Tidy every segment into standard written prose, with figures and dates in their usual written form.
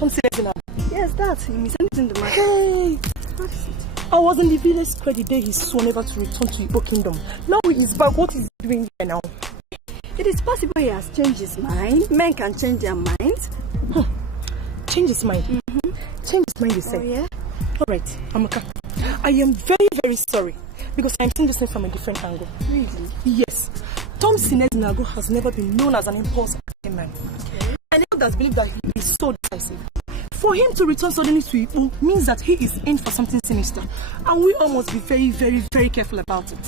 Thompson now? Yes, that's him. He's in the market. Hey! What is it? I was in the village square the day he swore never to return to Igbo kingdom. Now he is back. What is he doing here now? It is possible he has changed his mind. Men can change their minds. Change his mind? Change his mind, you say? Oh, yeah? Alright, Amaka. I am very, very sorry because I am seeing this thing from a different angle. Really? Yes. Thompson Eznago has never been known as an impulse man. Okay. I never does believe that he is so decisive. For him to return suddenly to Igbo means that he is in for something sinister. And we all must be very, very, very careful about it.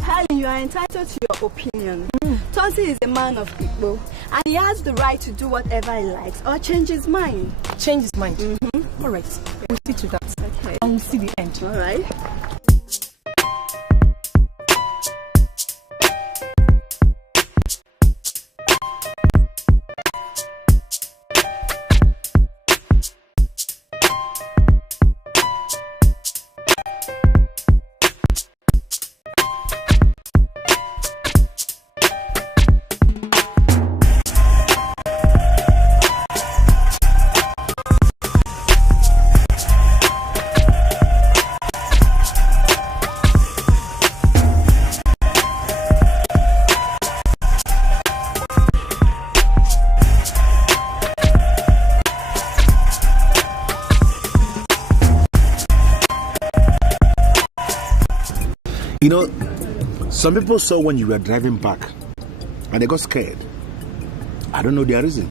Helen, you are entitled to your opinion. Thompson is a man of Igbo and he has the right to do whatever he likes or change his mind. Change his mind? Alright, we'll see to that. Okay. And we'll see the end. Alright. You know, some people saw when you were driving back and they got scared. I don't know their reasons.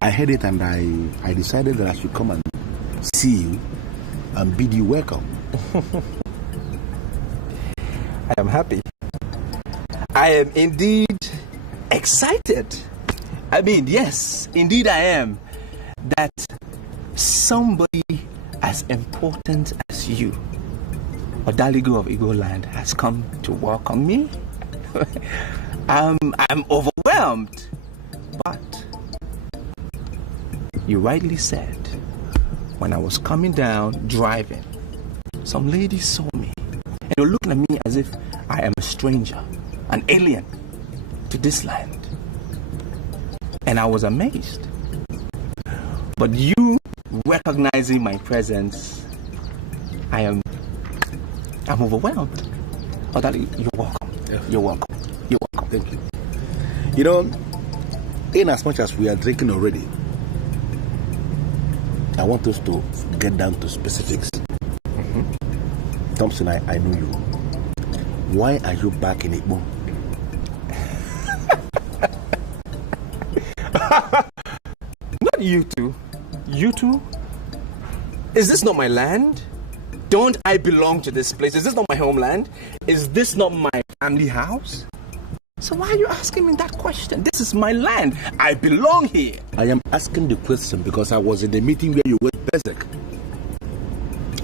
I heard it and I decided that I should come and see you and bid you welcome. I am happy. I am indeed excited. I mean, yes, indeed I am. That somebody as important as you, Odaligo of Igbo land, has come to welcome me. I'm overwhelmed. But you rightly said, when I was coming down driving, some ladies saw me and they were looking at me as if I am a stranger, an alien to this land. And I was amazed. But you recognizing my presence, I'm overwhelmed. Oh, Daddy, you're welcome. Yeah. You're welcome. You're welcome. Thank you. You know, in as much as we are drinking already, I want us to get down to specifics. Thompson, I know you. Why are you back in Igbo? Not you two. You two? Is this not my land? Don't I belong to this place? Is this not my homeland? Is this not my family house? So why are you asking me that question? This is my land. I belong here. I am asking the question because I was in the meeting where you were Bezek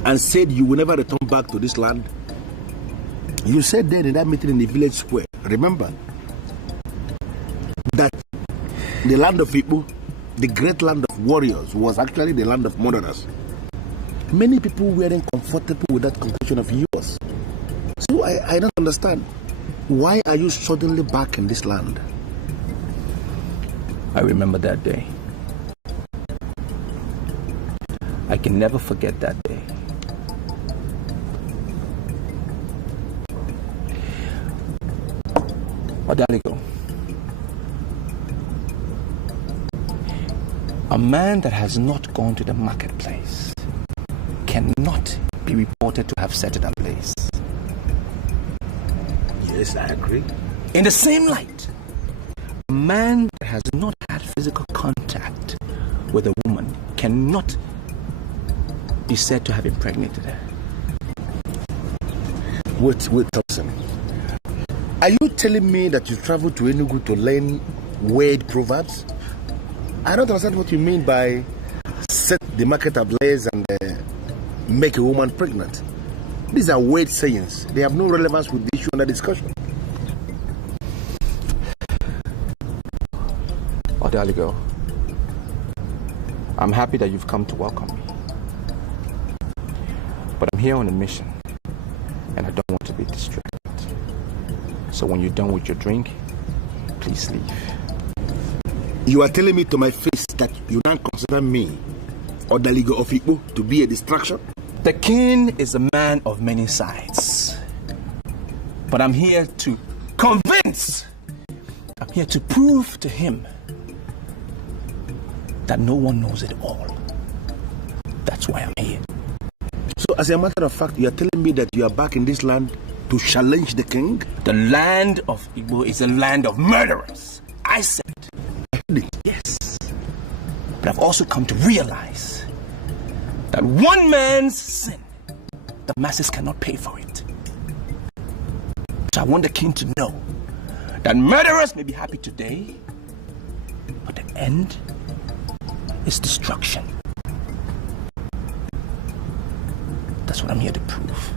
and said you will never return back to this land. You said then in that meeting in the village square, remember, that the land of Igbo, the great land of warriors, was actually the land of murderers. Many people weren't comfortable with that conclusion of yours. So I don't understand. Why are you suddenly back in this land? I remember that day. I can never forget that day. Odaligo, a man that has not gone to the marketplace cannot be reported to have set it ablaze. Yes, I agree. In the same light, a man that has not had physical contact with a woman cannot be said to have impregnated her. Wait, Thompson. Are you telling me that you traveled to Enugu to learn weird proverbs? I don't understand what you mean by set the market ablaze and make a woman pregnant. These are weird sayings. They have no relevance with the issue under discussion. Odaligo, I'm happy that you've come to welcome me. But I'm here on a mission, and I don't want to be distracted. So when you're done with your drink, please leave. You are telling me to my face that you don't consider me or the League of Igbo to be a distraction? The king is a man of many sides. But I'm here to convince. I'm here to prove to him that no one knows it all. That's why I'm here. So as a matter of fact, you are telling me that you are back in this land to challenge the king? The land of Igbo is a land of murderers. I said it. Yes. But I've also come to realize that one man's sin, the masses cannot pay for it. So I want the king to know that murderers may be happy today, but the end is destruction. That's what I'm here to prove.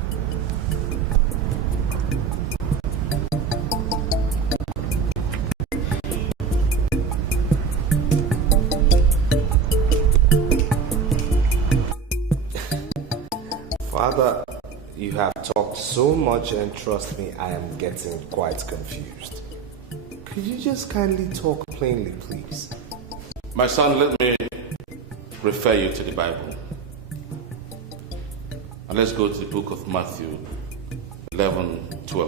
Father, you have talked so much, and trust me, I am getting quite confused. Could you just kindly talk plainly, please? My son, let me refer you to the Bible. And let's go to the book of Matthew 11:12,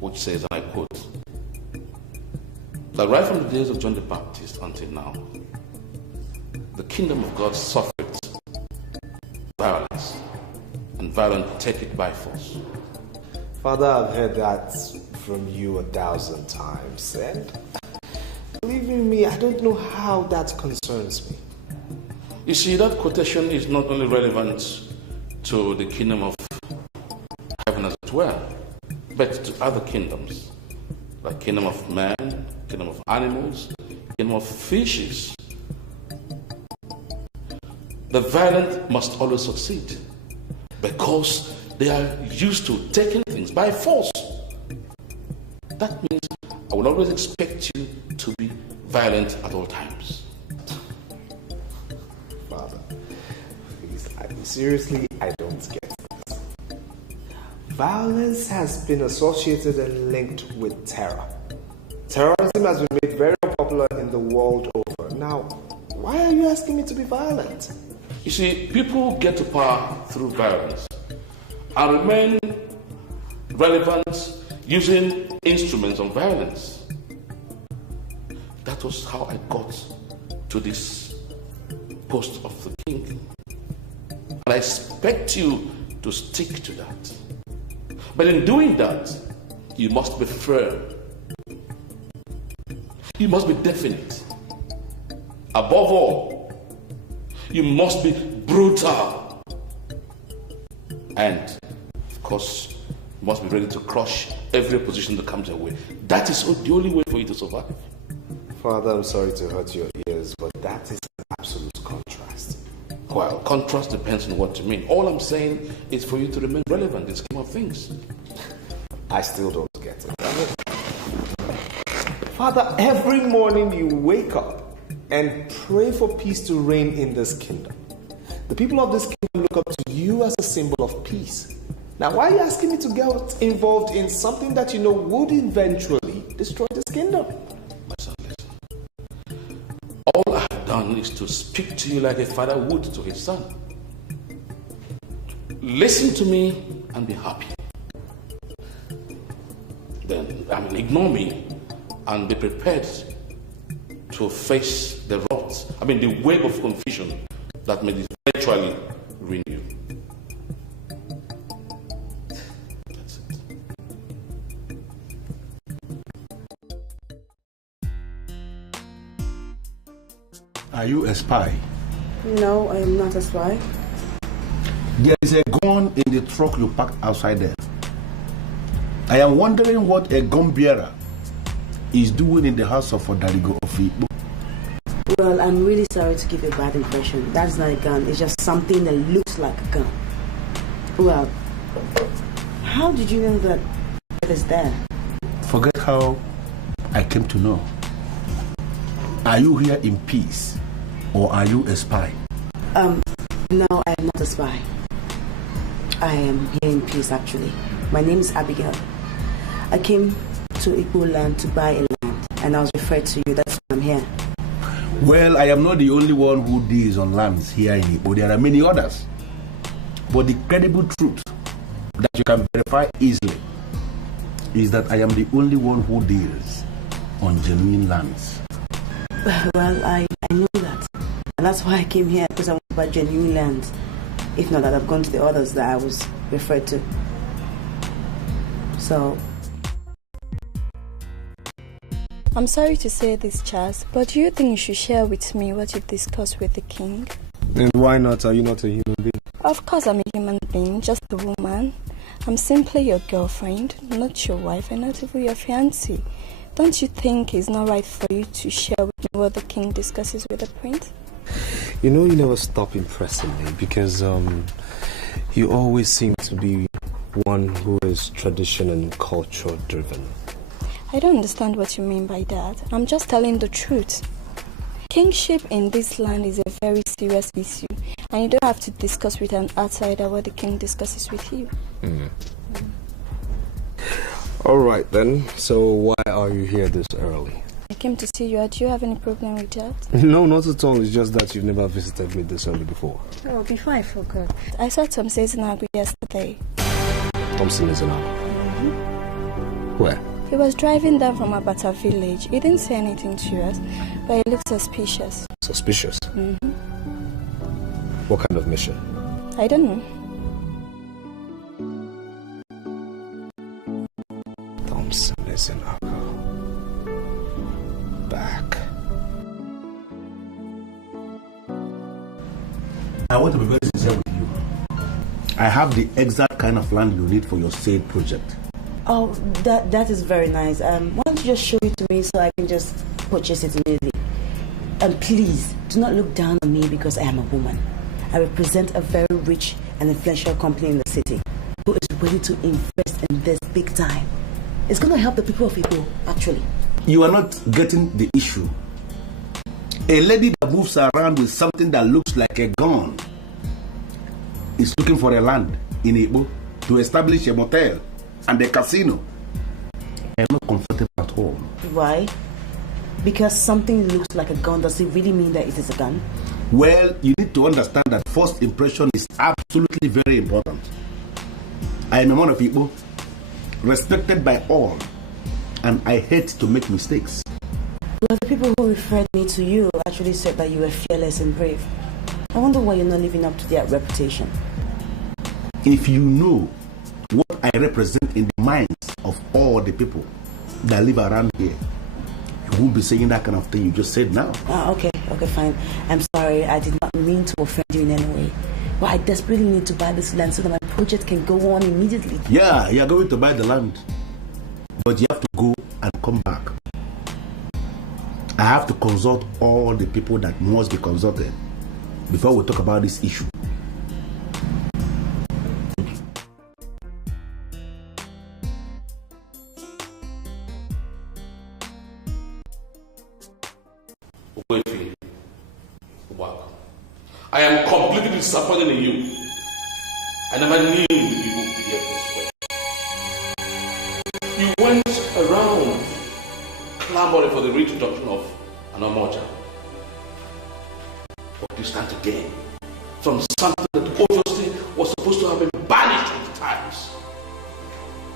which says, and I quote, that right from the days of John the Baptist until now, the kingdom of God suffered violence, and violence take it by force. Father, I've heard that from you 1,000 times, and believe me, I don't know how that concerns me. You see, that quotation is not only relevant to the kingdom of heaven as it were, but to other kingdoms, like kingdom of man, kingdom of animals, kingdom of fishes. The violent must always succeed because they are used to taking things by force. That means I will always expect you to be violent at all times. Father, please, seriously, I don't get it. Violence has been associated and linked with terror. Terrorism has been made very popular in the world over. Now, why are you asking me to be violent? You see, people get to power through violence and remain relevant using instruments of violence. That was how I got to this post of the king. And I expect you to stick to that. But in doing that, you must be firm. You must be definite. Above all, you must be brutal. And, of course, you must be ready to crush every opposition that comes your way. That is the only way for you to survive. Father, I'm sorry to hurt your ears, but that is an absolute contrast. Well, contrast depends on what you mean. All I'm saying is for you to remain relevant in the scheme of things. I still don't get it. Father, every morning you wake up and pray for peace to reign in this kingdom. The people of this kingdom look up to you as a symbol of peace. Now, why are you asking me to get involved in something that you know would eventually destroy this kingdom? My son, listen. All I have done is to speak to you like a father would to his son. Listen to me and be happy. Then, ignore me and be prepared to face the wrath, the wave of confusion that may eventually ruin you. That's it. Are you a spy? No, I am not a spy. There is a gun in the truck you parked outside there. I am wondering what a gun bearer is doing in the house of Odaligo of Igbo. Well, I'm really sorry to give you a bad impression. That's not a gun. It's just something that looks like a gun. Well, how did you know that it is there? Forget how I came to know. Are you here in peace or are you a spy? No, I am not a spy. I am here in peace, actually. My name is Abigail. I came to Igbo land to buy a land, and I was referred to you. That's I'm here. Well, I am not the only one who deals on lands here in Igbo. There are many others. But the credible truth that you can verify easily is that I am the only one who deals on genuine lands. Well, I know that. And that's why I came here, because I want to buy genuine lands. If not, I'd have gone to the others that I was referred to. So... I'm sorry to say this, Charles, but do you think you should share with me what you've discussed with the king? And why not? Are you not a human being? Of course I'm a human being, just a woman. I'm simply your girlfriend, not your wife, and not even your fiancée. Don't you think it's not right for you to share with me what the king discusses with the prince? You know, you never stop impressing me because you always seem to be one who is tradition and culture driven. I don't understand what you mean by that. I'm just telling the truth. Kingship in this land is a very serious issue, and you don't have to discuss with an outsider what the king discusses with you. All right then, so why are you here this early? I came to see you. Do you have any problem with that? No, not at all. It's just that you've never visited me this early before. Oh, before I forgot. I saw Thompson in Abigail yesterday. Thompson is in Abigail? Where? He was driving down from Abata village. He didn't say anything to us, but he looked suspicious. Suspicious? What kind of mission? I don't know. Thompson is in Abigail. Back. I want to be very sincere with you. I have the exact kind of land you need for your said project. Oh, that is very nice. Why don't you just show it to me so I can just purchase it immediately? And please, do not look down on me because I am a woman. I represent a very rich and influential company in the city who is ready to invest in this big time. It's going to help the people of Igbo, actually. You are not getting the issue. A lady that moves around with something that looks like a gun is looking for a land in Igbo to establish a motel and a casino. I am not comfortable at all. Why? Because something looks like a gun, does it really mean that it is a gun? Well, you need to understand that first impression is absolutely very important. I am a man of Igbo, respected by all, and I hate to make mistakes. Well, the people who referred me to you actually said that you were fearless and brave. I wonder why you're not living up to their reputation. If you know what I represent in the minds of all the people that live around here, you won't be saying that kind of thing you just said now. Okay, fine. I'm sorry, I did not mean to offend you in any way. But I desperately need to buy this land so that my project can go on immediately. Yeah, you're going to buy the land. But you have to go and come back. I have to consult all the people that must be consulted before we talk about this issue. I am completely disappointed in you. I never knew you would behave this way. You went around clamoring for the reintroduction of an Omoja. What do you stand to gain from something that obviously was supposed to have been banished with the times?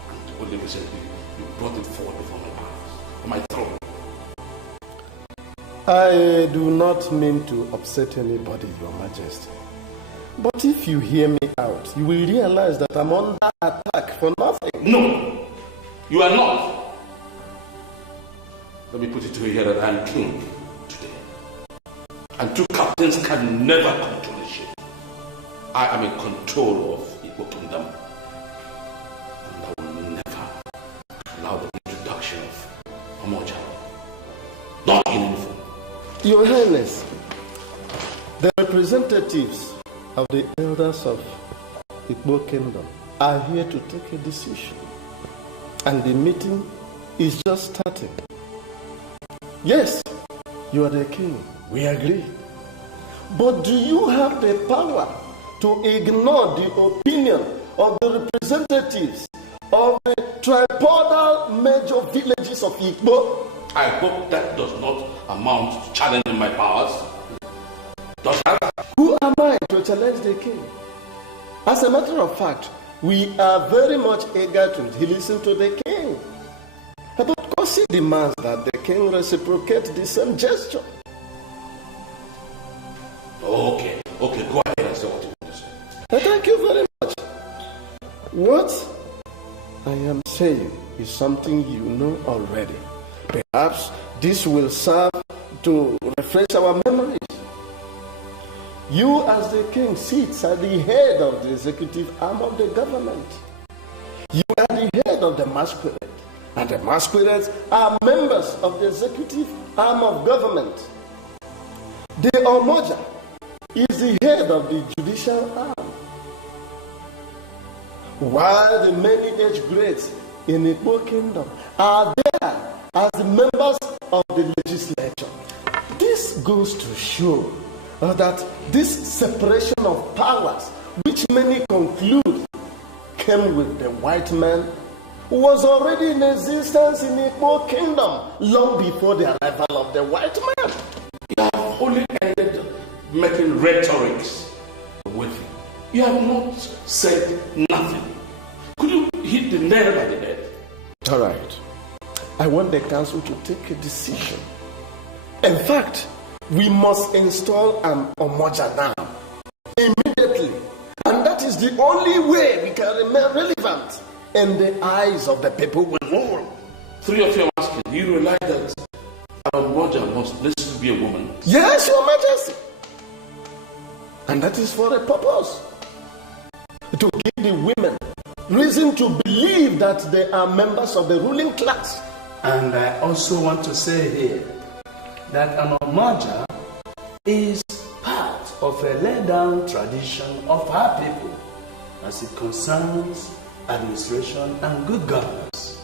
And only recently you brought it forward before my eyes, on my throne. I do not mean to upset anybody, Your Majesty. But if you hear me out, you will realize that I'm under attack for nothing. No, you are not. Let me put it to you here that I am king today. And two captains can never control a ship. I am in control of Igbo Kingdom. And I will never allow the introduction of Omoja. Not in any form. Your Highness, the representatives of the elders of Igbo Kingdom are here to take a decision. And the meeting is just starting. Yes, you are the king. We agree. But do you have the power to ignore the opinion of the representatives of the tripodal major villages of Igbo? I hope that does not amount to challenging my powers. Does that? Who am I to challenge the king? As a matter of fact, we are very much eager to listen to the king. But of course he demands that the king reciprocate the same gesture. Okay, go ahead and say what you want to say. Thank you very much. What I am saying is something you know already. Perhaps this will serve to refresh our memories. You as the king sits at the head of the executive arm of the government. You are the head of the masquerade, and the masquerades are members of the executive arm of government. The Omoja is the head of the judicial arm, while the many age grades in the Igbo kingdom are there as the members of the legislature. This goes to show that this separation of powers, which many conclude came with the white man, was already in existence in the Igbo kingdom long before the arrival of the white man. You have only ended making rhetorics with you. You have not said nothing. Could you hit the nail by the head? All right. I want the council to take a decision. In fact, we must install an Omoja now, immediately. And that is the only way we can remain relevant in the eyes of the people we rule. Three of you are asking, do you realize that an Omoja must necessarily be a woman? Yes, Your Majesty. And that is for a purpose. To give the women reason to believe that they are members of the ruling class. And I also want to say here that an Omoja is part of a laid-down tradition of our people as it concerns administration and good governance.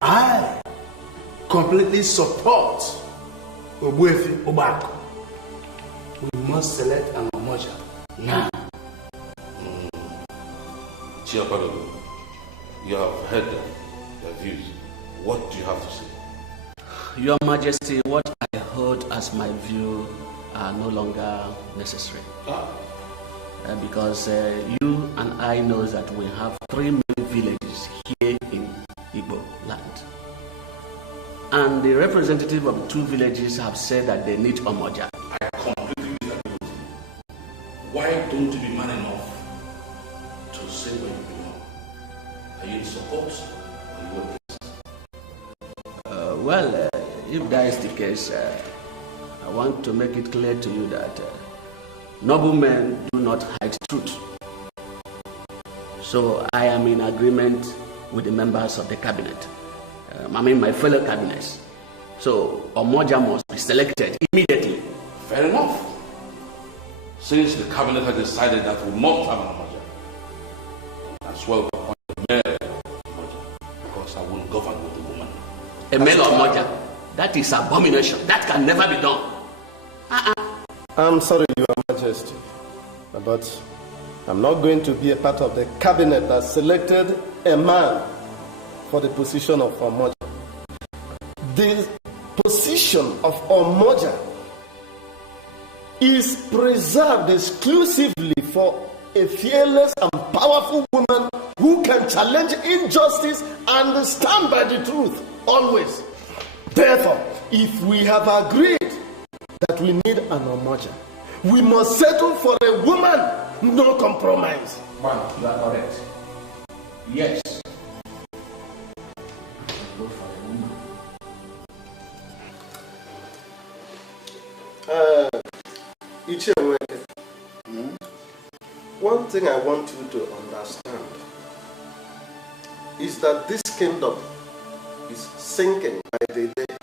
I completely support Ogbuefi Obako. We must select an Omoja now. Chiapalo, you have heard their views. What do you have to say? Your Majesty, what I hold as my view are no longer necessary. Because you and I know that we have 3 main villages here in Igbo land. And the representative of the 2 villages have said that they need Omoja. I completely disagree with you. Why don't you be man enough to say where you belong? Are you in support or you against? If that is the case, I want to make it clear to you that noblemen do not hide truth. So I am in agreement with the members of the cabinet. My fellow cabinets. So Omoja must be selected immediately. Fair enough. Since the cabinet has decided that we must have an Omoja, as well appoint a male Omoja, because I won't govern with a woman. A male Omoja? That is abomination. That can never be done. I'm sorry, Your Majesty, but I'm not going to be a part of the cabinet that selected a man for the position of Omoja. The position of Omoja is preserved exclusively for a fearless and powerful woman who can challenge injustice and stand by the truth always. Therefore, if we have agreed that we need an Omoja, we must settle for a woman, no compromise. Man, you are correct. Yes. Go for a woman. One thing I want you to understand is that this kingdom is sinking by the day.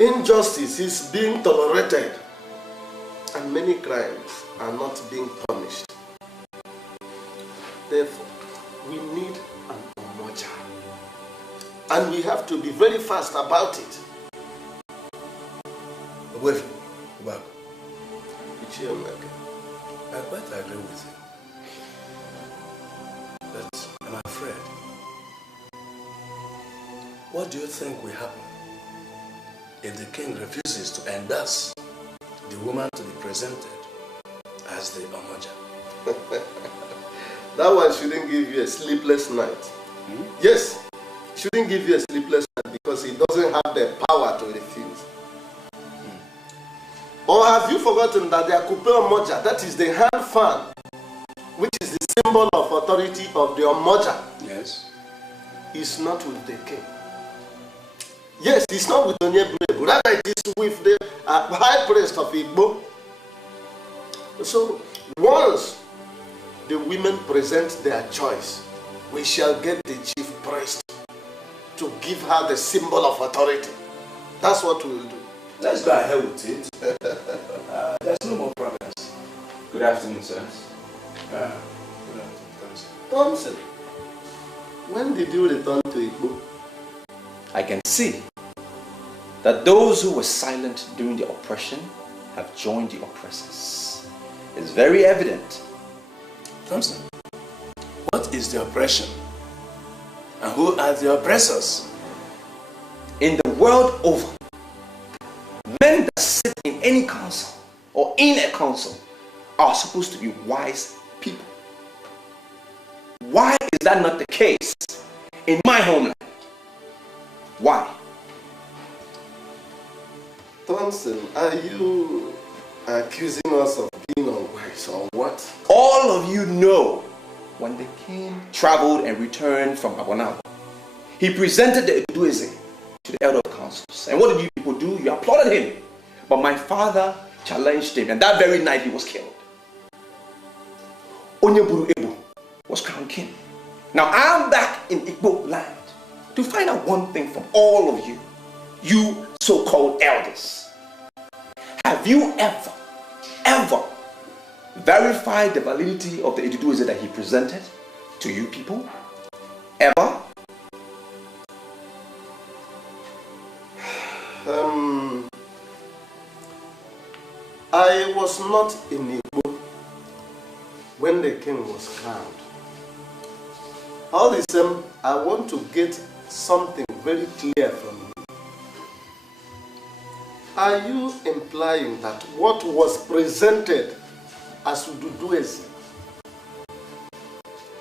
Injustice is being tolerated, and many crimes are not being punished. Therefore, we need an Omoja, and we have to be very fast about it. Well, I quite agree with you, but I'm afraid What do you think will happen if the king refuses to endorse the woman to be presented as the Omoja? That one shouldn't give you a sleepless night. Yes, shouldn't give you a sleepless night because he doesn't have the power to refuse. Or have you forgotten that the Akupe Omoja, that is the hand fan, which is the symbol of authority of the Omoja, yes, is not with the king. Yes, it's not with Onyebuebu, rather it is with the high priest of Igbo. So, once the women present their choice, we shall get the chief priest to give her the symbol of authority. That's what we will do. Let's go ahead with it. There's no more problems. Good afternoon, sir. Good afternoon, Thompson. Thompson, when did you return to Igbo? I can see that those who were silent during the oppression have joined the oppressors. It's very evident. Thompson, what is the oppression? And who are the oppressors? In the world over, men that sit in any council or in a council are supposed to be wise people. Why is that not the case in my homeland? Why? Thompson, are you accusing us of being unwise or what? All of you know when the king traveled and returned from Abonabo, he presented the Ugezu to the elder councils. And what did you people do? You applauded him. But my father challenged him, and that very night he was killed. Onyeburu Ebu was crowned king. Now I'm back in Igbo land to find out one thing from all of you, you so-called elders. Have you ever verified the validity of the Ugezu that he presented to you people? Ever? I was not in Igbo when the king was crowned. All the same, I want to get something very clear from you. Are you implying that what was presented as Ugezu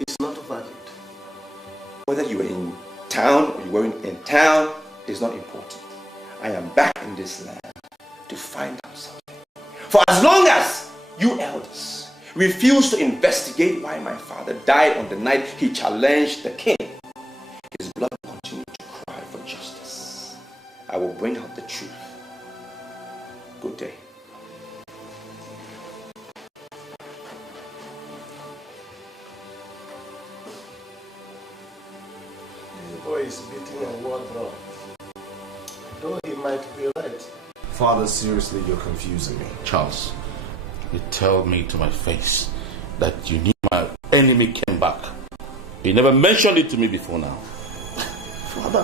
is not valid? Whether you were in town or you weren't in town is not important. I am back in this land to find out something. For as long as you elders refuse to investigate why my father died on the night he challenged the king, his blood will continue to cry for justice. I will bring out the truth. Good day. This boy is beating a war drum. Though he might be right. Father, seriously, you're confusing me. Charles, you tell me to my face that you knew my enemy came back. You never mentioned it to me before now. Father,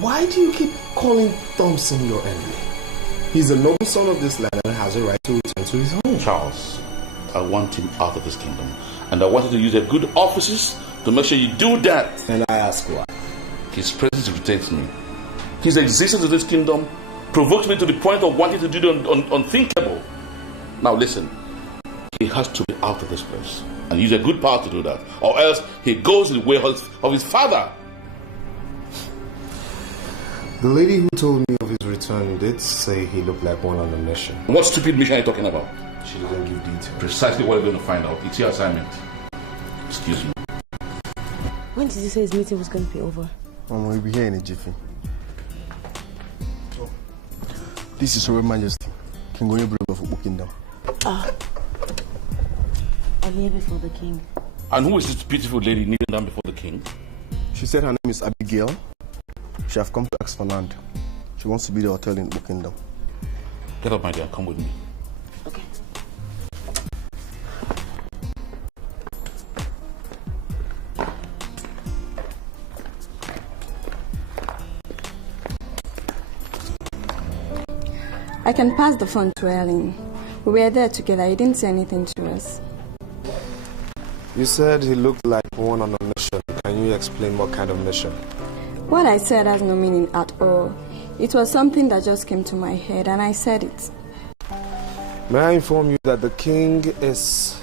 why do you keep calling Thompson your enemy? He's a noble son of this land and has a right to return to his home. Charles, I want him out of this kingdom. And I want you to use your good offices to make sure you do that. And I ask why? His presence irritates me. His existence in this kingdom provoked me to the point of wanting to do the unthinkable. Now listen, he has to be out of this place and use a good power to do that, or else he goes the way of his father. The lady who told me of his return did say he looked like one on a mission. What stupid mission are you talking about? She didn't give details. Precisely what we're going to find out. It's your assignment. Excuse me. When did you say his meeting was going to be over? We'll be here in a jiffy. This is Her Majesty, King Onyebuebu of Igbo Kingdom. I'm here before the king. And who is this beautiful lady kneeling down before the king? She said her name is Abigail. She have come to ask for land. She wants to be the hotel in Igbo Kingdom. Get up, my dear. Come with me. Okay. I can pass the phone to Ellen. We were there together. He didn't say anything to us. You said he looked like one on a mission. Can you explain what kind of mission? What I said has no meaning at all. It was something that just came to my head and I said it. May I inform you that the king is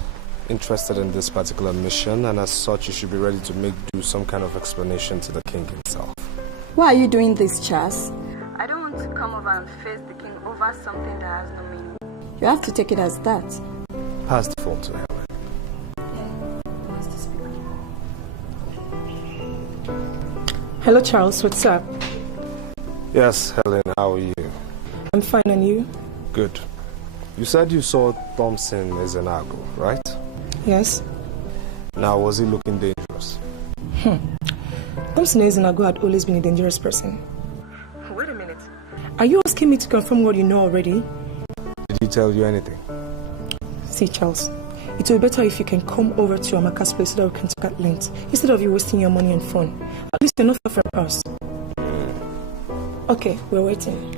interested in this particular mission, and as such you should be ready to do some kind of explanation to the king himself. Why are you doing this, Chas? I don't want to come over and face the king over something that has no meaning. You have to take it as that. Pass the phone to Helen. Hello, Charles. What's up? Yes, Helen, how are you? I'm fine, and you? Good. You said you saw Thompson as an Ago, right? Yes. Now, was he looking dangerous? Thompson Ezenago had always been a dangerous person. Wait a minute. Are you asking me to confirm what you know already? Did he tell you anything? See, Charles, it will be better if you can come over to Amaka's place so that we can talk at length, instead of you wasting your money and fun. At least you're not far from us. Okay, we're waiting.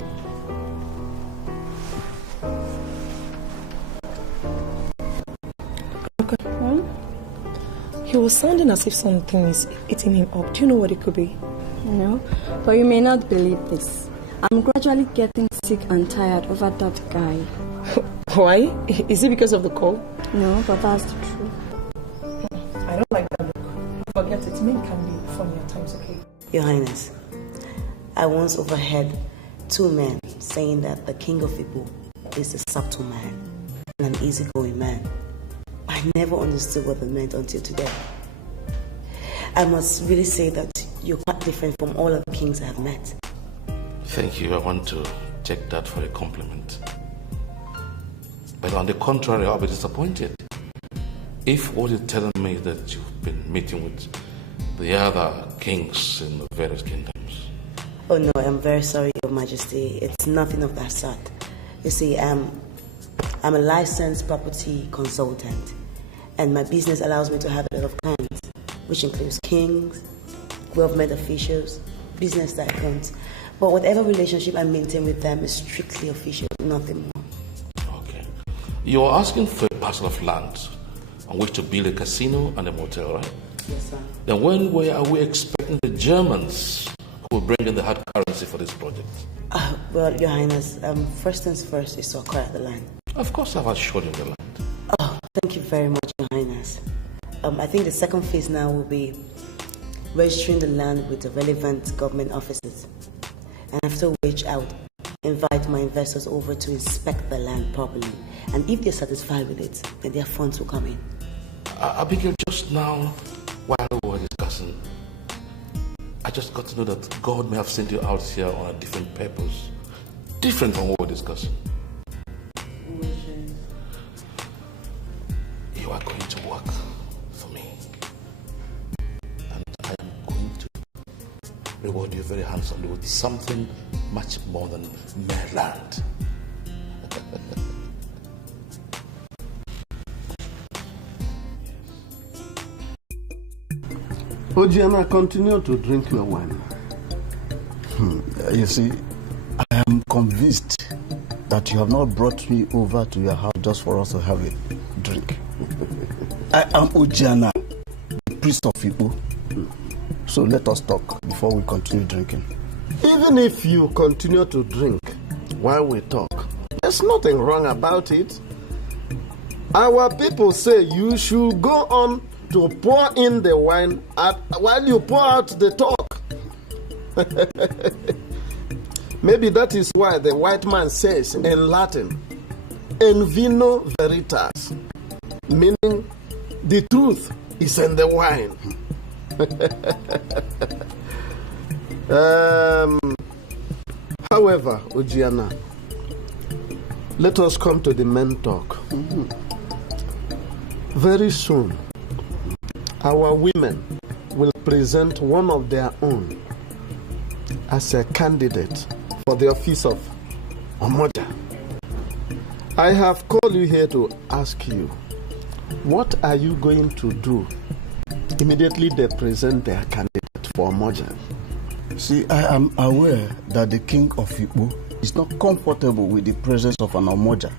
He was sounding as if something is eating him up. Do you know what it could be? No, but you may not believe this. I'm gradually getting sick and tired over that guy. Why? Is it because of the call? No, but that's the truth. I don't like that look. Forget it. Men can be funny at times, okay? Your Highness, I once overheard two men saying that the king of Igbo is a subtle man and an easygoing man. I never understood what they meant until today. I must really say that you're quite different from all of the kings I have met. Thank you. I want to take that for a compliment. But on the contrary, I'll be disappointed if what you're telling me is that you've been meeting with the other kings in the various kingdoms. Oh no, I'm very sorry, Your Majesty. It's nothing of that sort. You see, I'm a licensed property consultant, and my business allows me to have a lot of clients, which includes kings, government officials, business tycoons. But whatever relationship I maintain with them is strictly official, nothing more. Okay. You're asking for a parcel of land on which to build a casino and a motel, right? Yes, sir. Then when are we expecting the Germans who will bring in the hard currency for this project? Well, Your Highness, first things first is to acquire the land. Of course I've assured you the land. Oh, thank you very much, Your Highness. I think the second phase now will be registering the land with the relevant government offices. And after which I would invite my investors over to inspect the land properly. And if they're satisfied with it, then their funds will come in. Abigail, just now, while we were discussing, I just got to know that God may have sent you out here on a different purpose, different from what we're discussing. You are going to work for me, and I am going to reward you very handsomely with something much more than mere land. Ojiana, continue to drink your wine. You see, I am convinced that you have not brought me over to your house just for us to have a drink. I am Ojiana, the priest of Igbo. So let us talk before we continue drinking. Even if you continue to drink while we talk, there's nothing wrong about it. Our people say you should go on to pour in the wine while you pour out the talk. Maybe that is why the white man says in Latin, "In vino veritas," meaning the truth is in the wine. However, Ojiana, let us come to the main talk. Very soon, our women will present one of their own as a candidate for the office of Omoja. I have called you here to ask you, what are you going to do immediately they present their candidate for Omoja? See, I am aware that the king of Igbo is not comfortable with the presence of an Omoja.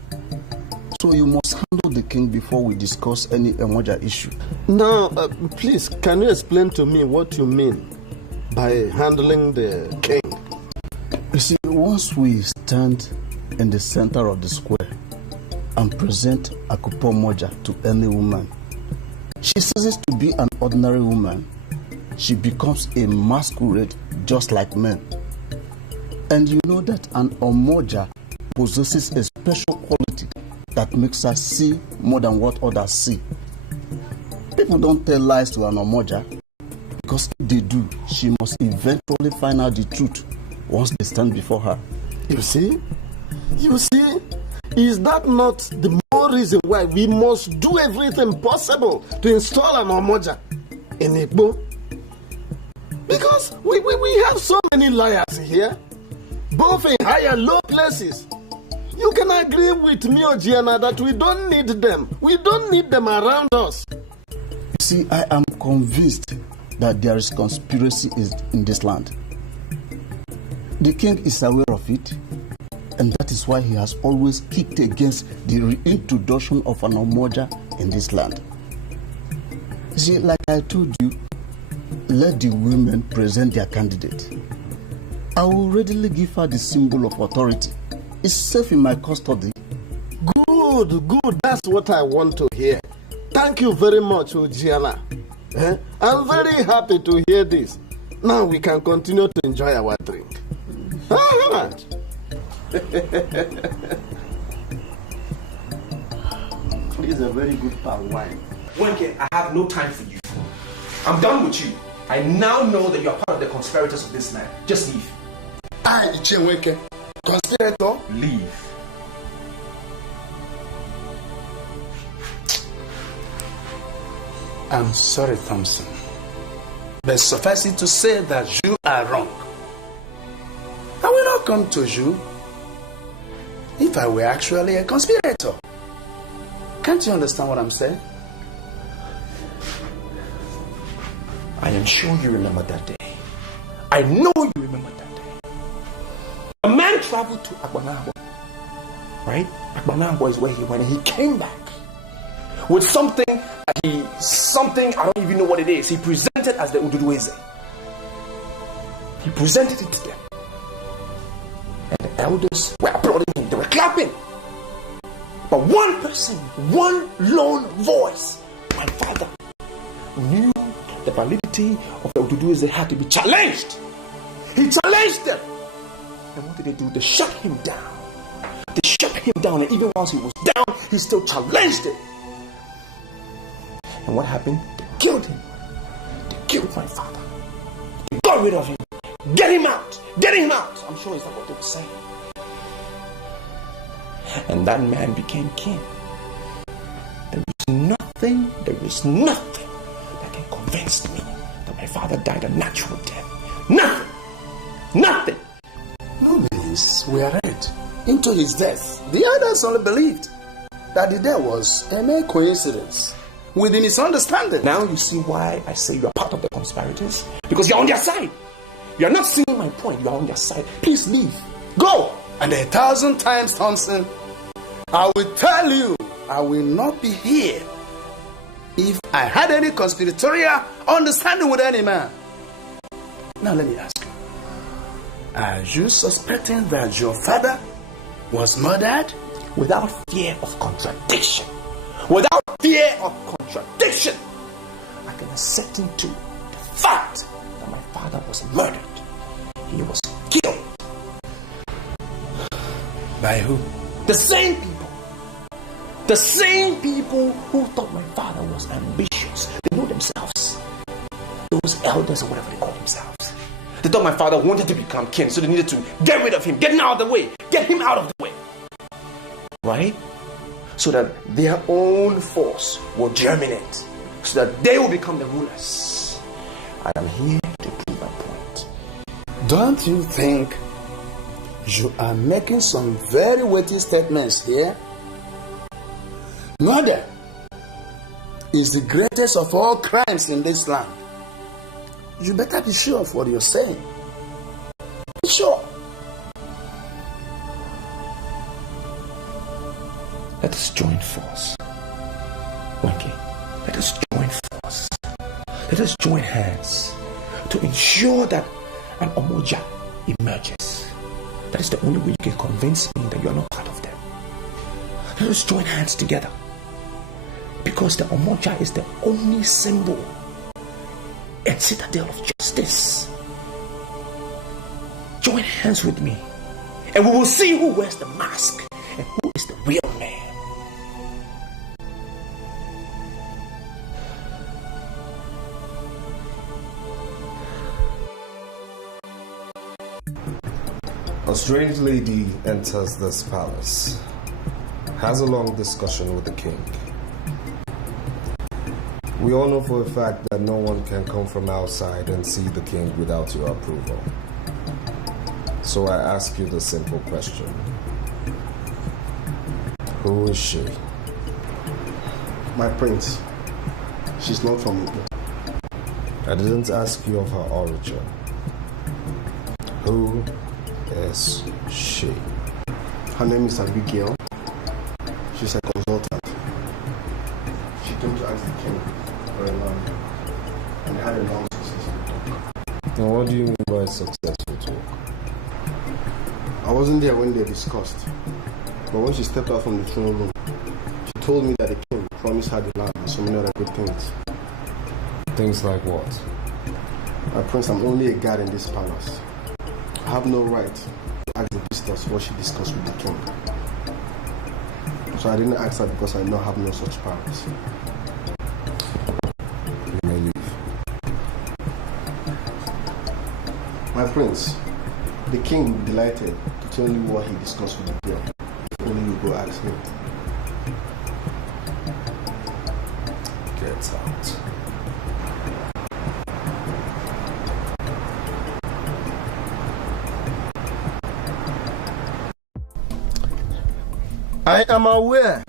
So you must handle the king before we discuss any Omoja issue. Now, please, can you explain to me what you mean by handling the king. You see, once we stand in the center of the square and present Akupo Moja to any woman, she ceases to be an ordinary woman. She becomes a masquerade just like men. And you know that an Omoja possesses a special quality that makes her see more than what others see. People don't tell lies to an Omoja, because if they do, she must eventually find out the truth once they stand before her. You see, is that not the more reason why we must do everything possible to install an Omoja in Igbo? Because we have so many liars here, both in high and low places. You can agree with me, Ojiana, that we don't need them. We don't need them around us. You see, I am convinced that there is conspiracy in this land. The king is aware of it, and that is why he has always kicked against the reintroduction of an Omoja in this land. You see, like I told you, let the women present their candidate. I will readily give her the symbol of authority. It's safe in my custody. Good. That's what I want to hear. Thank you very much, Ojiana. I'm very happy to hear this. Now we can continue to enjoy our drink. This is a very good palm wine. Wenke, I have no time for you. I'm done with you. I now know that you are part of the conspirators of this man. Just leave. Wenke, conspirator? Leave. I'm sorry, Thompson, but suffice it to say that you are wrong. I will not come to you if I were actually a conspirator. Can't you understand what I'm saying? I am sure you remember that day. I know you remember that day. A man traveled to Agbanagbo, right? Agbanagbo is where he went, and he came back with something, I don't even know what it is. He presented as the Ugezu J. He presented it to them. And the elders were applauding him. They were clapping. But one person, one lone voice, my father, knew the validity of the Ugezu J had to be challenged. He challenged them. And what did they do? They shut him down. They shut him down, and even once he was down, he still challenged it. And what happened? They killed him. They killed my father. They got rid of him. Get him out! Get him out! I'm sure is that what they were saying. And that man became king. There is nothing that can convince me that my father died a natural death. Nothing. No means we are read into his death. The others only believed that the death was a mere coincidence within his understanding. Now you see why I say you are part of the conspirators? Because you're on their side. You are not seeing my point. You are on their side. Please leave. Go. And 1,000 times, Thompson, I will tell you, I will not be here if I had any conspiratorial understanding with any man. Now let me ask you, are you suspecting that your father was murdered? Without fear of contradiction. Without fear of contradiction, I can ascertain to the fact that my father was murdered. He was killed. By who? The same people. The same people who thought my father was ambitious. They know themselves. Those elders or whatever they call themselves. They thought my father wanted to become king, so they needed to get rid of him, get him out of the way, get him out of the way. Right? So that their own force will germinate, so that they will become the rulers. I am here to prove my point. Don't you think you are making some very weighty statements here? Murder is the greatest of all crimes in this land. You better be sure of what you're saying. Be sure. Let us join force. Wenke, let us join force. Let us join hands to ensure that an Omoja emerges. That is the only way you can convince me that you are not part of them. Let us join hands together. Because the Omoja is the only symbol and citadel of justice. Join hands with me, and we will see who wears the mask and who is the real man. A strange lady enters this palace, has a long discussion with the king. We all know for a fact that no one can come from outside and see the king without your approval. So I ask you the simple question. Who is she? My prince. She's not from Igbo. I didn't ask you of her origin. Who is she? Her name is Abigail. She's a consultant. She came to ask the king for a land and had a long successful talk. And what do you mean by successful talk? I wasn't there when they discussed, but when she stepped out from the throne room, she told me that the king promised her the land and so many other good things. Things like what? My prince, I'm only a guard in this palace. I have no right to ask the visitors what she discussed with the king. So I didn't ask her because I know I have no such powers. You may leave. My prince, the king will be delighted to tell you what he discussed with the girl. If only you go ask him. Get out. I am aware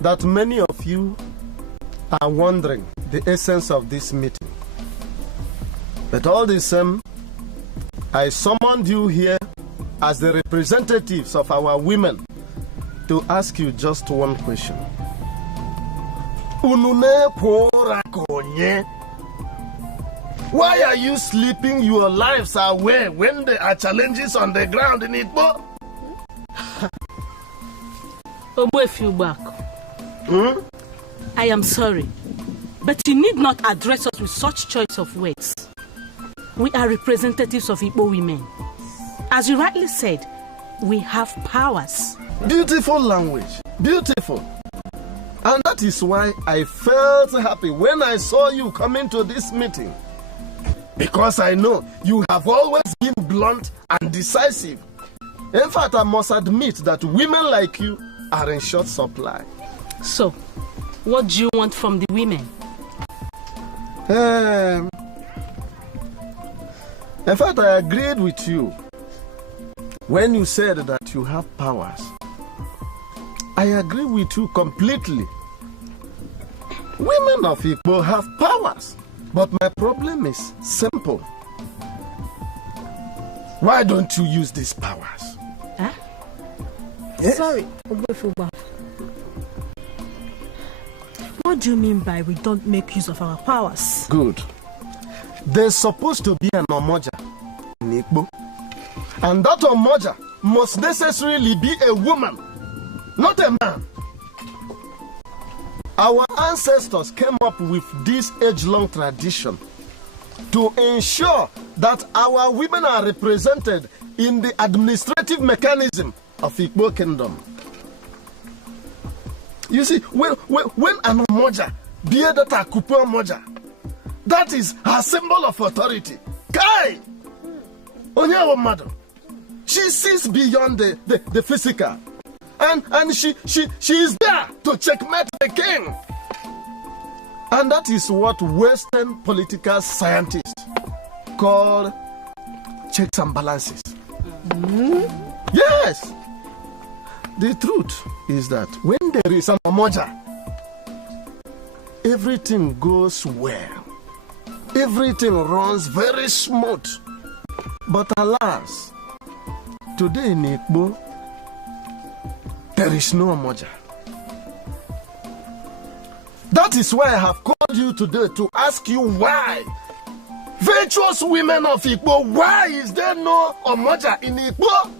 that many of you are wondering the essence of this meeting. But all the same, I summoned you here as the representatives of our women to ask you just one question. Why are you sleeping your lives away when there are challenges on the ground in Igbo? I am sorry, but you need not address us with such choice of words. We are representatives of Igbo women. As you rightly said, we have powers. Beautiful language, beautiful. And that is why I felt happy when I saw you coming to this meeting. Because I know you have always been blunt and decisive. In fact, I must admit that women like you are in short supply. So, what do you want from the women? In fact, I agreed with you when you said that you have powers. I agree with you completely. Women of Igbo have powers, but my problem is simple. Why don't you use these powers? Huh? Yes. Sorry, what do you mean by we don't make use of our powers? Good. There's supposed to be an Omoja in Igbo. And that Omoja must necessarily be a woman, not a man. Our ancestors came up with this age-long tradition to ensure that our women are represented in the administrative mechanism of Igbo Kingdom. You see, when an Omoja, be that a Kupu Omoja, that is her symbol of authority. Kai! Onyawa madam. She sees beyond the physical. And she is there to checkmate the king. And that is what Western political scientists call checks and balances. Yes. The truth is that when there is an Omoja, everything goes well. Everything runs very smooth. But alas, today in Igbo, there is no Omoja. That is why I have called you today to ask you why Virtuous women of Igbo, why is there no Omoja in Igbo?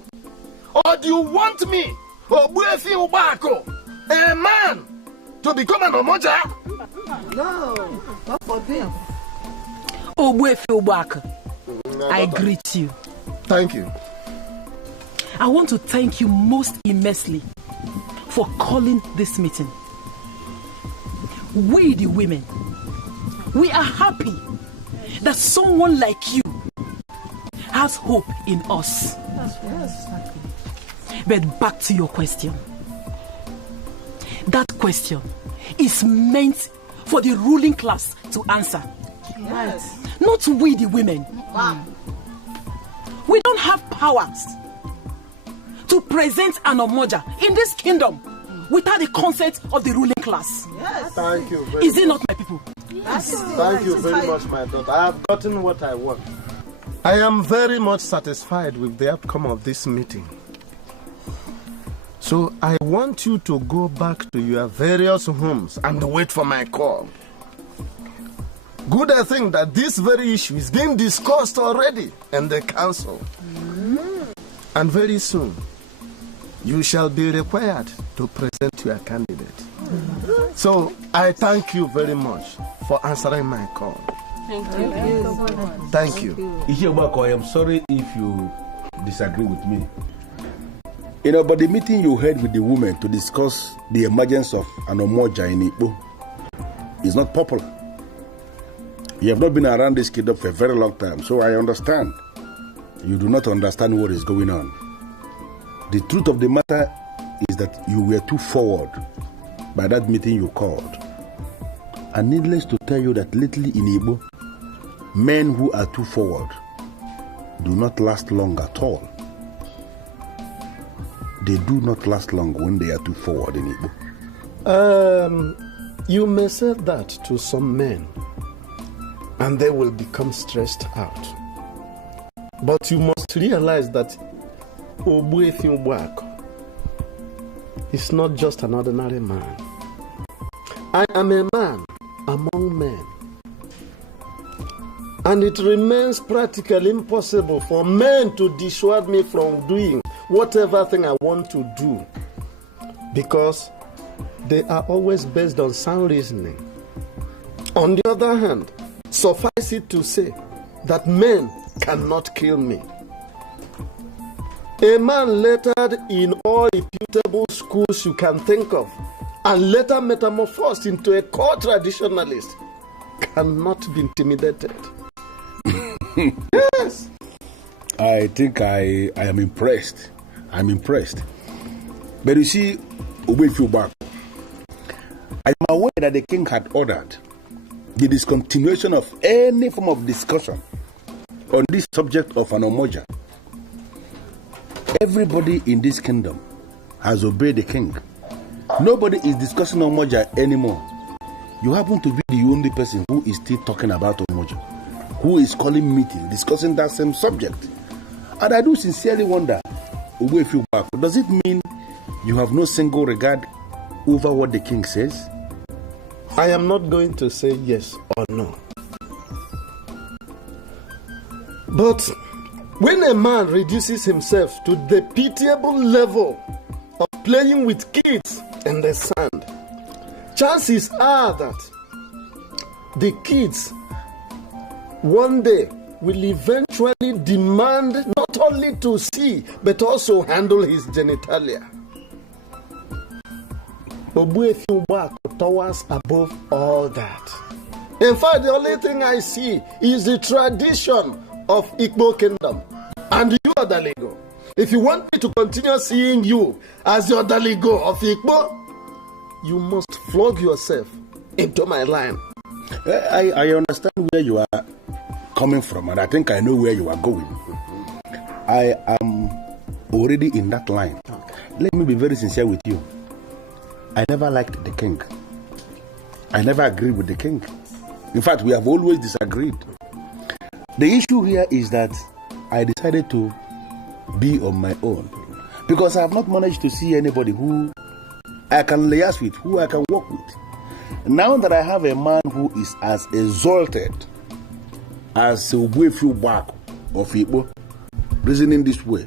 Or do you want me, Obuefi Ubako, a man, to become an Omoja? No, not for them. Obuefi Ubako, I greet you. Thank you. I want to thank you most immensely for calling this meeting. We the women, we are happy that someone like you has hope in us. Yes. But back to your question. That question is meant for the ruling class to answer. Yes. Not we the women. Wow. We don't have powers to present an Omoja in this kingdom without the consent of the ruling class. Yes. Thank you very Is it not, my people? Yes. Thank you very much, my daughter. I have gotten what I want. I am very much satisfied with the outcome of this meeting. So I want you to go back to your various homes and wait for my call. Good, I think that this very issue is being discussed already in the council. And very soon, you shall be required to present your candidate. So I thank you very much for answering my call. Thank you. Thank you. Ihiobako, I am sorry if you disagree with me. You know, but the meeting you had with the women to discuss the emergence of an Omoja in Igbo is not popular. You have not been around this kingdom for a very long time, so I understand. You do not understand what is going on. The truth of the matter is that you were too forward by that meeting you called. And needless to tell you that lately in Igbo, men who are too forward do not last long at all. They do not last long when they are too forward in Igbo. You may say that to some men, and they will become stressed out. But you must realize that Obuefi Ubako is not just an ordinary man. I am a man among men. And it remains practically impossible for men to dissuade me from doing whatever thing I want to do, because they are always based on sound reasoning. On the other hand, suffice it to say that men cannot kill me. A man lettered in all reputable schools you can think of, and later metamorphosed into a core traditionalist, cannot be intimidated. Yes. I think I am impressed. I'm impressed. But you see, Obuefi Ubako, I am aware that the king had ordered the discontinuation of any form of discussion on this subject of an Omoja. Everybody in this kingdom has obeyed the king. Nobody is discussing Omoja anymore. You happen to be the only person who is still talking about Omoja, who is calling meeting, discussing that same subject. And I do sincerely wonder, Obuefi Ubako, does it mean you have no single regard over what the king says? I am not going to say yes or no. But when a man reduces himself to the pitiable level of playing with kids in the sand, chances are that the kids one day will eventually demand not only to see but also handle his genitalia. Obuefi Ubako towers above all that. In fact, the only thing I see is the tradition of Igbo kingdom. And you, Odaligo, if you want me to continue seeing you as the Odaligo of Igbo, you must flog yourself into my line. I understand where you are coming from, and I think I know where you are going. I am already in that line. Let me be very sincere with you. I never liked the king. I never agreed with the king. In fact, we have always disagreed. The issue here is that I decided to be on my own, because I have not managed to see anybody who I can liaise with, who I can work with. Now that I have a man who is as exalted as a way few back of Igbo, reasoning this way.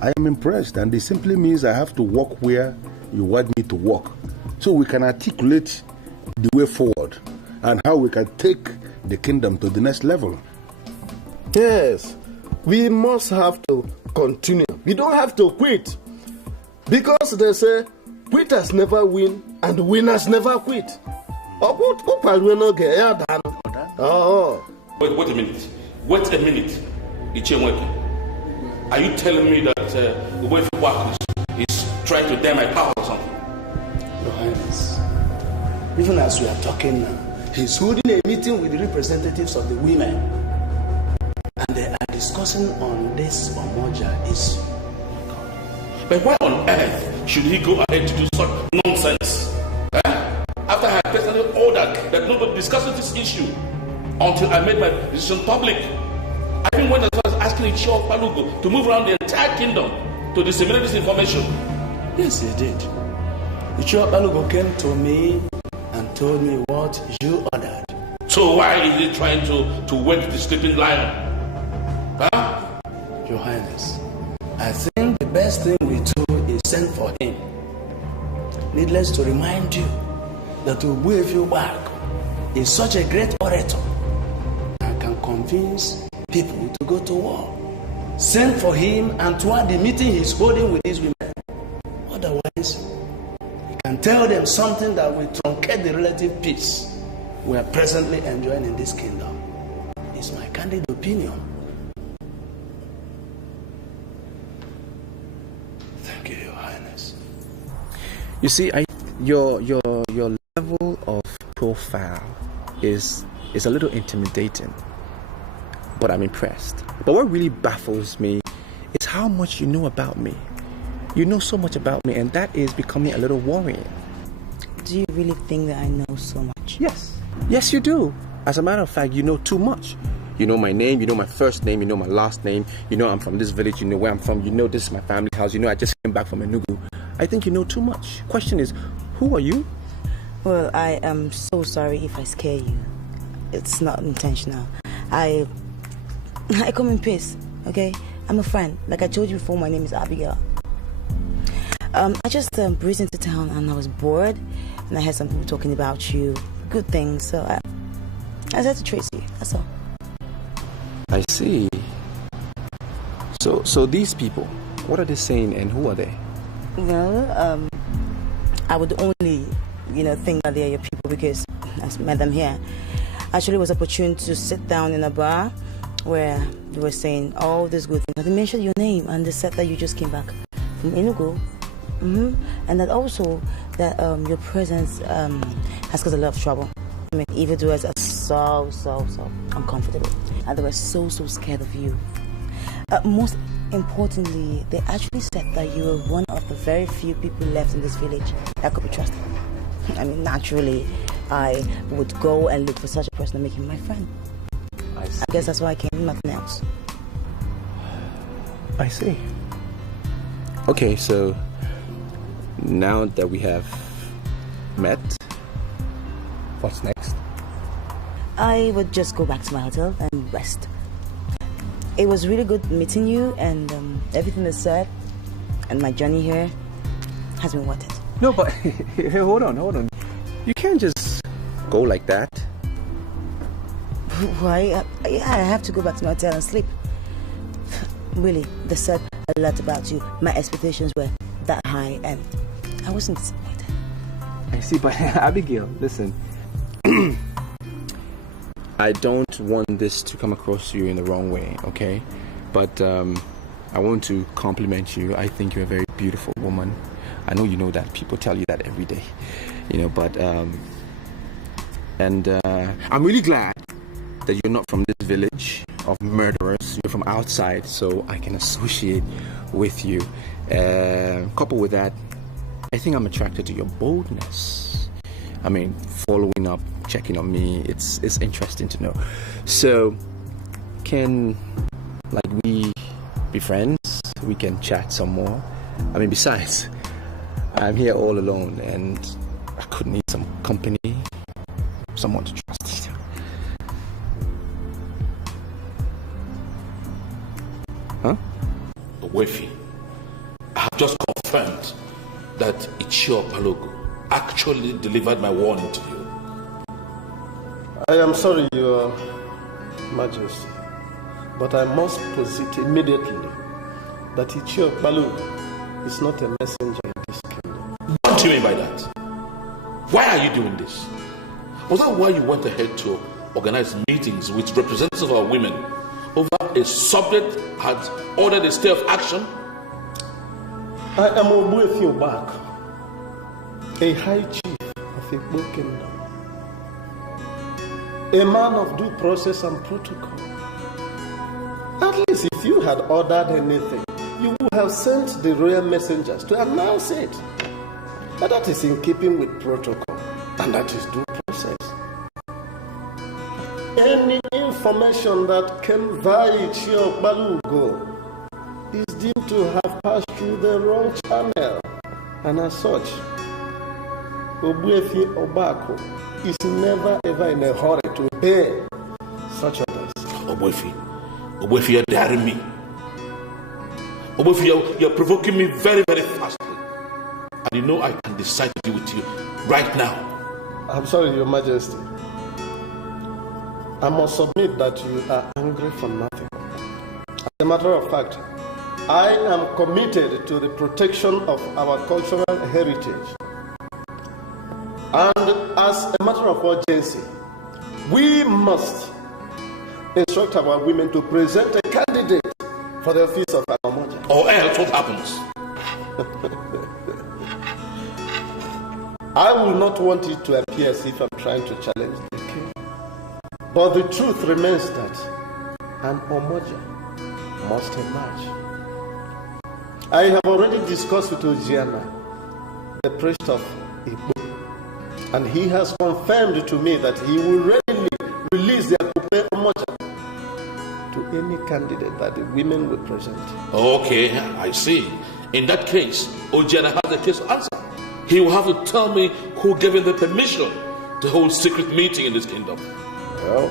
I am impressed, and it simply means I have to walk where you want me to walk, so we can articulate the way forward and how we can take the kingdom to the next level. Yes, we must have to continue. We don't have to quit, because they say quitters never win and winners never quit. Oh. Wait a minute. Wait a minute. Are you telling me that the way for work is trying to dare my power or something? Your Highness, even as we are talking now, he's holding a meeting with the representatives of the women, and they are discussing on this Omoja issue. But why on earth should he go ahead to do such nonsense? After I had personally ordered that nobody discusses this issue until I made my decision public. I even went as far as asking Ichio Palugo to move around the entire kingdom to disseminate this information. Yes, he did. Ichio Palugo came to me and told me what you ordered. So why is he trying to wake the sleeping lion? Your Highness, I think the best thing we do is send for him. Needless to remind you that Ugezu J is such a great orator and can convince people to go to war. Send for him and toward the meeting he's holding with these women. Otherwise, he can tell them something that will truncate the relative peace we are presently enjoying in this kingdom. It's my candid opinion. Thank you, Your Highness. You see, your level of profile is a little intimidating, but I'm impressed. But what really baffles me is how much you know about me. You know so much about me, and that is becoming a little worrying. Do you really think that I know so much? Yes, you do. As a matter of fact, you know too much. You know my name, you know my first name, you know my last name, you know I'm from this village, you know where I'm from, you know this is my family house, you know I just came back from Enugu. I think you know too much. Question is, who are you? Well, I am so sorry if I scare you. It's not intentional. I come in peace, okay? I'm a friend. Like I told you before, my name is Abigail. I just breezed into town and I was bored, and I heard some people talking about you, good things, so I said to Tracy, that's all. I see. So these people, what are they saying and who are they? Well, I would only, think that they are your people because I met them here. Actually, it was opportune to sit down in a bar where they were saying all these good things. They mentioned your name and they said that you just came back from Enugu. And that also that your presence has caused a lot of trouble. I mean, evildoers are so uncomfortable, and they were so scared of you. Most importantly, they actually said that you were one of the very few people left in this village that could be trusted. I mean, naturally, I would go and look for such a person and make him my friend. I guess that's why I came, nothing else. I see. Okay, so now that we have met, what's next? I would just go back to my hotel and rest. It was really good meeting you, and everything they said, and my journey here has been worth it. No, but hold on. You can't just go like that. Why? I have to go back to my hotel and sleep. Really, they said a lot about you. My expectations were that high, and I wasn't disappointed. I see, but Abigail, listen. I don't want this to come across to you in the wrong way, okay? But I want to compliment you. I think you're a very beautiful woman. I know you know that. People tell you that every day, but I'm really glad that you're not from this village of murderers. You're from outside, so I can associate with you. Coupled with that, I think I'm attracted to your boldness. I mean, following up, checking on me, it's interesting to know. So, can we be friends? We can chat some more. I mean, besides, I'm here all alone, and I could need some company, someone to trust. Wefi, I have just confirmed that Ichio Balogo actually delivered my warning to you. I am sorry, Your Majesty, but I must posit immediately that Ichio Balogo is not a messenger in this kingdom. What do you mean by that? Why are you doing this? Was that why you went ahead to organize meetings with representatives of our women over a subject had ordered a stay of action? I am Obuefi Obako, a high chief of Igbo kingdom, a man of due process and protocol. At least if you had ordered anything, you would have sent the royal messengers to announce it. But that is in keeping with protocol, and that is due process. Any information that came via Ichio Balogo is deemed to have passed through the wrong channel, and as such, Obuefi Obako is never ever in a hurry to obey such orders. Obuefi, you're daring me. Obuefi, you're provoking me very, very fastly. And you know I can decide to deal with you right now. I'm sorry, Your Majesty. I must submit that you are angry for nothing. As a matter of fact, I am committed to the protection of our cultural heritage. And as a matter of urgency, we must instruct our women to present a candidate for the office of Amamoja. Or else what happens? I will not want it to appear as if I'm trying to challenge the king. But the truth remains that an Omoja must emerge. I have already discussed with Ojiana, the priest of Igbo, and he has confirmed to me that he will readily release the Akupe Omoja to any candidate that the women will present. Okay, I see. In that case, Ojiana has the case to answer. He will have to tell me who gave him the permission to hold secret meeting in this kingdom. Well,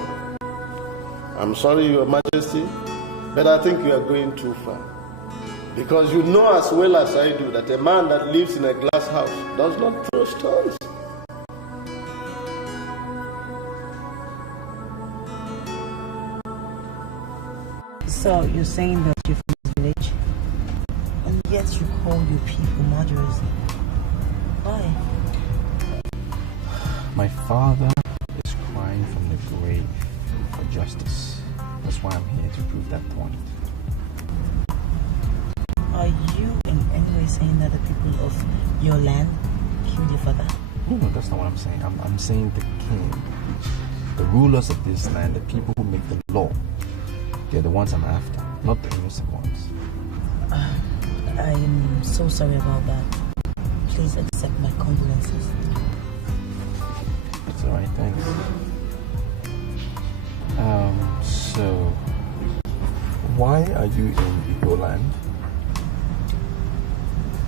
I'm sorry, Your Majesty, but I think you are going too far. Because you know as well as I do that a man that lives in a glass house does not throw stones. So you're saying that you're from this village, and yet you call your people murderers? Why? My father is crying from the grave for justice. That's why I'm here to prove that point. Are you in any way saying that the people of your land killed your father? No, that's not what I'm saying. I'm saying the king, the rulers of this land, the people who make the law, they're the ones I'm after, not the innocent ones. I'm so sorry about that. Please accept my condolences. It's alright, thanks. So, why are you in Igbo land?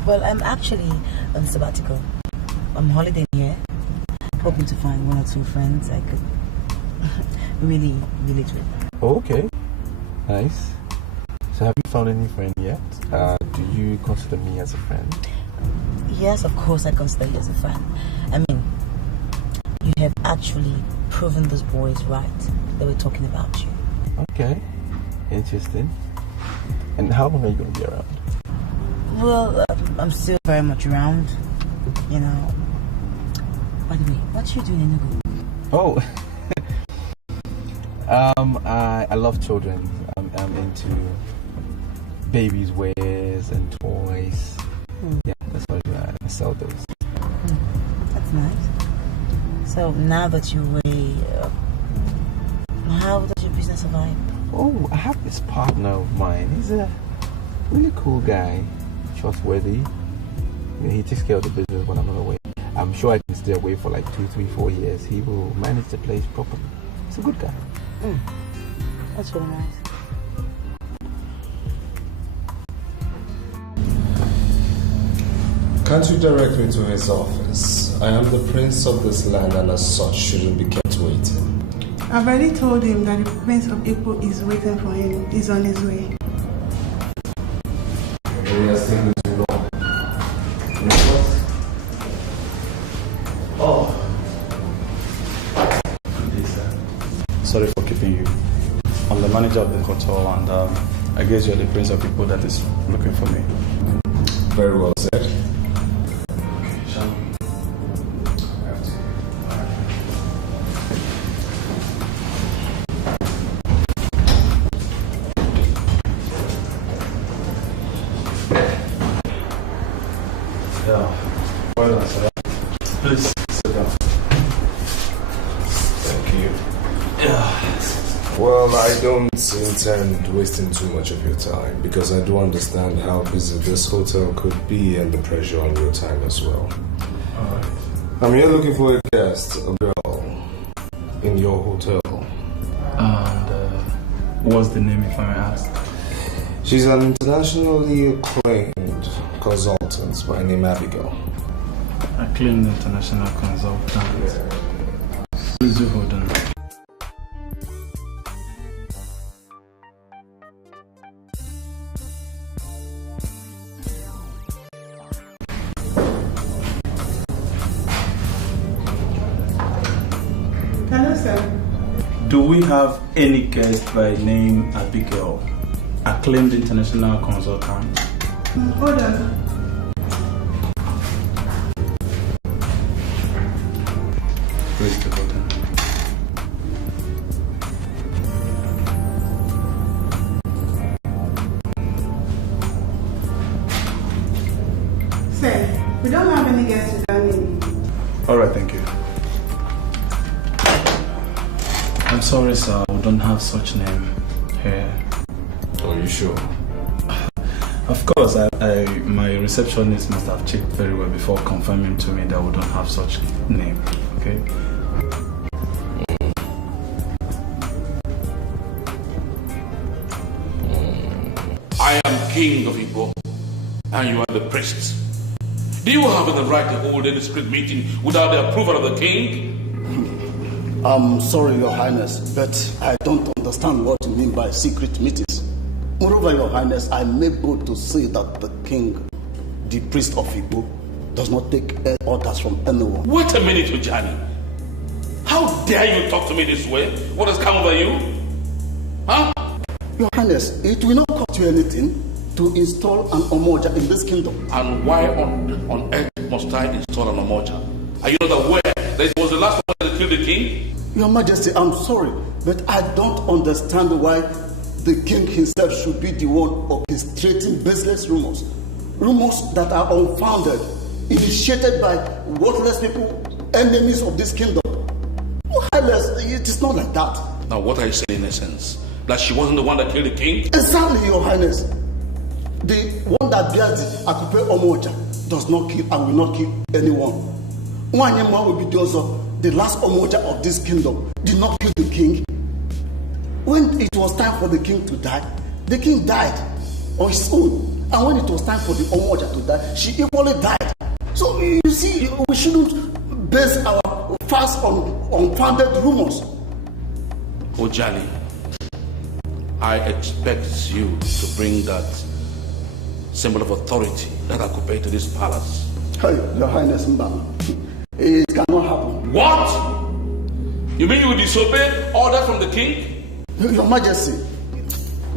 Well, I'm actually on sabbatical. I'm holidaying here, hoping to find one or two friends I could really relate with. Okay, nice. So have you found any friend yet? Do you consider me as a friend? Yes, of course I consider you as a friend. I mean, you have actually proven those boys right. They were talking about you. Okay, interesting. And how long are you going to be around? Well, I'm still very much around, you know. By the way, what you doing in Enugu? Oh, I love children. I'm into babies' wares and toys. Yeah, that's what I do. I sell those. That's nice. So now that you're away, how does your business survive? Oh, I have this partner of mine. He's a really cool guy, trustworthy. He takes care of the business when I'm not away. I'm sure I can stay away for like 2, 3, 4 years. He will manage the place properly. He's a good guy. That's really nice. Can't you direct me to his office? I am the prince of this land and as such shouldn't be kept waiting. I've already told him that the prince of Igbo is waiting for him. He's on his way. sorry for keeping you. I'm the manager of the hotel, and I guess you're the prince of people that is looking for me. Very well said. Well done, sir. Please sit down. Thank you. Well, I don't intend wasting too much of your time because I do understand how busy this hotel could be and the pressure on your time as well. Alright. I'm here looking for a guest, a girl, in your hotel. And what's the name, if I may ask? She's an internationally acclaimed consultant by name Abigail. Acclaimed international consultant. Please do hold on. Hello, sir. Do we have any guest by name Abigail? Acclaimed international consultant. Hold on. Please do hold on. Sir, we don't have any guests with that name. Alright, thank you. I'm sorry, sir, we don't have such name here. Are you sure? Of course, my receptionist must have checked very well before confirming to me that we don't have such name. Okay? I am king of Igbo, and you are the priest. Do you have the right to hold any secret meeting without the approval of the king? I'm sorry, Your Highness, but I don't understand what you mean by secret meetings. Moreover, Your Highness, I may bold to say that the king, the priest of Igbo, does not take orders from anyone. Wait a minute, Ujani. How dare you talk to me this way? What has come over you? Huh? Your Highness, it will not cost you anything to install an Omoja in this kingdom. And why on earth must I install an Omoja? Are you not aware that it was the last one that killed the king? Your Majesty, I'm sorry, but I don't understand why the king himself should be the one orchestrating baseless rumors. Rumors that are unfounded, initiated by worthless people, enemies of this kingdom. Your Highness, it is not like that. Now what are you saying in essence? That she wasn't the one that killed the king? Exactly, Your Highness. The one that bears the Akupe Omoja does not kill and will not kill anyone. Wanyama will be the last Omoja of this kingdom did not kill the king. When it was time for the king to die, the king died on his own. And when it was time for the Omoja to die, she equally died. So you see, we shouldn't base our fast on unfounded rumors. Ojani, I expect you to bring that symbol of authority that I could pay to this palace. Hey, Your Highness Mbama, it cannot happen. What? You mean you will disobey order from the king? Your Majesty,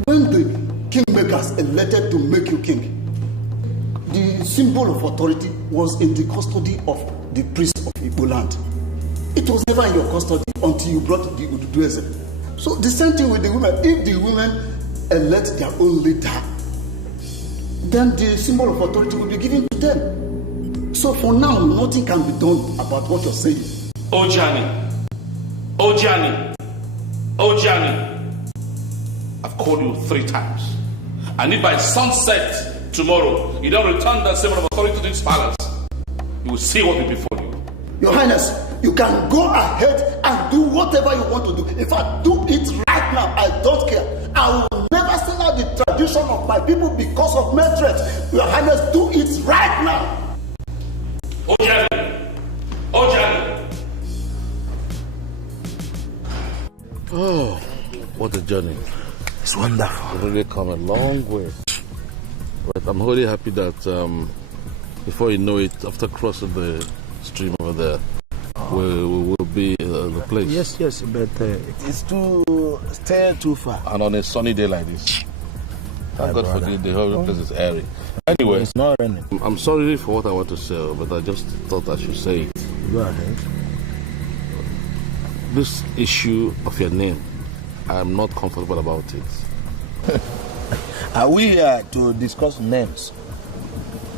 when the kingmakers elected to make you king, the symbol of authority was in the custody of the priest of Igbo land. It was never in your custody until you brought the Ugezu. So the same thing with the women. If the women elect their own leader, then the symbol of authority will be given to them. So for now, nothing can be done about what you're saying. Ojani, I've called you 3 times. And if by sunset tomorrow you don't return that symbol of authority to this palace, you will see what will befall you. Your Highness, you can go ahead and do whatever you want to do. If I do it right now, I don't care. I will never sell out the tradition of my people because of metrics. Your Highness, do it right now. Ojani. Oh, what a journey. It's wonderful. We've really come a long way. But I'm really happy that before you know it, after crossing the stream over there, we'll be the place. Yes, but it's still too far. And on a sunny day like this. Thank God for the whole place is airy. Anyway, it's not raining. I'm sorry for what I want to say, but I just thought I should say it. Go ahead. This issue of your name, I'm not comfortable about it. Are we here to discuss names?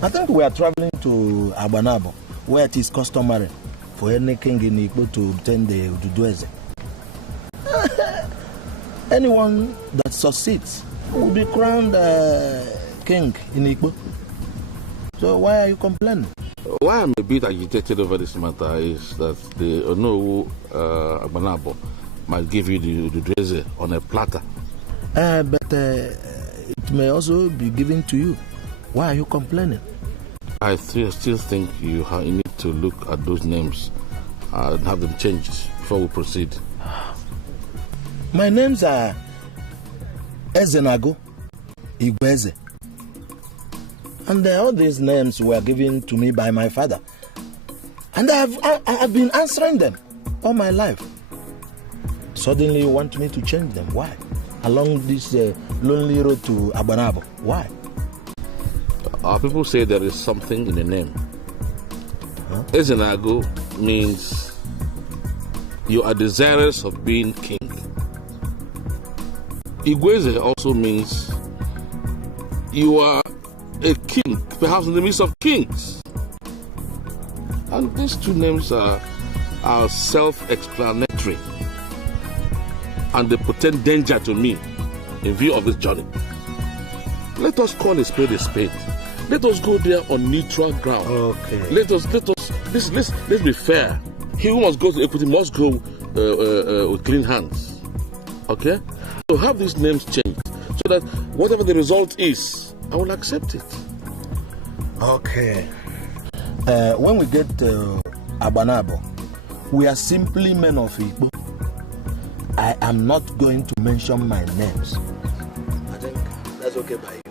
I think we are traveling to Abanabo, where it is customary for any king in Igbo to obtain the Ugezu J. Anyone that succeeds will be crowned king in Igbo. So why are you complaining? Why I'm a bit agitated over this matter is that the Onowu Abanabo might give you the Ugezu J on a platter. But it may also be given to you. Why are you complaining? I still think you need to look at those names and have them changed before we proceed. My names are Ezenago, Iwuzie. And all these names were given to me by my father. And I have been answering them all my life. Suddenly you want me to change them. Why? Along this lonely road to Abanabo. Why? People say there is something in the name. Huh? Ezenago means you are desirous of being king. Iwuzie also means you are a king, perhaps in the midst of kings. And these two names are self-explanatory. And they portend danger to me in view of this journey. Let us call a spade a spade. Let us go there on neutral ground. Okay. Let's be fair. He who must go to equity must go with clean hands. Okay? So have these names changed so that whatever the result is, I will accept it. Okay. When we get to Abanabo, we are simply men of Igbo. I am not going to mention my names. I think that's okay by you.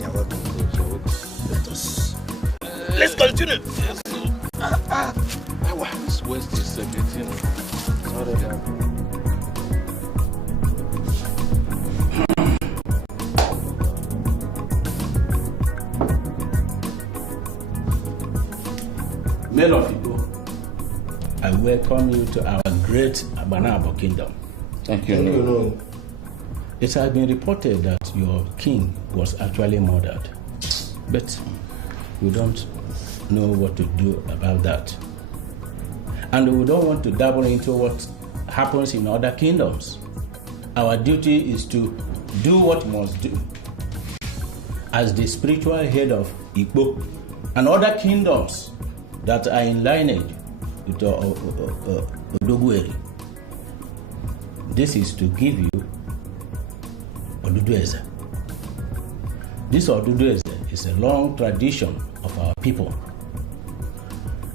You're welcome. Let's continue. This West is getting. Sorry, Men of Igbo, I welcome you to our great Abanabo kingdom. Thank you. It has been reported that your king was actually murdered, but we don't know what to do about that. And we don't want to dabble into what happens in other kingdoms. Our duty is to do what we must do. As the spiritual head of Igbo and other kingdoms that are in lineage with Odogweri, this is to give you Ugezu J. This Ugezu J is a long tradition of our people.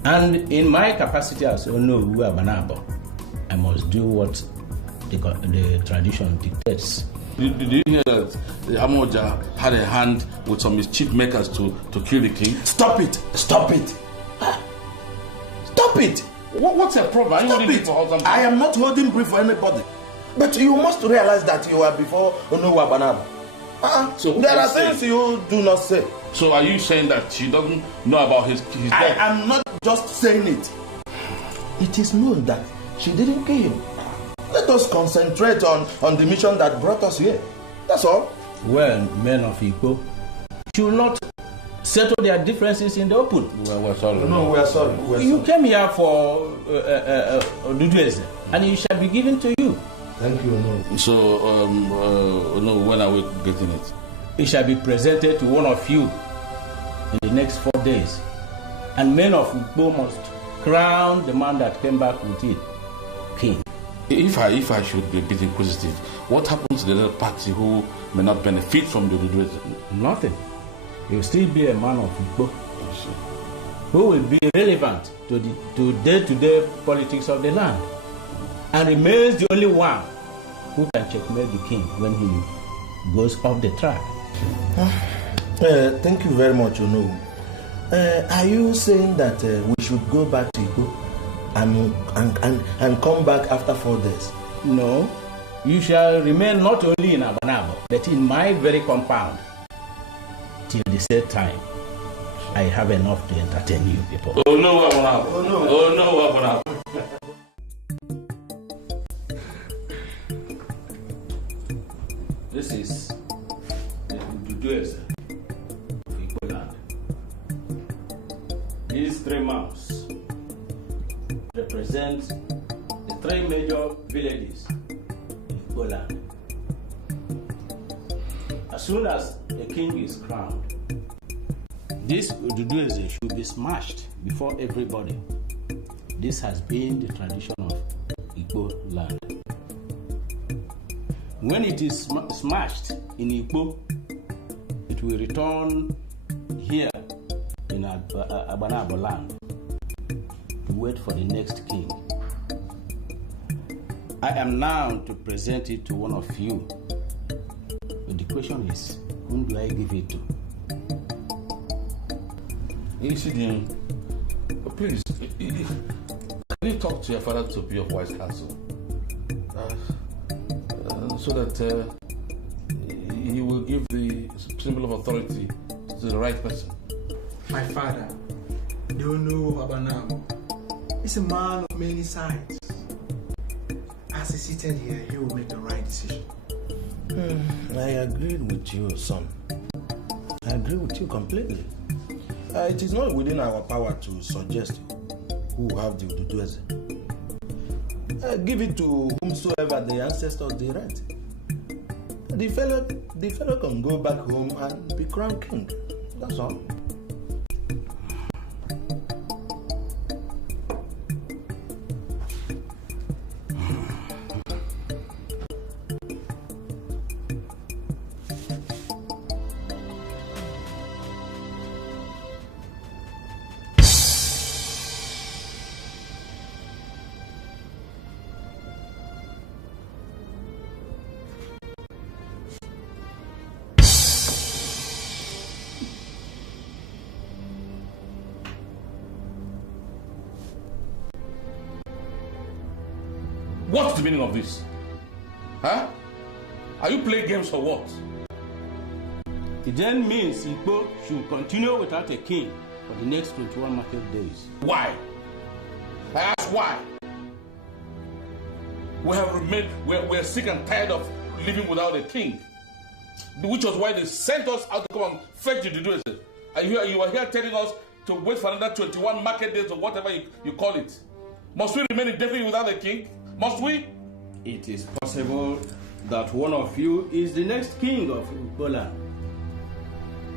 And in my capacity as Onowu Abanabo, I must do what the tradition dictates. Did you hear that the Amoja had a hand with some mischief makers to kill the king? Stop it! Stop it! Stop it! What's the problem? Stop it! I am not holding brief for anybody. But you must realize that you are before Onowu Abanabo. So there are things you do not say. So are you saying that she doesn't know about his death? I am not just saying it. It is known that she didn't kill him. Let us concentrate on the mission that brought us here. That's all. Well, men of Igbo should not settle their differences in the open. We're sorry. No, we are sorry. You came here for Ugezu J, and it shall be given to you. Thank you, no. So, when are we getting it? It shall be presented to one of you in the next 4 days. And men of Igbo must crown the man that came back with it king. If I should be a bit inquisitive, what happens to the little party who may not benefit from the Ugezu J? Nothing. He will still be a man of Igbo who will be relevant to the day-to-day politics of the land and remains the only one who can checkmate the king when he goes off the track. Thank you very much, Onowu. Are you saying that we should go back to Igbo and come back after 4 days? No. You shall remain not only in Abanabo, but in my very compound till the said time. I have enough to entertain you people. Oh no, Abanabo. Oh no. Oh no, Abanabo. This is the Ugezu of Igbo land. These 3 maps represent the 3 major villages in Igbo land. As soon as a king is crowned, this Ugezu should be smashed before everybody. This has been the tradition of Igbo land. When it is smashed in Igbo, it will return here in Abanabo land to wait for the next king. I am now to present it to one of you. But the question is, whom do I give it to? Please, can you talk to your father to be of wise counsel? So that he will give the symbol of authority to the right person. My father, don't know Abanabo. He's a man of many sides. As he's seated here, he will make the right decision. I agree with you, son. I agree with you completely. It is not within our power to suggest who will have the Ugezu. Give it to whomsoever the ancestors direct. The fellow can go back home and be crowned king. That's all. What's the meaning of this? Huh? Are you playing games or what? It then means Igbo should continue without a king for the next 21 market days. Why? I ask why? We're sick and tired of living without a king. Which was why they sent us out to come and fetch the Ugezu. And you are here telling us to wait for another 21 market days or whatever you call it. Must we remain indefinitely without a king? Must we? It is possible that one of you is the next king of Igbo land.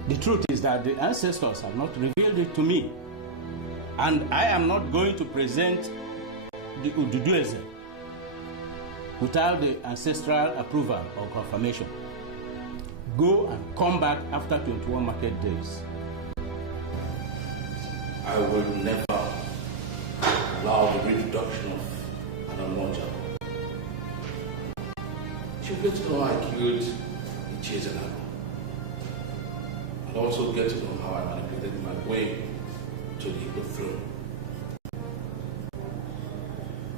The truth is that the ancestors have not revealed it to me. And I am not going to present the Ugezu without the ancestral approval or confirmation. Go and come back after 21 market days. I will never allow the reintroduction of an Umoja. She'll get to know I killed Ugezu and also get to know how I manipulated my way to the Igbo throne.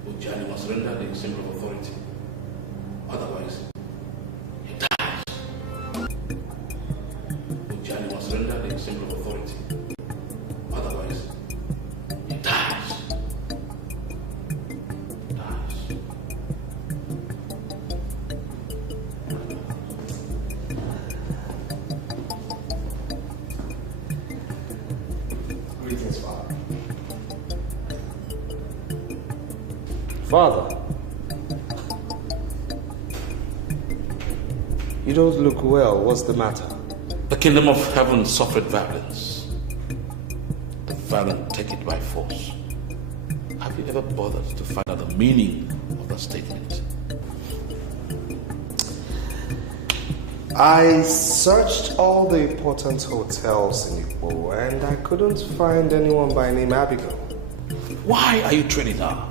Ujani must render the symbol of authority. Otherwise, he dies. Ujani must render the symbol of authority. Otherwise, he dies. Greetings, Father. Father, you don't look well. What's the matter? The kingdom of heaven suffered violence. The violent take it by force. Have you ever bothered to find out the meaning of that statement? I searched all the important hotels in Igbo and I couldn't find anyone by name Abigail. Why are you trailing her?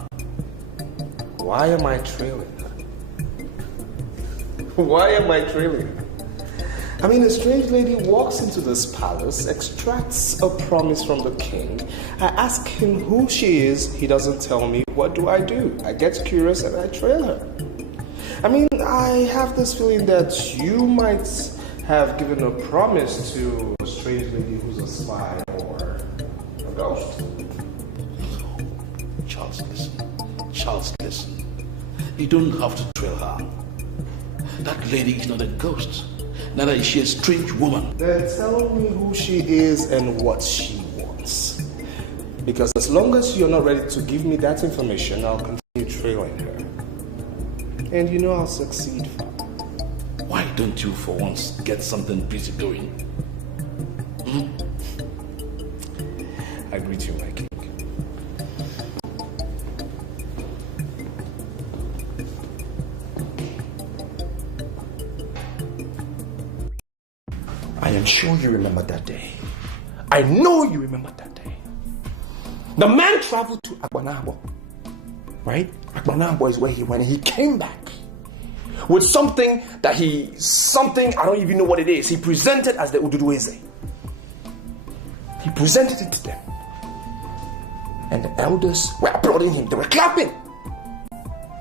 Why am I trailing her? Why am I trailing her? I mean, a strange lady walks into this palace, extracts a promise from the king. I ask him who she is. He doesn't tell me. What do? I get curious and I trail her. I mean, I have this feeling that you might have given a promise to a strange lady who's a spy or a ghost. Charles, listen. You don't have to trail her. That lady is not a ghost. Neither is she a strange woman. Then tell me who she is and what she wants. Because as long as you're not ready to give me that information, I'll continue trailing her. And you know I'll succeed, Father. Why don't you for once get something busy doing? I greet you, my king. I am sure you remember that day. I know you remember that day. The man traveled to Agbanabo, right? Agbanabo is where he went, and he came back with something, I don't even know what it is. He presented as the Ugezu J. He presented it to them. And the elders were applauding him. They were clapping.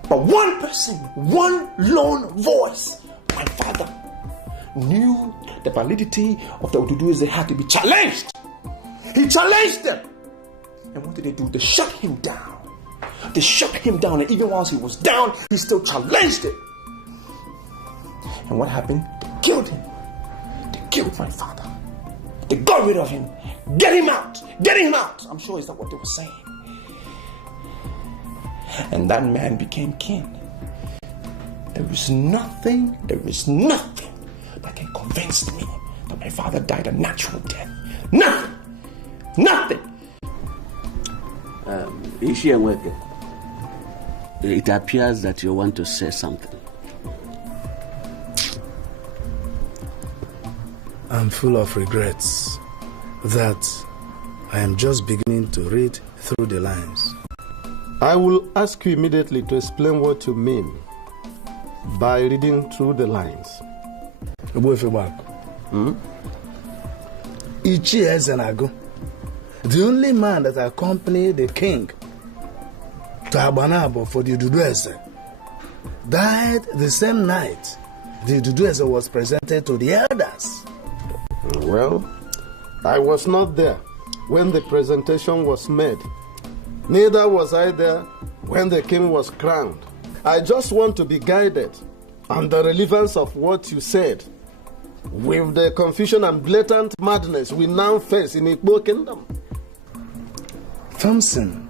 But one person, one lone voice, my father, knew the validity of the Ugezu J had to be challenged. He challenged them. And what did they do? They shut him down. They shut him down, and even whilst he was down, he still challenged it. And what happened? They killed him. They killed my father. They got rid of him. Get him out! Get him out! I'm sure is that what they were saying. And that man became king. There is nothing that can convince me that my father died a natural death. Nothing. It appears that you want to say something. I'm full of regrets that I am just beginning to read through the lines. I will ask you immediately to explain what you mean by reading through the lines. Ichi Ezenago, the only man that accompanied the king to Abanabo for the Ugezu J, died the same night the Ugezu J was presented to the elders. Well, I was not there when the presentation was made. Neither was I there when the king was crowned. I just want to be guided on the relevance of what you said with the confusion and blatant madness we now face in Igbo kingdom. Thompson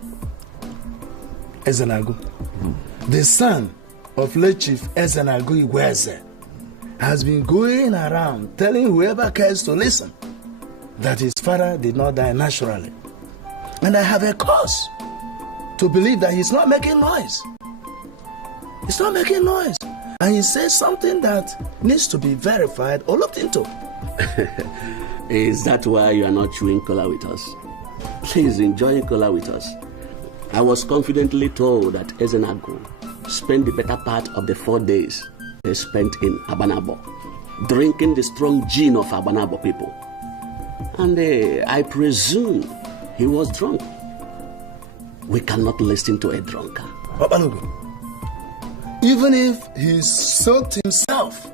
Ezenago, the son of late Chief Ezenago Iwuzie, has been going around telling whoever cares to listen that his father did not die naturally. And I have a cause to believe that he's not making noise. He's not making noise. And he says something that needs to be verified or looked into. Is that why you are not chewing cola with us? Please enjoy cola with us. I was confidently told that Ezenago spent the better part of the 4 days they spent in Abanabo, drinking the strong gin of Abanabo people. And I presume he was drunk. We cannot listen to a drunkard. Even if he soaked himself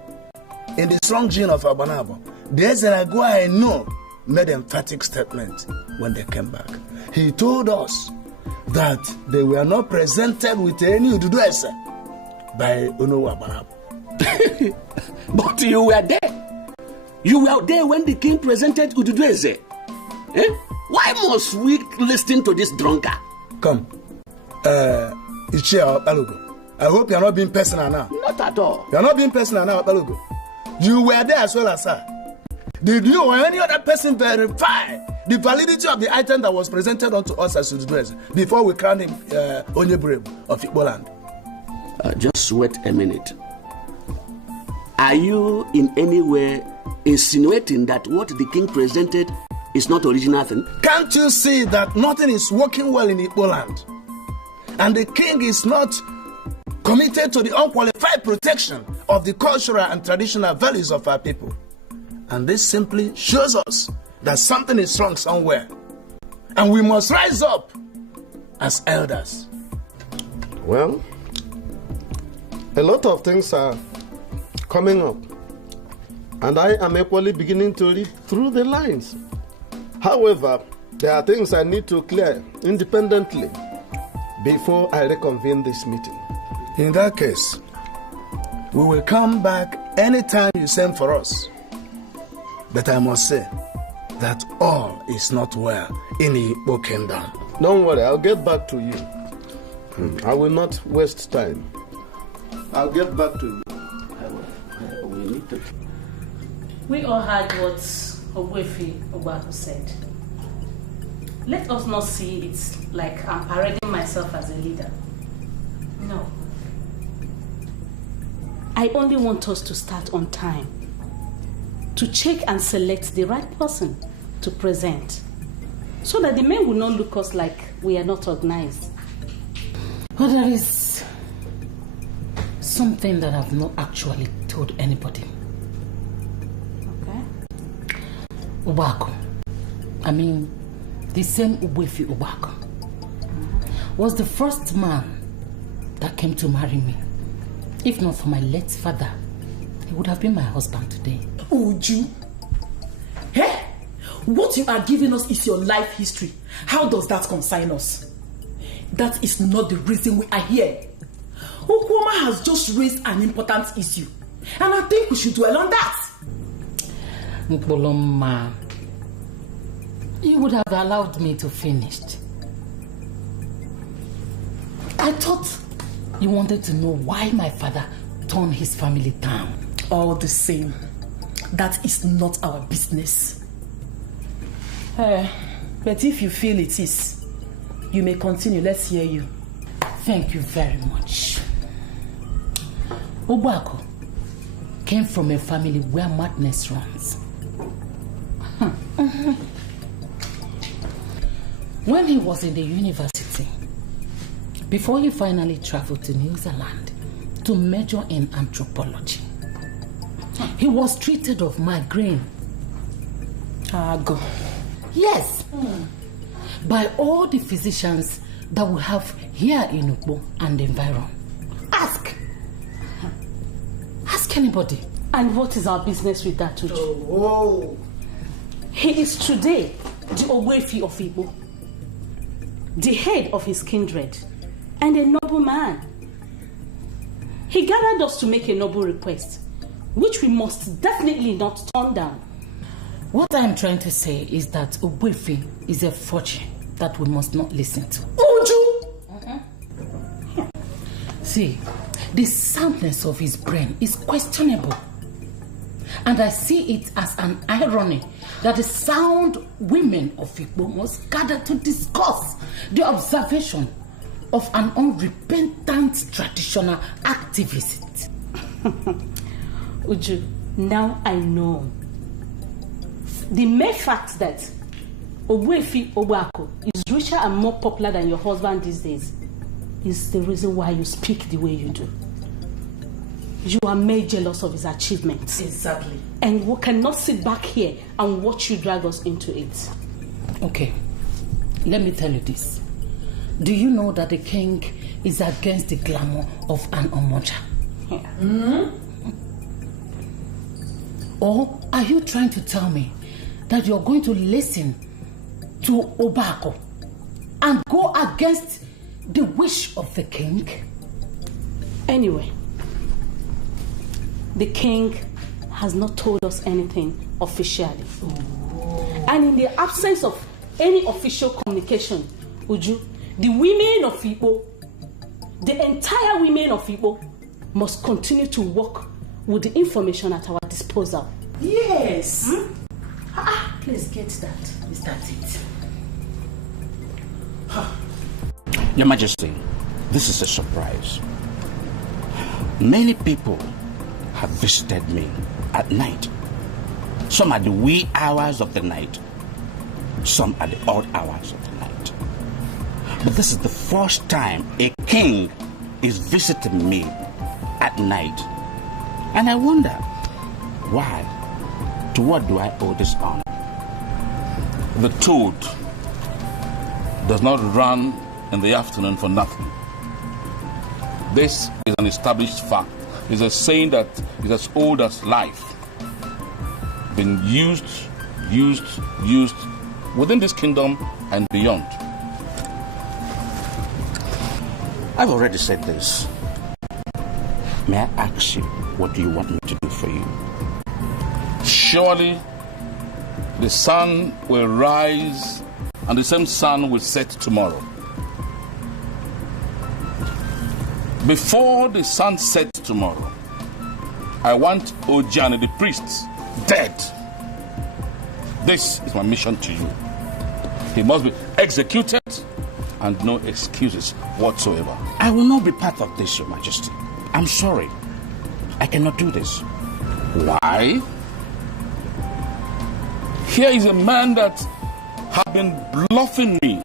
in the strong gin of Abanabo, the Ezenago I know made an emphatic statement when they came back. He told us that they were not presented with any Ugezu J by Uno Abanabo. But you were there. You were there when the king presented Ugezu J. Why must we listen to this drunkard? Come. Ichia Balugo. I hope you are not being personal now. Not at all. You are not being personal now, Balugo. You were there as well as her. Did you or any other person verify the validity of the item that was presented unto us as Ugezu J before we crowned him Onyeburebu of Igbo land? Just wait a minute. Are you in any way insinuating that what the king presented is not original thing? Can't you see that nothing is working well in Igbo land? And the king is not committed to the unqualified protection of the cultural and traditional values of our people. And this simply shows us that something is wrong somewhere. And we must rise up as elders. Well, a lot of things are coming up. And I am equally beginning to read through the lines. However, there are things I need to clear independently before I reconvene this meeting. In that case, we will come back anytime you send for us. But I must say that all is not well in the Igbo kingdom. Don't worry, I'll get back to you. I will not waste time. I'll get back to you. We all heard what Ogwefi Ogwako said. Let us not see it like I'm parading myself as a leader. No. I only want us to start on time, to check and select the right person to present, so that the men will not look us like we are not organized. But there is something that I've not actually told anybody. Okay. Ubako, I mean, the same Ogwefi Ubako, was the first man that came to marry me. If not for my late father, he would have been my husband today. Uju, hey, what you are giving us is your life history. How does that concern us? That is not the reason we are here. Okwoma has just raised an important issue, and I think we should dwell on that. Mkoloma, you would have allowed me to finish. I thought you wanted to know why my father turned his family down. All the same, that is not our business. But if you feel it is, you may continue. Let's hear you. Thank you very much. Ubako came from a family where madness runs. When he was in the university, before he finally traveled to New Zealand to major in anthropology, he was treated of migraine. Go. Yes. By all the physicians that we have here in Ukbo and the environ. Ask anybody. And what is our business with that, Uju? He is today the Ogwefi of Igbo, the head of his kindred, and a noble man. He gathered us to make a noble request, which we must definitely not turn down. What I'm trying to say is that Ogwefi is a fortune that we must not listen to. Uju! See, the soundness of his brain is questionable. And I see it as an irony that the sound women of Igbo must gather to discuss the observation of an unrepentant traditional activist. Uju, now I know. The mere fact that Ogwefi Ogwako is richer and more popular than your husband these days is the reason why you speak the way you do. You are made jealous of his achievements. Exactly. And we cannot sit back here and watch you drag us into it. Okay, let me tell you this. Do you know that the king is against the glamour of an Omoja? Yeah. Or are you trying to tell me that you're going to listen to Obako and go against the wish of the king? Anyway, the king has not told us anything officially. And in the absence of any official communication, Uju, the women of Igbo, the entire women of Igbo, must continue to work with the information at our disposal. Yes. Please get that. Is that it? Your Majesty, this is a surprise. Many people have visited me at night. Some at the wee hours of the night, some at the odd hours of the night. But this is the first time a king is visiting me at night. And I wonder, why To what do I owe this honor? The toad does not run in the afternoon for nothing. This is an established fact. It's a saying that is as old as life. Been used within this kingdom and beyond. I've already said this. May I ask you, what do you want me to do for you? Surely the sun will rise and the same sun will set tomorrow. Before the sun sets tomorrow, I want Ojani the priest dead. This is my mission to you. He must be executed and no excuses whatsoever. I will not be part of this, Your Majesty. I'm sorry. I cannot do this. Why? Here is a man that has been bluffing me.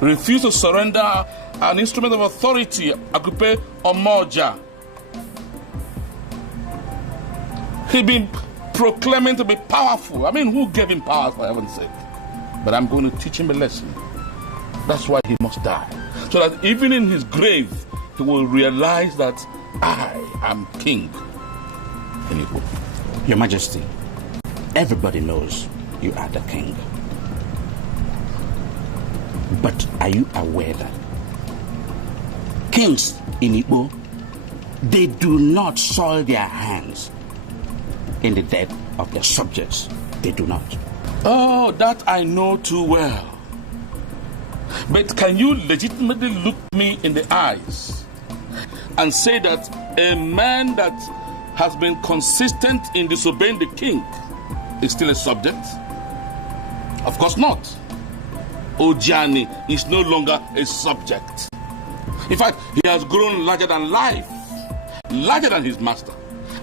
Refused to surrender an instrument of authority, Akupe Omoja. He been proclaiming to be powerful. I mean, who gave him power, for heaven's sake? But I'm going to teach him a lesson. That's why he must die. So that even in his grave, he will realize that I am king in Igbo. Your Majesty, everybody knows you are the king. But are you aware that kings in Igbo, they do not soil their hands in the death of their subjects? They do not. Oh, that I know too well. But can you legitimately look me in the eyes and say that a man that has been consistent in disobeying the king is still a subject? Of course not. Ojani is no longer a subject. In fact, he has grown larger than life, larger than his master.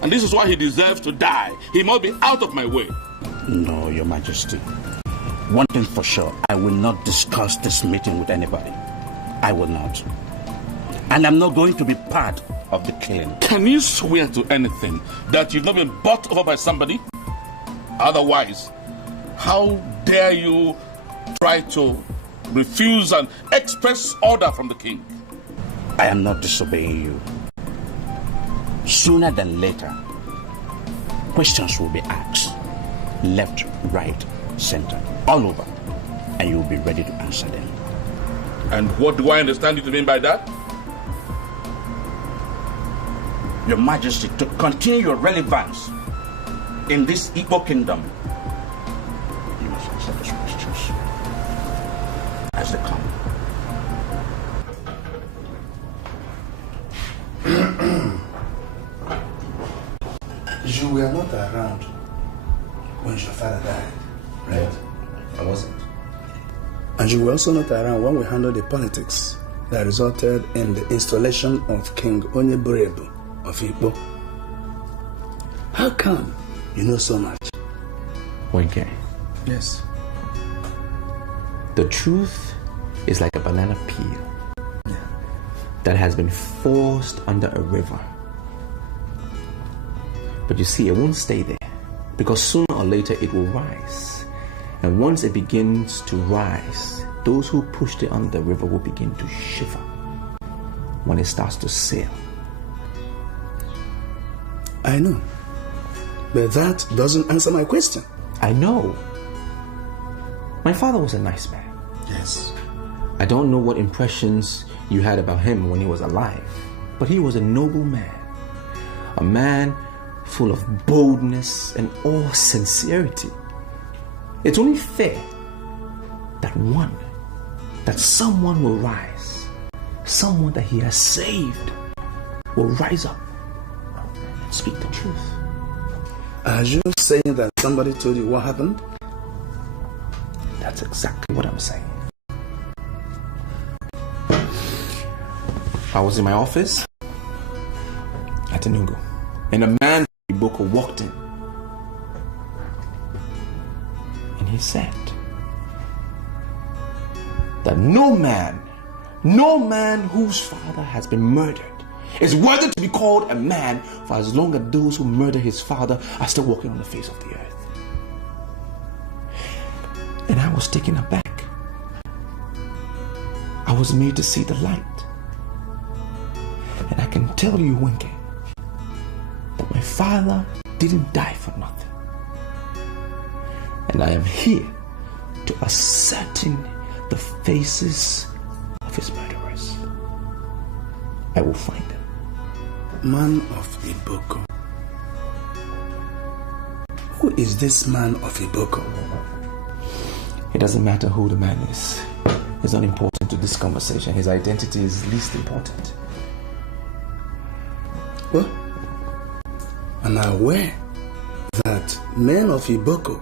And this is why he deserves to die. He must be out of my way. No, Your Majesty. One thing for sure, I will not discuss this meeting with anybody. I will not. And I'm not going to be part of the killing. Can you swear to anything that you've not been bought over by somebody? Otherwise, how dare you try to refuse an express order from the king? I am not disobeying you. Sooner than later, questions will be asked. Left, right, center, all over. And you will be ready to answer them. And what do I understand you to mean by that? Your Majesty, to continue your relevance in this Igbo kingdom, you must answer those questions as they come. You were not around when your father died, right? I wasn't. And you were also not around when we handled the politics that resulted in the installation of King Onyeburebu of Igbo. How come you know so much? Wenke. Yes. The truth is like a banana peel that has been forced under a river. But you see, it won't stay there, because sooner or later it will rise. And once it begins to rise, those who pushed it under the river will begin to shiver when it starts to sail. I know. But that doesn't answer my question. I know. My father was a nice man. Yes. I don't know what impressions you had about him when he was alive, but he was a noble man. A man full of boldness and all sincerity. It's only fair that someone will rise, someone that he has saved will rise up and speak the truth. Are you saying that somebody told you what happened? That's exactly what I'm saying. I was in my office at Enugu, and a man from Boko walked in, and he said that no man whose father has been murdered is worthy to be called a man for as long as those who murder his father are still walking on the face of the earth. And I was taken aback. I was made to see the light. And I can tell you, Wenke, that my father didn't die for nothing. And I am here to ascertain the faces of his murderers. I will find them. Man of Iboko. Who is this man of Iboko? It doesn't matter who the man is. It's not important to this conversation. His identity is least important. Well, I'm aware that men of Iboko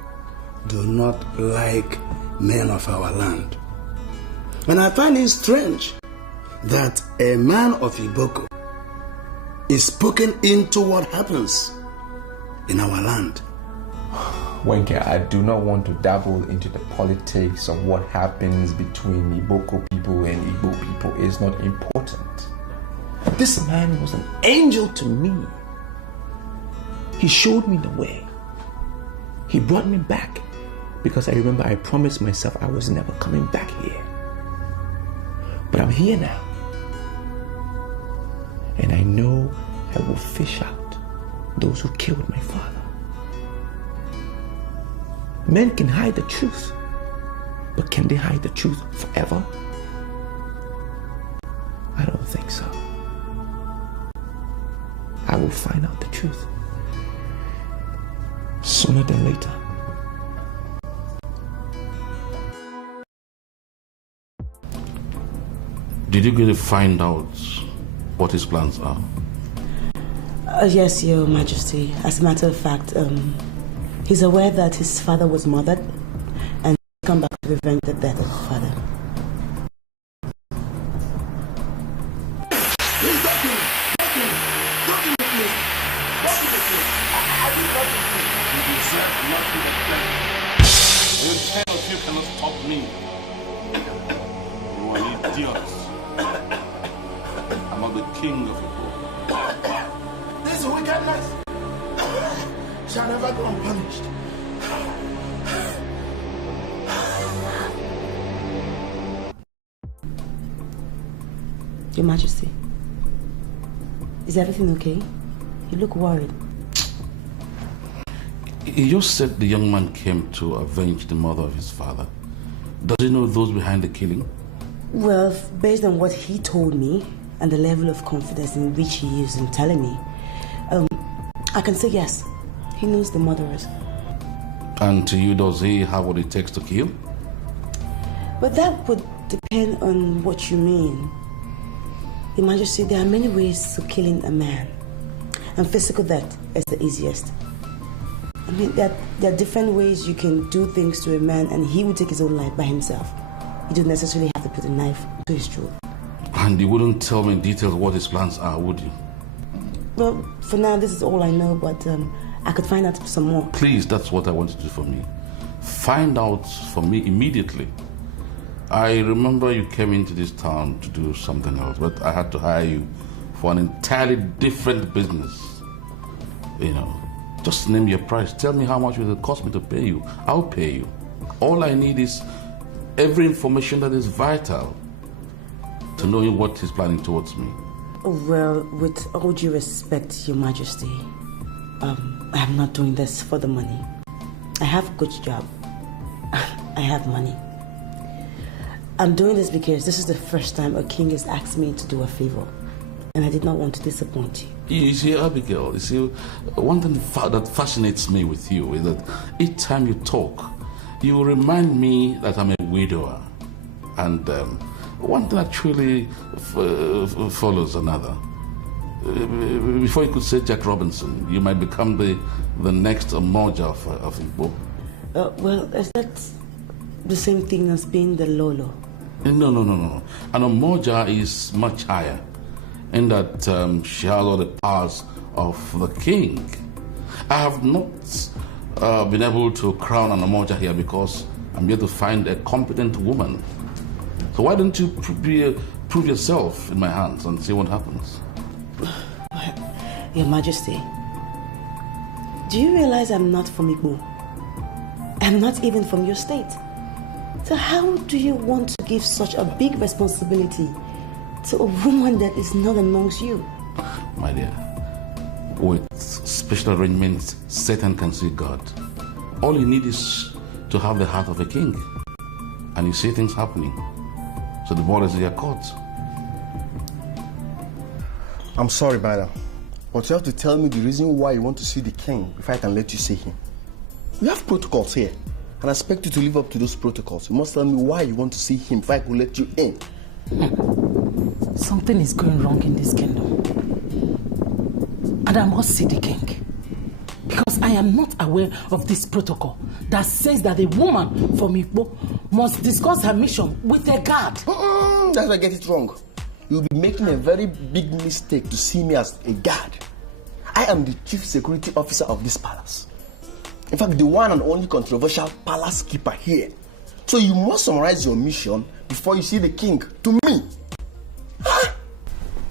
do not like men of our land. And I find it strange that a man of Iboko is spoken into what happens in our land. Wenke, I do not want to dabble into the politics of what happens between Iboko people and Igbo people. It's not important. This man was an angel to me. He showed me the way. He brought me back because I remember I promised myself I was never coming back here. But I'm here now. And I know I will fish out those who killed my father. Men can hide the truth, but can they hide the truth forever? I don't think so. I will find out the truth sooner than later. Did you get to find out what his plans are? Yes, Your Majesty. As a matter of fact, he's aware that his father was murdered and come back to revenge the death of his father. The 10 of you cannot stop me. You are idiots. I'm not the king of Igbo. This wickedness shall never go unpunished. Your Majesty, is everything okay? You look worried. You just said the young man came to avenge the murder of his father. Does he know those behind the killing? Well, based on what he told me and the level of confidence in which he is in telling me, I can say yes, he knows the murderers. And to you, does he have what it takes to kill? But that would depend on what you mean. Your Majesty, there are many ways to killing a man, and physical death is the easiest. I mean, there are different ways you can do things to a man and he will take his own life by himself. You don't necessarily have to put a knife to his throat. And you wouldn't tell me in detail what his plans are, would you? Well, for now, this is all I know, but I could find out some more. Please, that's what I want you to do for me. Find out for me immediately. I remember you came into this town to do something else, but I had to hire you for an entirely different business. You know, just name your price. Tell me how much it will cost me to pay you. I'll pay you. All I need is every information that is vital to knowing what he's planning towards me. Well, with all due respect, Your Majesty, I'm not doing this for the money. I have a good job. I have money. I'm doing this because this is the first time a king has asked me to do a favor, and I did not want to disappoint you. You see, Abigail, you see, one thing that fascinates me with you is that each time you talk, you remind me that I'm a widower. And one thing actually follows another. Before you could say Jack Robinson, you might become the next Moja of Igbo. Well, is that the same thing as being the Lolo? No. An Omoja is much higher in that she has all the powers of the king. I have not been able to crown an Omoja here because I'm here to find a competent woman. So why don't you prove yourself in my hands and see what happens? Your Majesty, do you realize I'm not from Igbo? I'm not even from your state. So how do you want to give such a big responsibility to a woman that is not amongst you? My dear, with special arrangements, Satan can see God. All you need is to have the heart of a king, and you see things happening. So the ball is in your court. I'm sorry, madam, but you have to tell me the reason why you want to see the king before I can let you see him. We have protocols here, and I expect you to live up to those protocols. You must tell me why you want to see him before I can let you in. Something is going wrong in this kingdom. And I must see the king. Because I am not aware of this protocol that says that a woman from Igbo must discuss her mission with a guard. That's why I get it wrong. You'll be making a very big mistake to see me as a guard. I am the chief security officer of this palace. In fact, the one and only controversial palace keeper here. So you must summarize your mission before you see the king to me. Huh?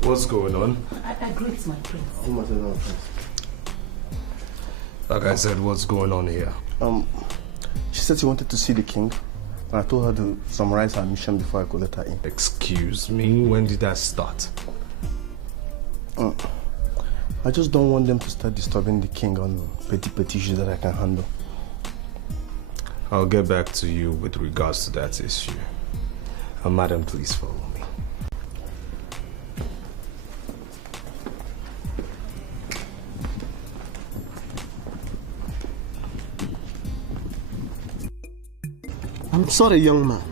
What's going on? I greet my prince. Like I said, what's going on here? She said she wanted to see the king, and I told her to summarize her mission before I could let her in. Excuse me, when did that start? I just don't want them to start disturbing the king on petty issues that I can handle. I'll get back to you with regards to that issue. Madam, please follow me. I'm sorry, young man,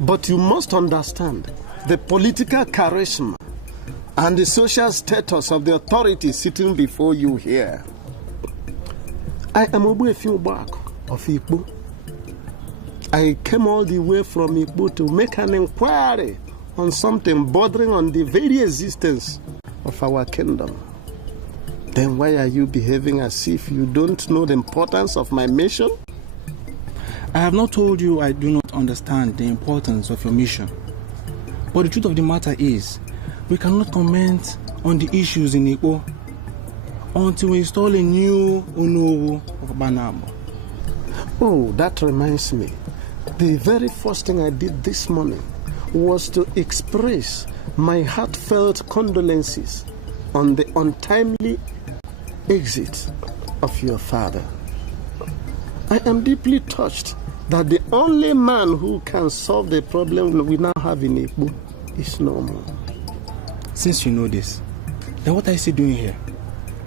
but you must understand the political charisma and the social status of the authority sitting before you here. I am Ugezu J of Igbo. I came all the way from Igbo to make an inquiry on something bordering on the very existence of our kingdom. Then why are you behaving as if you don't know the importance of my mission? I have not told you I do not understand the importance of your mission. But the truth of the matter is, we cannot comment on the issues in Igbo until we install a new Onowu of Banabo. Oh, that reminds me. The very first thing I did this morning was to express my heartfelt condolences on the untimely exit of your father. I am deeply touched that the only man who can solve the problem we now have in Igbo is no more. Since you know this, then what are you still doing here?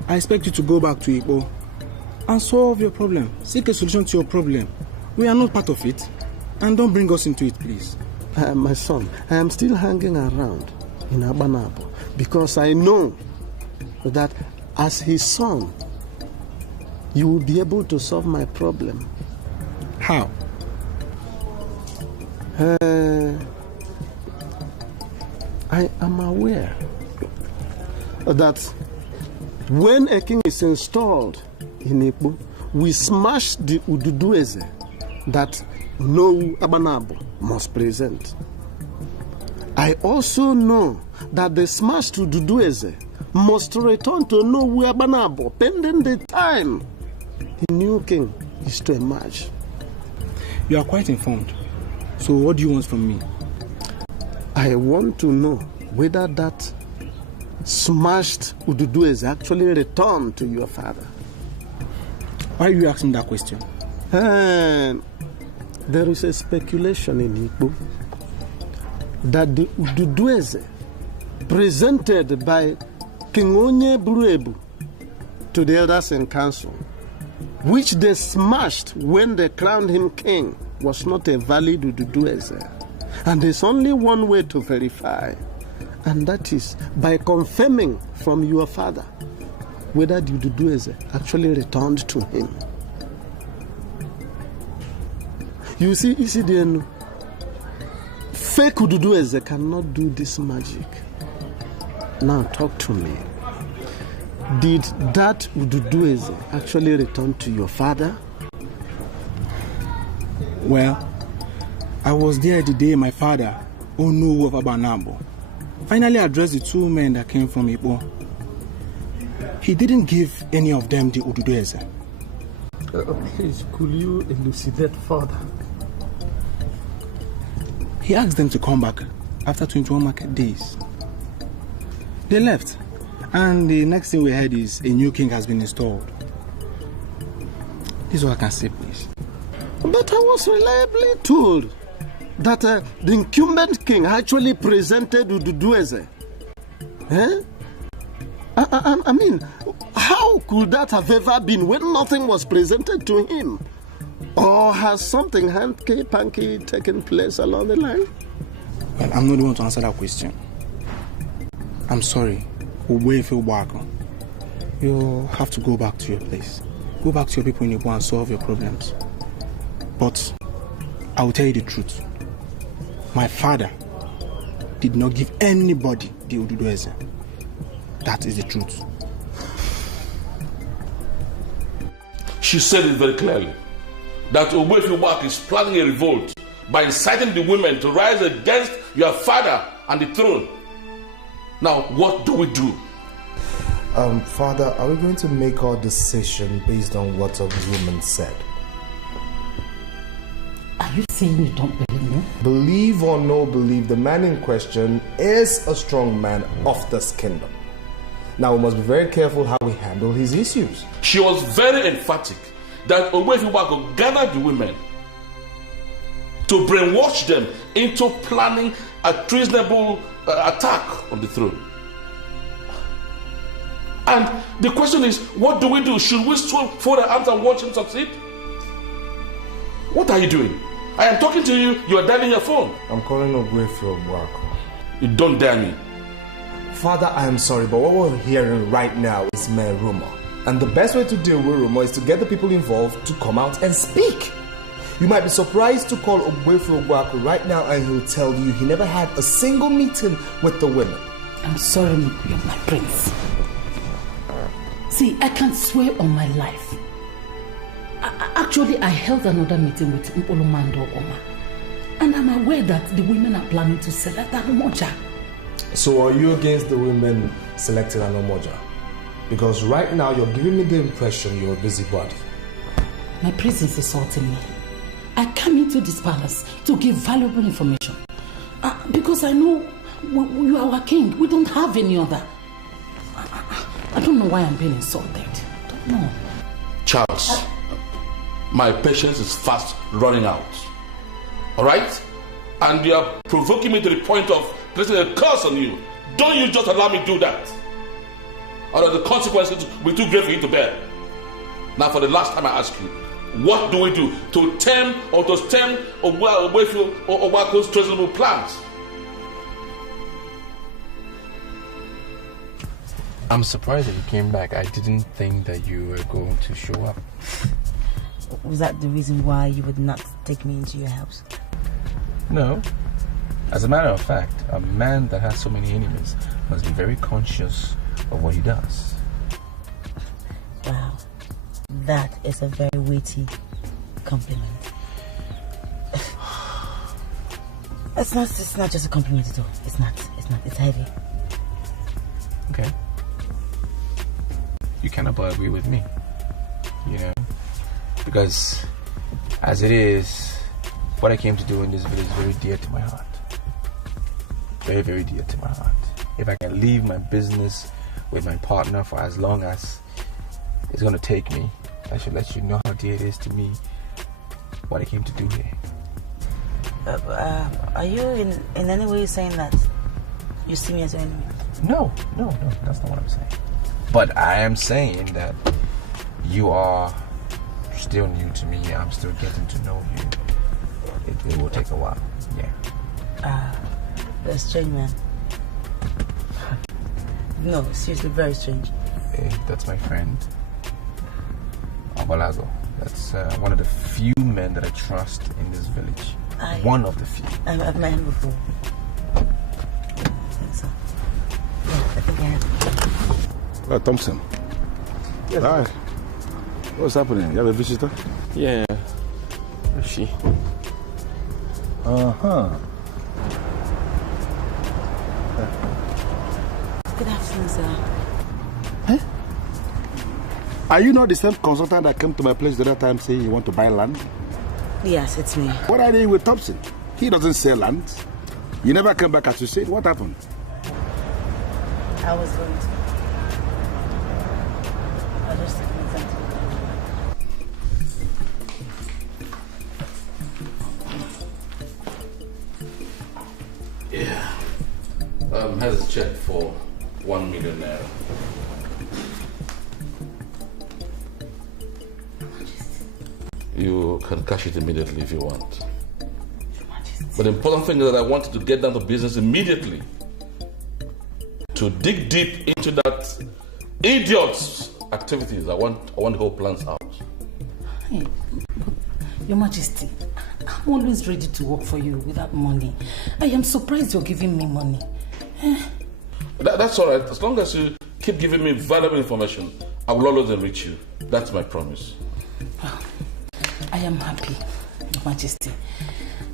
I expect you to go back to Igbo and solve your problem. Seek a solution to your problem. We are not part of it. And don't bring us into it, please. My son, I am still hanging around in Abanabo because I know that as his son, you will be able to solve my problem. How? I am aware that when a king is installed in Igbo, we smash the Ugezu that no Abanabo must present. I also know that the smashed Ugezu must return to no Abanabo pending the time the new king is to emerge. You are quite informed. So what do you want from me? I want to know whether that smashed Ugezu actually returned to your father. Why are you asking that question? There is a speculation in Igbo that the Ugezu presented by King Onye Buruebu to the elders in council, which they smashed when they crowned him king, was not a valid Ugezu. And there's only one way to verify, and that is by confirming from your father whether the Ugezu actually returned to him. You see, Isidienu, fake Ugezu cannot do this magic. Now talk to me. Did that Ugezu actually return to your father? Well, I was there the day my father, Onowu of Abanabo, finally addressed the two men that came from Igbo He didn't give any of them the Ugezu. Please, could you elucidate further? He asked them to come back after 21 market days. They left, and the next thing we heard is a new king has been installed. This is what I can say, please. But I was reliably told that the incumbent king actually presented Ugezu. Eh? I mean, how could that have ever been when nothing was presented to him? Or has something hanky-panky taken place along the line? Well, I'm not the one to answer that question. I'm sorry. You have to go back to your place. Go back to your people in Igbo and solve your problems. But I will tell you the truth. My father did not give anybody the Ugezu. That is the truth. She said it very clearly that Ogbuefi is planning a revolt by inciting the women to rise against your father and the throne. Now, what do we do? Father, are we going to make our decision based on what a woman said? Are you saying you don't believe me? Believe or no believe, the man in question is a strong man of this kingdom. Now, we must be very careful how we handle his issues. She was very emphatic that Ogbuefi gathered the women to brainwash them into planning a treasonable attack on the throne. And the question is, what do we do? Should we fold our arms and watch him succeed? What are you doing? I am talking to you, you are dialing your phone. I'm calling Ogbuefi. You don't dare me. Father, I am sorry, but what we're hearing right now is mere rumor. And the best way to deal with rumor is to get the people involved to come out and speak. You might be surprised to call Ogbuefi right now and he'll tell you he never had a single meeting with the women. I'm sorry, my prince. See, I can't swear on my life. Actually, I held another meeting with Mpolomando Oma. And I'm aware that the women are planning to select Anomoja. So are you against the women selecting Anomoja? Because right now you're giving me the impression you're a busybody. My prince is insulting me. I came into this palace to give valuable information. Because I know you are our king. We don't have any other. I don't know why I'm being insulted. I don't know. Charles, my patience is fast running out. Alright? And you are provoking me to the point of placing a curse on you. Don't you just allow me to do that. Or the consequences will be too great for you to bear. Now, for the last time I ask you, what do we do to stem Ogbuefi's treasonable plans? I'm surprised that you came back. I didn't think that you were going to show up. Was that the reason why you would not take me into your house? No. As a matter of fact, a man that has so many enemies must be very conscious of what he does. Wow. That is a very weighty compliment. It's not just a compliment at all. It's not. It's heavy. Okay. You cannot but agree with me. You know? Because as it is, what I came to do in this village is very dear to my heart. Very, very dear to my heart. If I can leave my business with my partner for as long as it's going to take me, I should let you know how dear it is to me what I came to do here. Are you in any way saying that you see me as your enemy? No, that's not what I'm saying. But I am saying that you are still new to me. I'm still getting to know you. It will take a while, yeah. You're a strange man. No, seriously, very strange. Hey, that's my friend, Abalago. That's one of the few men that I trust in this village. One of the few. I've met him before. I think so. Yeah, I think I have. Thompson. Yes. Hi. What's happening? You have a visitor? Yeah. Where's she? Good afternoon, sir. Huh? Are you not the same consultant that came to my place the other time saying you want to buy land? Yes, it's me. What are they with Thompson? He doesn't sell land. You never came back as you said. What happened? I was going to. I just took my time to Yeah. Has a check for 1 million naira. You can cash it immediately if you want. But the important thing is that I want you to get down to business immediately. To dig deep into that idiot's activities. I want the whole plans out. Hey, Your Majesty, I'm always ready to work for you without money. I am surprised you're giving me money. That's all right. As long as you keep giving me valuable information, I will always enrich you. That's my promise. I am happy, Your Majesty.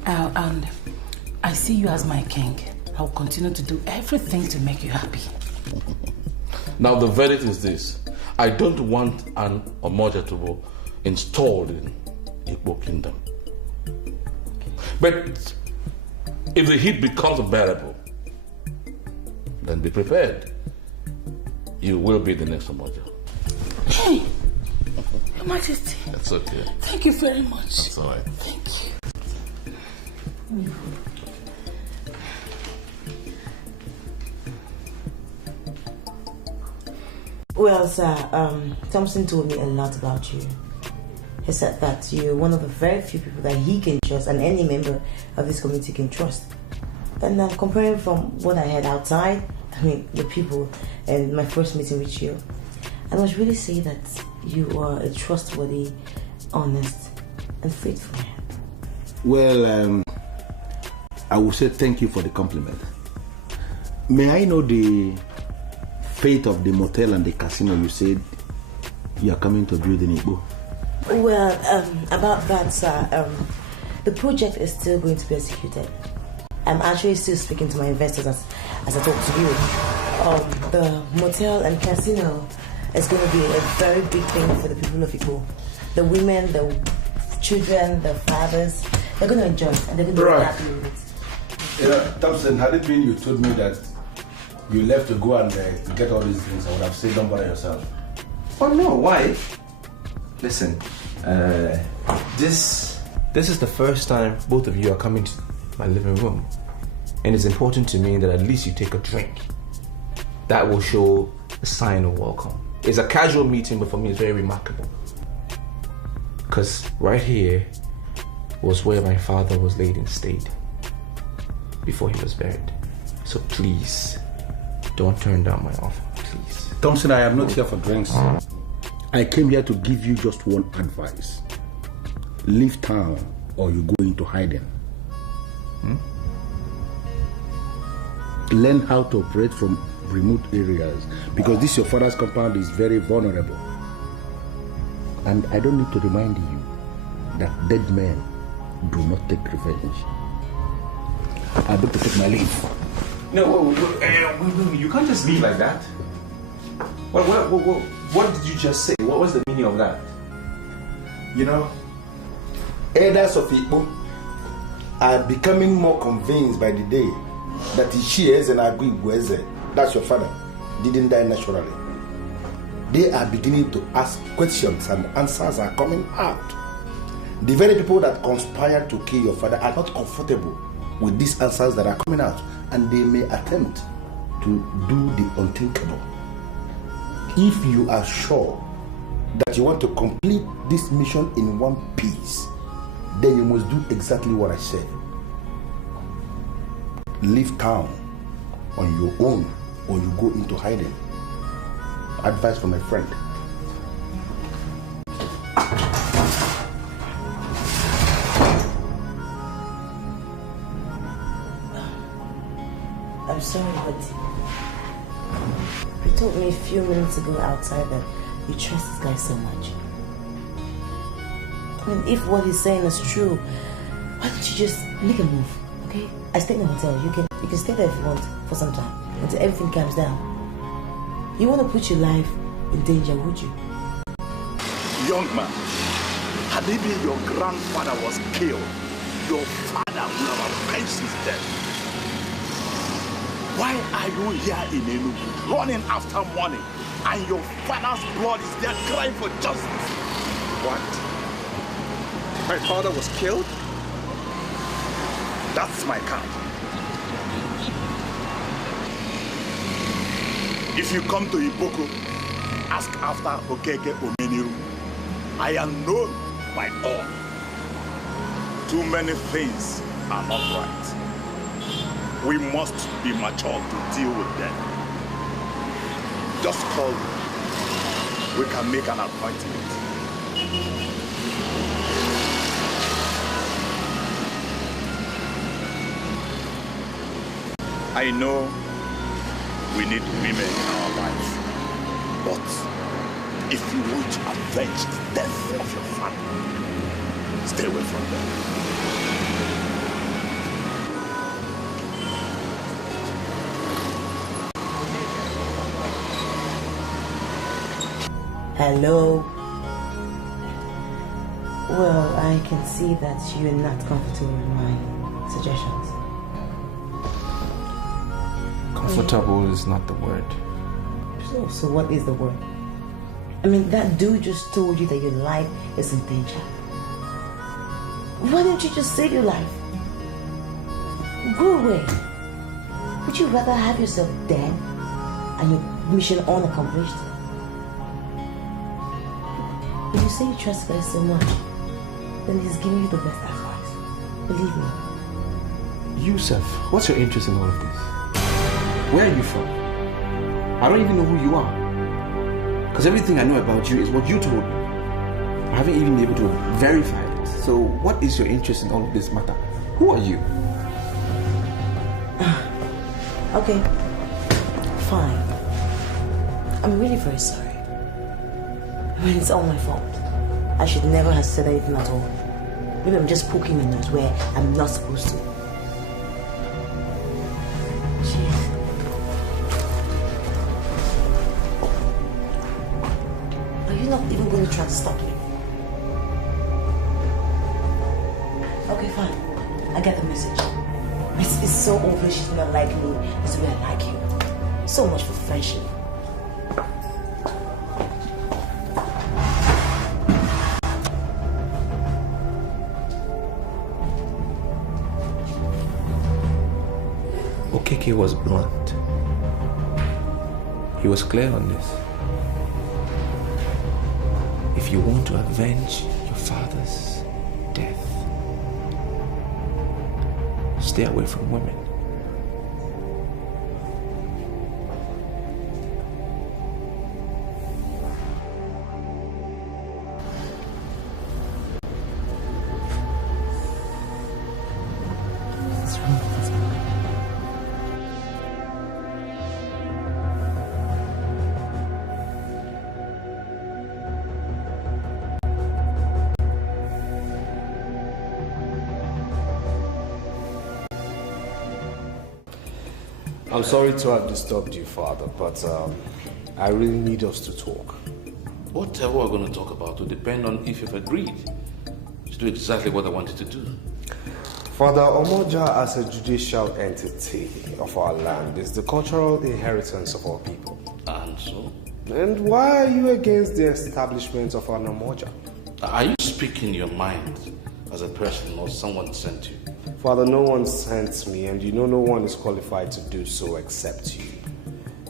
And I see you as my king. I will continue to do everything to make you happy. Now the verdict is this. I don't want an Omoja installed in Igbo kingdom. But if the heat becomes unbearable, then be prepared. You will be the next Omoja. Hey, Your Majesty. That's okay. Thank you very much. That's all right. Thank you. Well, sir, Thompson told me a lot about you. He said that you're one of the very few people that he can trust and any member of this community can trust. And comparing from what I had outside, I mean, the people and my first meeting with you, I must really say that you are a trustworthy, honest, and faithful man. Well, I will say thank you for the compliment. May I know the fate of the motel and the casino you said you are coming to build in Igbo? Well, about that, sir, the project is still going to be executed. I'm actually still speaking to my investors as I talk to you. The motel and casino is going to be a very big thing for the people of Igbo. The women, the children, the fathers, they're going to enjoy it and they're going to be very happy with it. Yeah, Thompson, had it been you told me that you left to go and to get all these things, I would have said don't bother yourself. Oh no, why? Listen, this is the first time both of you are coming to my living room. And it's important to me that at least you take a drink. That will show a sign of welcome. It's a casual meeting, but for me it's very remarkable. Because right here was where my father was laid in state before he was buried. So please, don't turn down my offer, please. Thompson, I am not here for drinks. I came here to give you just one advice. Leave town or you go into hiding. Learn how to operate from remote areas because this your father's compound is very vulnerable. And I don't need to remind you that dead men do not take revenge. I better take my leave. No, you can't just leave like that. What did you just say? What was the meaning of that? You know, elders of Igbo are becoming more convinced by the day that Ichie and Iwuzie, that's your father, didn't die naturally. They are beginning to ask questions and answers are coming out. The very people that conspired to kill your father are not comfortable with these answers that are coming out, and they may attempt to do the unthinkable. If you are sure that you want to complete this mission in one piece, then you must do exactly what I said. Leave town on your own or you go into hiding. Advice from my friend. I'm sorry, but you told me a few minutes ago outside that you trust this guy so much. I mean, if what he's saying is true, why don't you just make a move, okay? I stay in the hotel. You can stay there if you want for some time until everything calms down. You want to put your life in danger, would you? Young man, had it been your grandfather was killed, your father would have avenged his death. Why are you here in Enugu, running after money, and your father's blood is there crying for justice? What? My father was killed? That's my count. If you come to Iboko, ask after Okeke Omeniru. I am known by all. Too many things are not right. We must be mature to deal with them. Just call me. We can make an appointment. I know we need women in our lives, but if you want to avenge the death of your family, stay away from them. Hello. Well, I can see that you're not comfortable with my suggestions. Comfortable is not the word. So what is the word? I mean, that dude just told you that your life is in danger. Why don't you just save your life? Go away. Would you rather have yourself dead and your mission unaccomplished? If you say you trust God so much, then he's giving you the best advice. Believe me. Yusuf, what's your interest in all of this? Where are you from? I don't even know who you are. Because everything I know about you is what you told me. I haven't even been able to verify it. So what is your interest in all of this matter? Who are you? Okay. Fine. I'm really very sorry. I mean, it's all my fault. I should never have said anything at all. Maybe I'm just poking my nose where I'm not supposed to. Jeez. Are you not even going to try to stop me? Okay, fine. I get the message. It's so obvious she's not like me as the way I like you. So much for friendship. Okeke was blunt. He was clear on this. If you want to avenge your father's death, stay away from women. I'm sorry to have disturbed you, Father, but I really need us to talk. Whatever we're going to talk about will depend on if you've agreed to do exactly what I wanted to do. Father, Omoja as a judicial entity of our land is the cultural inheritance of our people. And so? And why are you against the establishment of an Omoja? Are you speaking your mind as a person or someone sent you? Father, no one sent me, and you know no one is qualified to do so except you.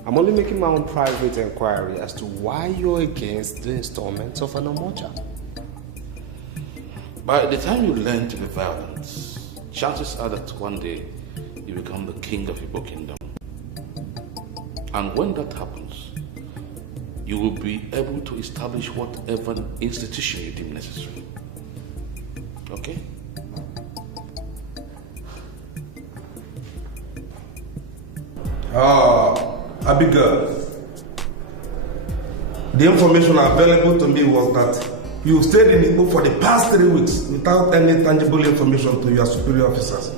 I'm only making my own private inquiry as to why you're against the installment of an Omoja. By the time you learn to be violent, chances are that one day you become the king of Igbo kingdom. And when that happens, you will be able to establish whatever institution you deem necessary. Okay? Abigail, the information available to me was that you stayed in Igbo for the past 3 weeks without any tangible information to your superior officers.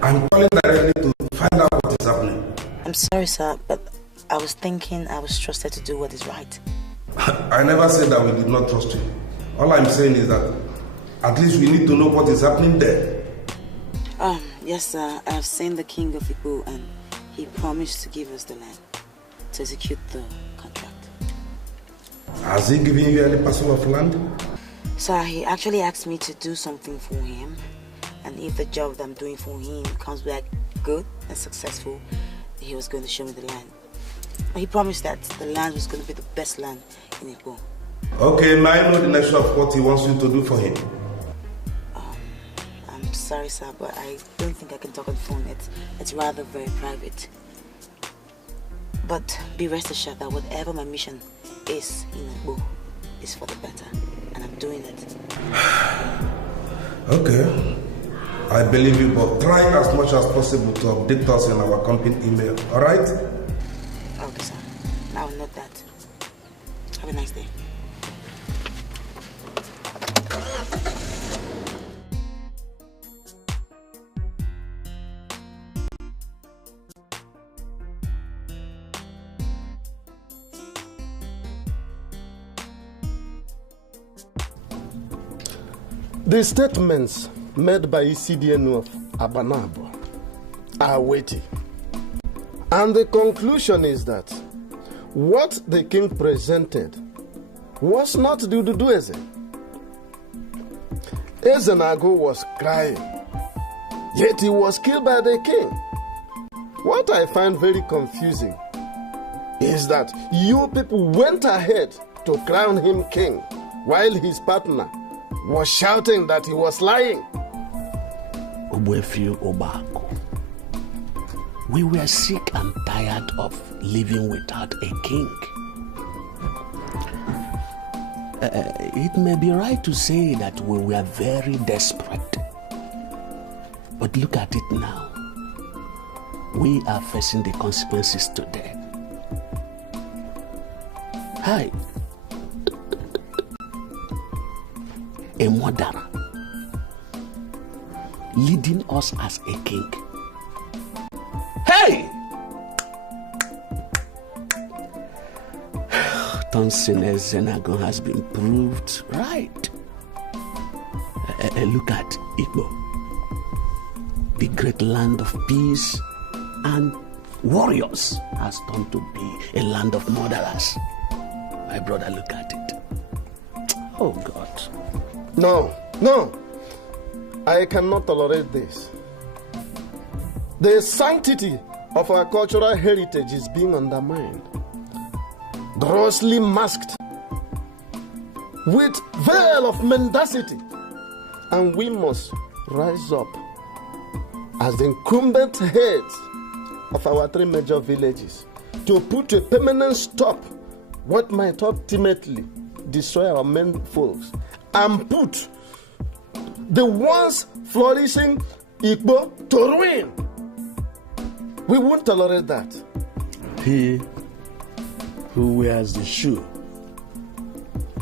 I'm calling directly to find out what is happening. I'm sorry, sir, but I was thinking I was trusted to do what is right. I never said that we did not trust you. All I'm saying is that at least we need to know what is happening there. Yes, sir. I have seen the king of Igbo and he promised to give us the land to execute the contract. Has he given you any parcel of land? Sir, he actually asked me to do something for him. And if the job that I'm doing for him comes back good and successful, he was going to show me the land. He promised that the land was going to be the best land in Igbo. Okay, may I know the nature of what he wants you to do for him? I'm sorry, sir, but I don't think I can talk on the phone. It's rather very private. But be rest assured that whatever my mission is in Igbo is for the better, and I'm doing it. Okay. I believe you, but try as much as possible to update us in our company email, alright? Okay, sir. I will note that. Have a nice day. The statements made by ECDNU of Abanabo are weighty. And the conclusion is that what the king presented was not Dududu Eze. Ezenago was crying, yet he was killed by the king. What I find very confusing is that you people went ahead to crown him king while his partner was shouting that he was lying. We were sick and tired of living without a king. It may be right to say that we were very desperate. But look at it now. We are facing the consequences today. Hi. A murderer leading us as a king. Hey! Thompson Zenagon has been proved right. Look at Igbo, the great land of peace and warriors has turned to be a land of murderers. My brother, look at it. Oh God. No. I cannot tolerate this. The sanctity of our cultural heritage is being undermined, grossly masked with veil of mendacity, and we must rise up as the incumbent heads of our three major villages to put a permanent stop what might ultimately destroy our men folks and put the once flourishing Igbo to ruin. We won't tolerate that. He who wears the shoe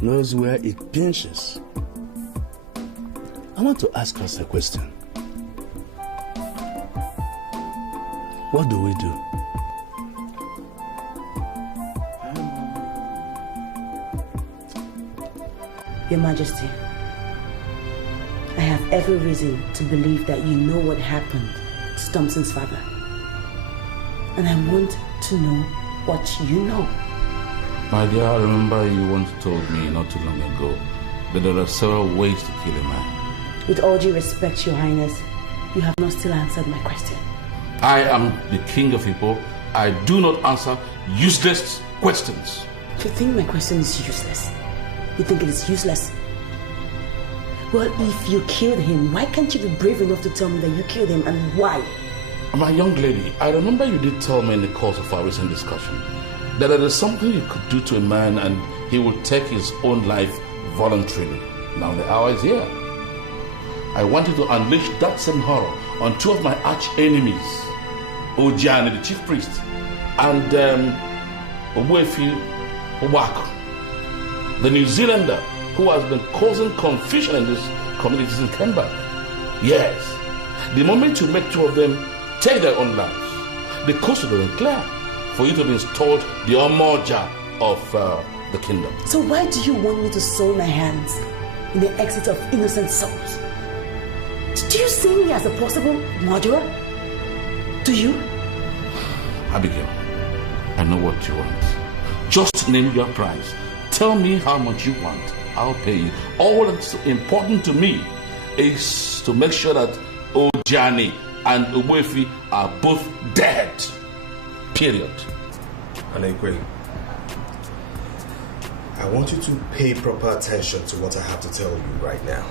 knows where it pinches. I want to ask us a question. What do we do? Your Majesty, I have every reason to believe that you know what happened to Thompson's father. And I want to know what you know. My dear, I remember you once told me not too long ago that there are several ways to kill a man. With all due respect, Your Highness, you have not still answered my question. I am the king of Igbo. I do not answer useless questions. You think my question is useless? You think it is useless? Well, if you killed him, why can't you be brave enough to tell me that you killed him and why? My young lady, I remember you did tell me in the course of our recent discussion that there is something you could do to a man and he will take his own life voluntarily. Now the hour is here. I want you to unleash that same horror on two of my arch enemies, Ojiani, the chief priest, and Obuefi Obako, the New Zealander who has been causing confusion in this communities in Kemba. Yes, the moment you make two of them take their own lives, the coast will be clear for you to be installed the Omoja of the kingdom. So why do you want me to soil my hands in the exit of innocent souls? Do you see me as a possible murderer? Do you? Abigail, I know what you want. Just name your price. Tell me how much you want. I'll pay you. All that's important to me is to make sure that Ojani and Ogbuefi are both dead. Period. Anegwe, I want you to pay proper attention to what I have to tell you right now.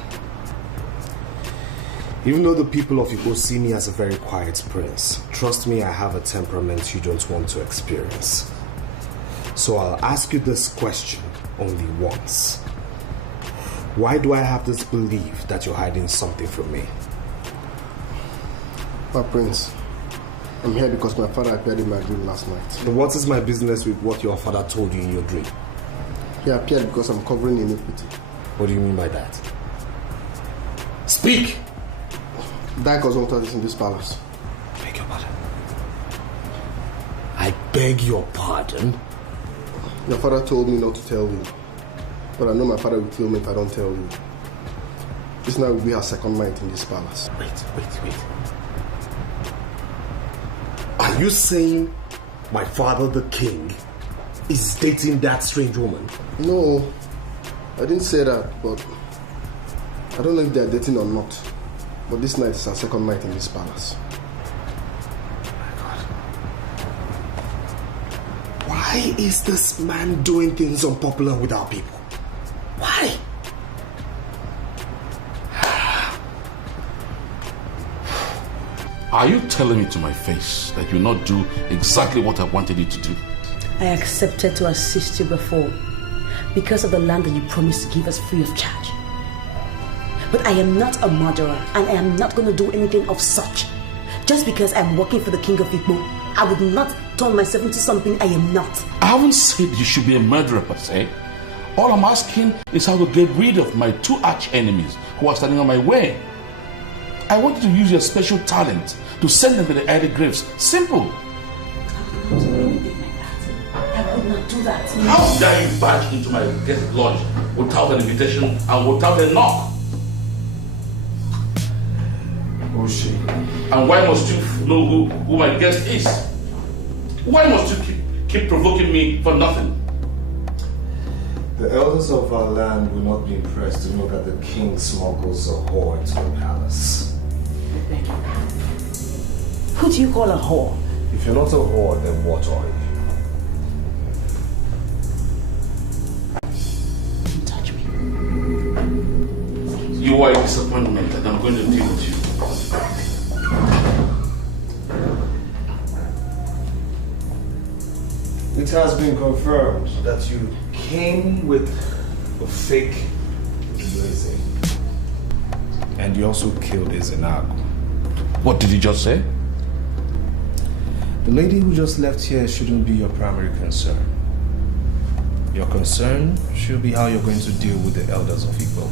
Even though the people of Igbo see me as a very quiet prince, trust me, I have a temperament you don't want to experience. So I'll ask you this question only once. Why do I have this belief that you're hiding something from me? My prince, I'm here because my father appeared in my dream last night. What is my business with what your father told you in your dream? He appeared because I'm covering iniquity. What do you mean by that? Speak! That was what is in this palace. Beg your pardon. I beg your pardon? Your father told me not to tell you. But I know my father will kill me if I don't tell you. This night will be our second night in this palace. Wait. Are you saying my father, the king, is dating that strange woman? No, I didn't say that, but I don't know if they're dating or not. But this night is our second night in this palace. Why is this man doing things unpopular with our people? Why? Are you telling me to my face that you will not do exactly what I wanted you to do? I accepted to assist you before because of the land that you promised to give us free of charge. But I am not a murderer, and I am not going to do anything of such. Just because I'm working for the king of Igbo, I would not turn myself into something I am not. I haven't said you should be a murderer per se. All I'm asking is how to get rid of my two arch enemies who are standing on my way. I want you to use your special talent to send them to the early graves. Simple. I would not do that. How dare you barge into my guest lodge without an invitation and without a knock? And why must you know who my guest is? Why must you keep provoking me for nothing? The elders of our land will not be impressed to know that the king smuggles a whore into the palace. Who do you call a whore? If you're not a whore, then what are you? Don't touch me. You are a disappointment, and I'm going to deal with you. It has been confirmed that you came with a fake Iwuzie. And you also killed Ezenagu. What did you just say? The lady who just left here shouldn't be your primary concern. Your concern should be how you're going to deal with the elders of Igbo.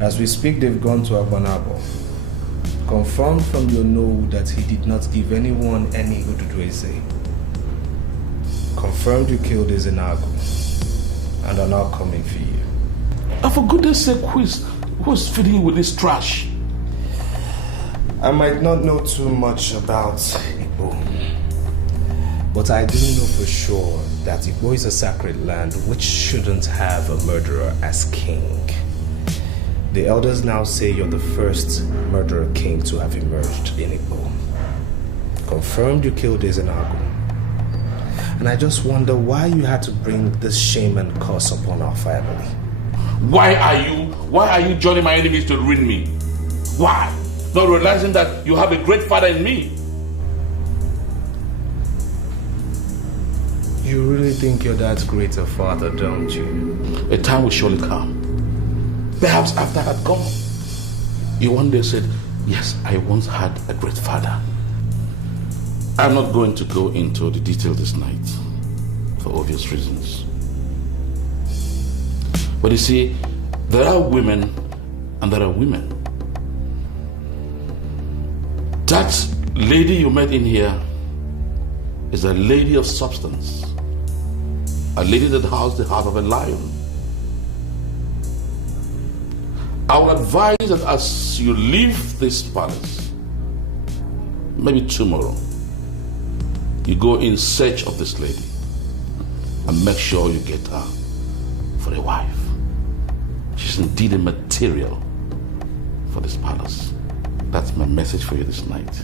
As we speak, they've gone to Agbanabo. Confirmed from your know that he did not give anyone any Ugezu. Confirmed you killed Ezenagu and are now coming for you. And for goodness sake, who's feeding you with this trash? I might not know too much about Igbo, but I do know for sure that Igbo is a sacred land which shouldn't have a murderer as king. The elders now say you're the first murderer king to have emerged in Igbo. Confirmed you killed Ezenagu. And I just wonder why you had to bring this shame and curse upon our family. Why are you joining my enemies to ruin me? Why? Not realizing that you have a great father in me. You really think your dad's greater father, don't you? A time will surely come. Perhaps after I had gone, you one day said, yes, I once had a great father. I'm not going to go into the detail this night for obvious reasons. But you see, there are women and there are women. That lady you met in here is a lady of substance. a lady that has the heart of a lion. I would advise that as you leave this palace, maybe tomorrow, you go in search of this lady and make sure you get her for a wife. She's indeed a material for this palace. That's my message for you this night.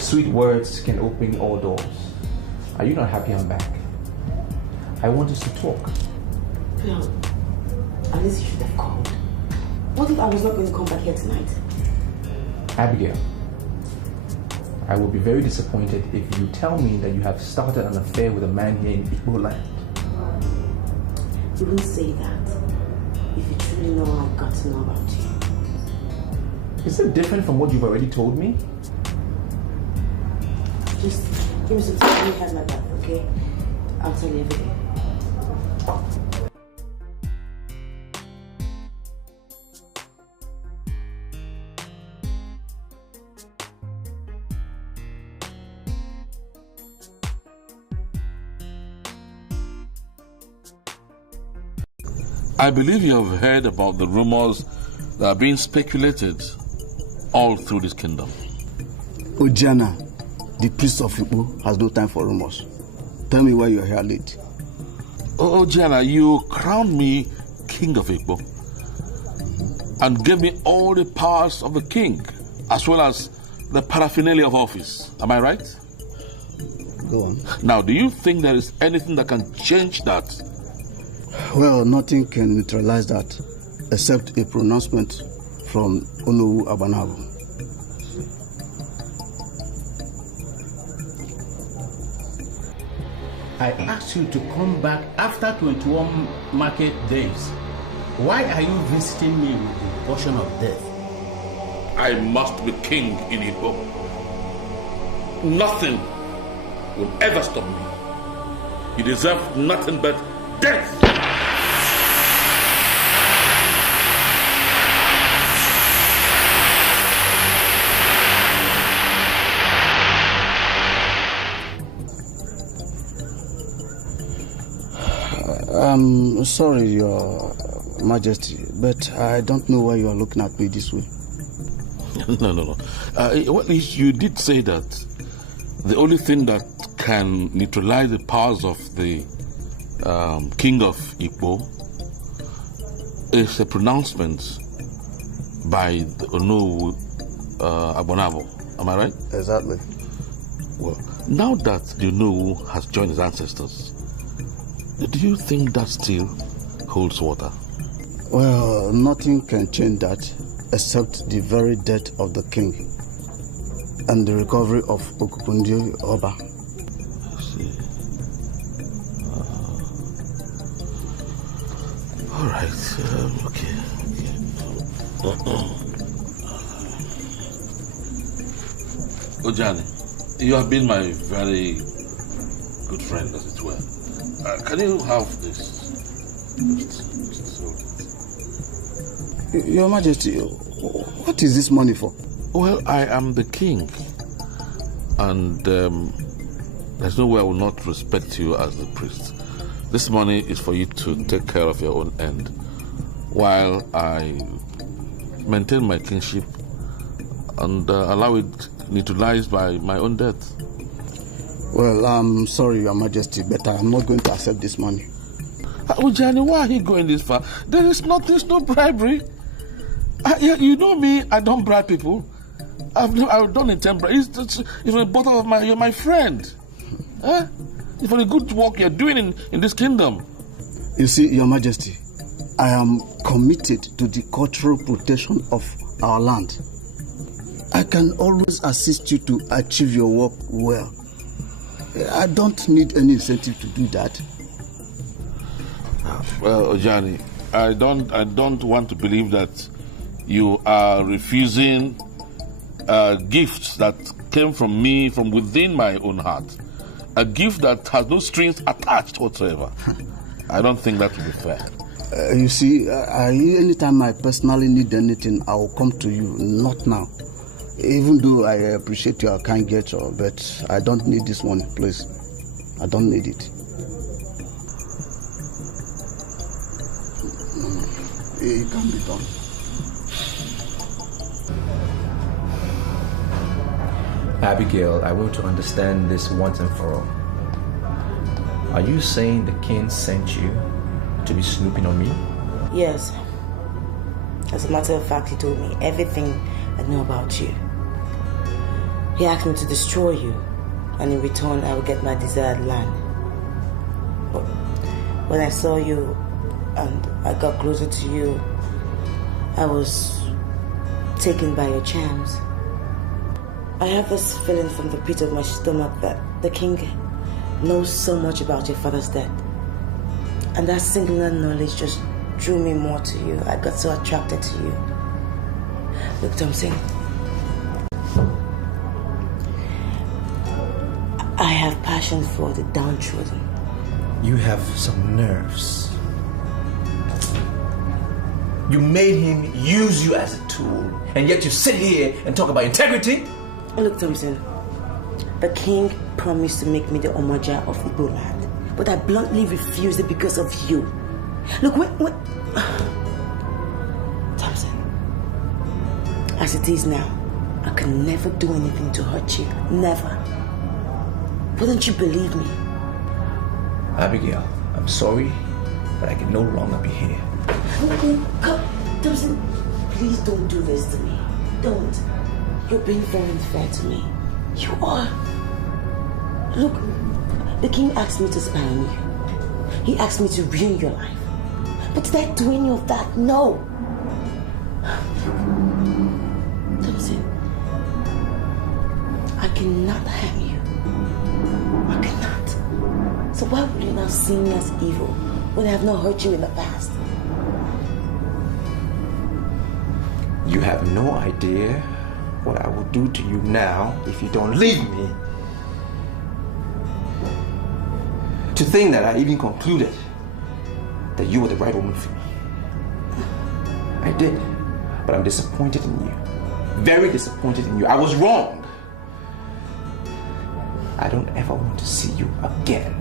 Sweet words can open all doors. Are you not happy I'm back? I want us to talk. Well, at least you should have called. What if I was not going to come back here tonight? Abigail, I will be very disappointed if you tell me that you have started an affair with a man here in Igbo land. You wouldn't say that if you truly know all I've got to know about you. Is it different from what you've already told me? Just give me some time. Let me have my back, okay? I'll tell you everything. I believe you have heard about the rumors that are being speculated all through this kingdom. Ojana, the priest of Igbo has no time for rumors. Tell me why you are here late. Oh, Ojana, you crowned me king of Igbo and gave me all the powers of the king as well as the paraphernalia of office. Am I right? Go on. Now, do you think there is anything that can change that? Well, nothing can neutralize that except a pronouncement from Onowu Abanago. I asked you to come back after 21 market days. Why are you visiting me with the portion of death? I must be king in Igbo. Nothing will ever stop me. You deserve nothing but death. I'm sorry, Your Majesty, but I don't know why you are looking at me this way. No. Well, you did say that the only thing that can neutralize the powers of the king of Igbo is a pronouncement by the Onowu Abonabo. Am I right? Exactly. Well, now that the Onowu has joined his ancestors, do you think that still holds water? Well, nothing can change that except the very death of the king and the recovery of Okukundi Oba. I see. All right. Okay. Ojani, you have been my very good friend, as it were. Can you have this? Your Majesty, what is this money for? Well, I am the king, and there's no way I will not respect you as the priest. This money is for you to take care of your own end, while I maintain my kingship and allow it neutralized by my own death. Well, I'm sorry, Your Majesty, but I'm not going to accept this money. Ujani, why are you going this far? There's no bribery. You know me, I don't bribe people. I've done it temporarily. It's for the bottom of you're my friend. It's for the good work you're doing in this kingdom. You see, Your Majesty, I am committed to the cultural protection of our land. I can always assist you to achieve your work well. I don't need any incentive to do that. Well, Ojani, I don't want to believe that you are refusing gifts that came from me from within my own heart. A gift that has no strings attached whatsoever. I don't think that would be fair. You see, anytime I personally need anything, I will come to you, not now. Even though I appreciate your kind gesture, but I don't need this one, please. I don't need it. It can be done. Abigail, I want to understand this once and for all. Are you saying the king sent you to be snooping on me? Yes. As a matter of fact, he told me everything I know about you. He asked me to destroy you, and in return, I will get my desired land. But when I saw you and I got closer to you, I was taken by your charms. I have this feeling from the pit of my stomach that the king knows so much about your father's death. And that singular knowledge just drew me more to you. I got so attracted to you. Look, Thompson, I have passion for the downtrodden. You have some nerves. You made him use you as a tool, and yet you sit here and talk about integrity? Look, Thompson, the king promised to make me the Omaja of Igbo land, but I bluntly refused it because of you. Look, when Thompson, as it is now, I can never do anything to hurt you. Never. Wouldn't you believe me? Abigail, I'm sorry, but I can no longer be here. Come, Thompson, please don't do this to me. Don't. You're being very unfair to me. You are. Look, the king asked me to spy on you. He asked me to ruin your life. But did I do any of that? No. Thompson, I cannot harm you. I cannot. So why would you now see me as evil when I have not hurt you in the past? You have no idea what I will do to you now if you don't leave me. To think that I even concluded that you were the right woman for me. I did, but I'm disappointed in you. Very disappointed in you. I was wrong. I don't ever want to see you again.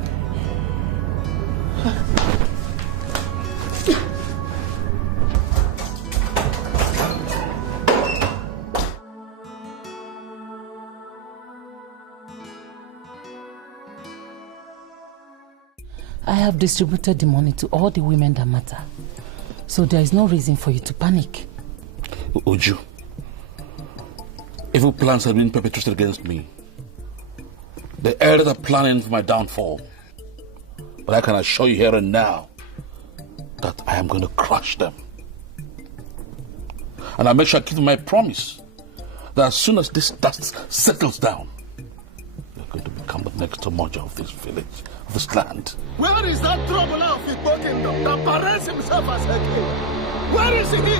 I have distributed the money to all the women that matter. So there is no reason for you to panic. Uju, evil plans have been perpetrated against me. The elders are planning for my downfall. But I can assure you here and now that I am going to crush them. And I'll make sure I keep my promise that as soon as this dust settles down, you're going to become the next Omoja of this village, of this land. Where is that trouble of Igbo kingdom that parades himself as a king? Where is he?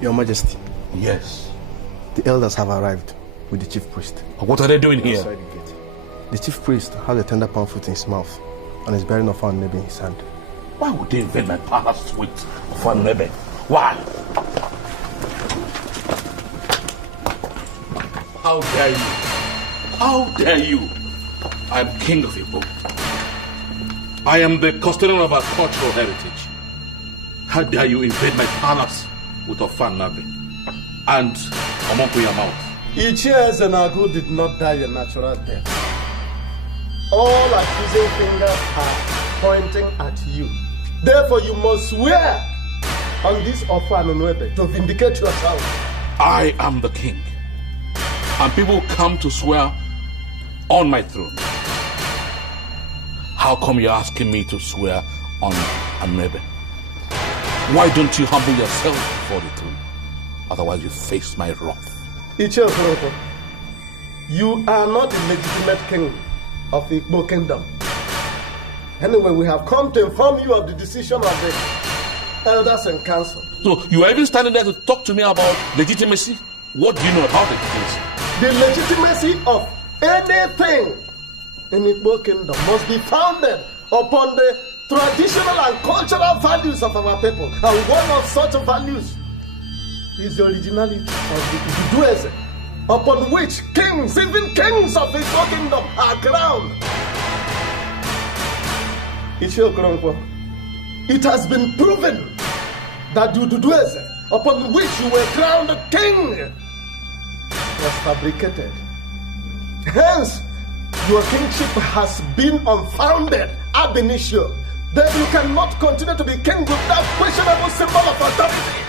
Your Majesty. Yes. The elders have arrived with the chief priest. What are they doing here? Outside the gate. The chief priest has a tender palm fruit in his mouth and is bearing a fan nebe in his hand. Why would they invade my palace with fan nebe? Why? How dare you? How dare you? I am king of Igbo. I am the custodian of our cultural heritage. How dare you invade my palace with a fan nebe and a monk in your mouth? Ichie Zenagu did not die a natural death. All accusing fingers are pointing at you. Therefore, you must swear on this offer to vindicate yourself. I am the king. And people come to swear on my throne. How come you're asking me to swear on Amebe? Why don't you humble yourself before the throne? Otherwise you face my wrath. Ichefuroko, you are not the legitimate king of the Igbo kingdom. Anyway, we have come to inform you of the decision of the elders and council. So you are even standing there to talk to me about legitimacy? What do you know about legitimacy? The legitimacy of anything in the Igbo kingdom must be founded upon the traditional and cultural values of our people. And one of such values is the originality of the Ugezu, upon which kings, even kings of the Igbo kingdom, are crowned. It has been proven that the Ugezu, upon which you were crowned king, was fabricated. Hence, your kingship has been unfounded ab initio. Then you cannot continue to be king without questionable symbol of authority.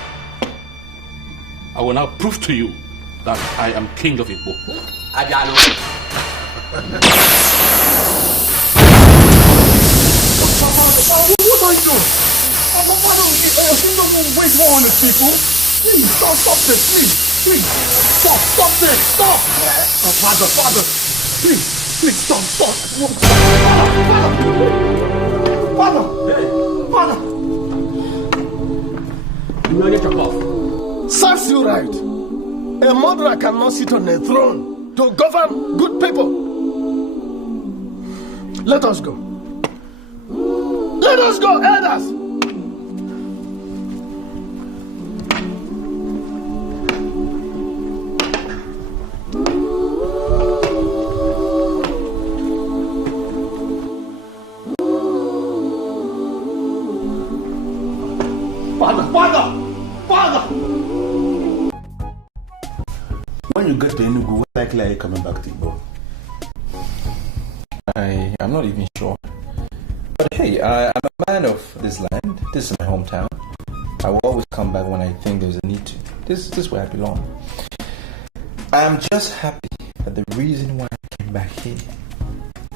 I will now prove to you that I am king of Igbo. Adiano. What are you doing? Kingdom will wage war on the people. Please, stop this, please. Please, stop this, stop. Father, please, stop. Father. You know get your cough. Serves you right. A murderer cannot sit on a throne to govern good people. Let us go. Let us go, elders. Father! When you get to Enugu, what likely are you coming back to Igbo? I'm not even sure. But hey, I'm a man of this land. This is my hometown. I will always come back when I think there's a need to. This is where I belong. I'm just happy that the reason why I came back here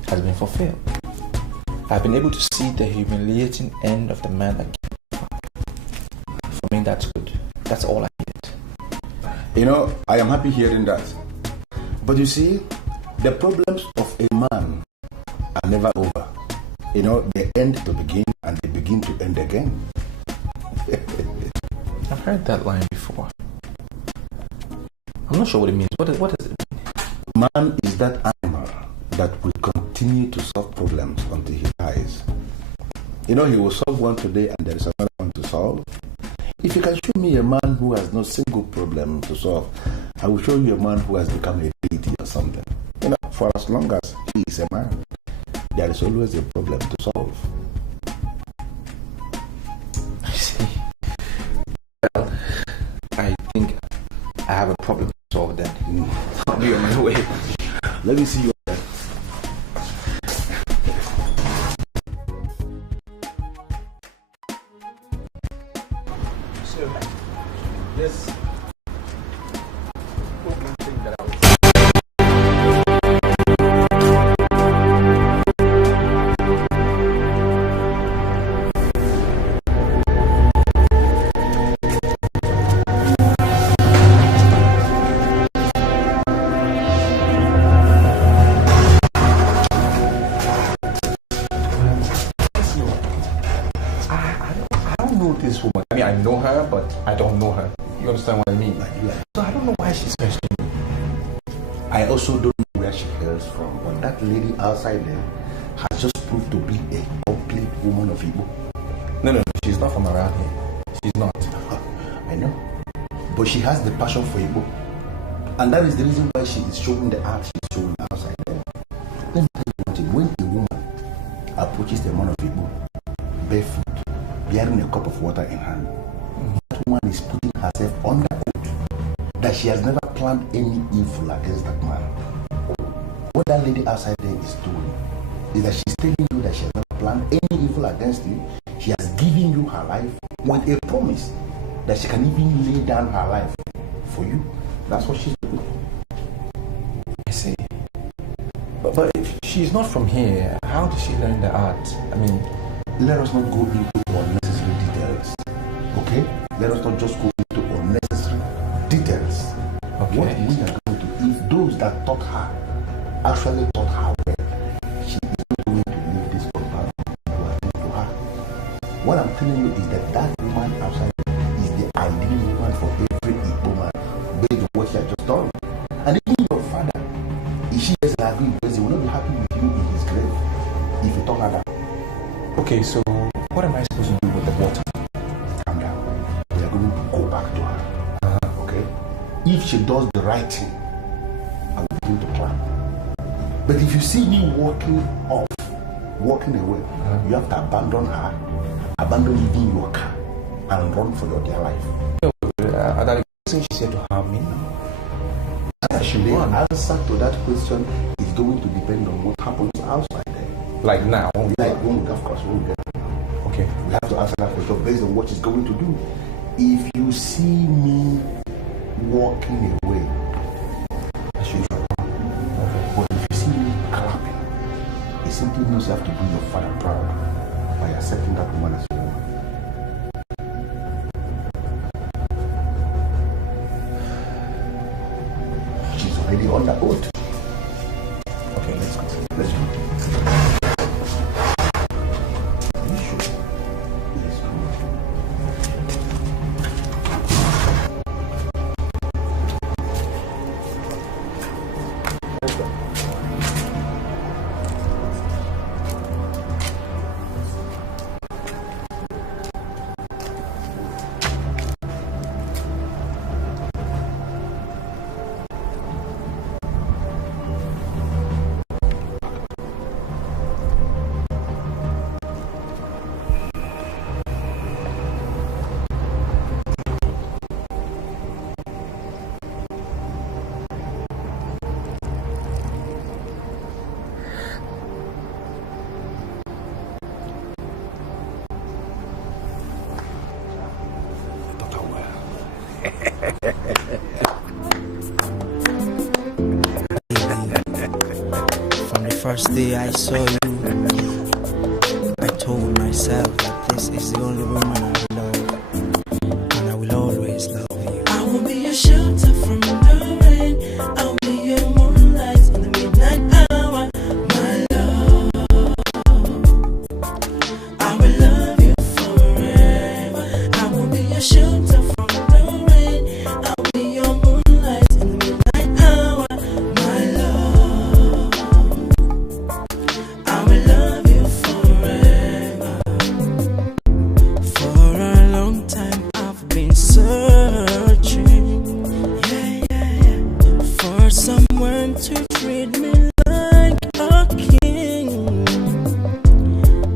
has been fulfilled. I've been able to see the humiliating end of the man that came. For me, that's good. That's all I needed. You know, I am happy hearing that. But you see, the problems of a man are never over. You know, they end to begin and they begin to end again. I've heard that line before. I'm not sure what it means. What does it mean? Man is that animal that will continue to solve problems until he dies. You know, he will solve one today and there is another one to solve. If you can show me a man who has no single problem to solve, I will show you a man who has become a deity or something. You know, for as long as he is a man, there is always a problem to solve. I see. Well, I think I have a problem to solve then. I'll be on my way. Let me see you there. Yes. One thing that I was this woman. I mean, I know her, but I don't know her. You understand what I mean? So I don't know why she's questioning me. I also don't know where she hails from, but that lady outside there has just proved to be a complete woman of Igbo. No, she's not from around here. She's not. I know. But she has the passion for Igbo. And that is the reason why she is showing the art she's showing outside there. Let me tell you one thing. When a woman approaches the man of Igbo barefoot, bearing a cup of water in hand, that woman is putting herself under oath that she has never planned any evil against that man. What that lady outside there is doing is that she's telling you that she has never planned any evil against you. She has given you her life with a promise that she can even lay down her life for you. That's what she's doing. I see. But if she's not from here, how did she learn the art? I mean, let us not go into unnecessary details. Okay? Let us not just go into unnecessary details. Okay. What we are going to, if those that taught her actually taught her well, she is not going to leave this compound to her. What I'm telling you is that that woman outside is the ideal woman for every Igbo man based on what she has just done. And even your father, if she doesn't agree with he will not be happy with you in his grave if you taught her that. Okay, so what am I supposed to do with the water? Calm down. We are going to go back to her. Okay? If she does the right thing, I will begin to plan. But if you see me walking away, you have to abandon her, abandon even your car, and run for your dear life. That thing she said to harm me. The answer to that question is going to depend on what happens outside there. Like now? Of course, we will get it. Okay. We have to answer that question based on what she's going to do. If you see me walking away, I should run. But if you see me clapping, it simply means you have to do your father proud by accepting that woman as your woman. She's already on the oath. Okay, let's go. Let's go. From the first day I saw you, I told myself that this is the only woman I will love, and I will always love you. I will be your shelter from the rain. I'll be your moonlight in the midnight hour, my love. I will love you forever. I will be your shelter from the rain. I'll be your moonlight in the midnight hour, my love. I will love you forever. For a long time I've been searching, for someone to treat me like a king.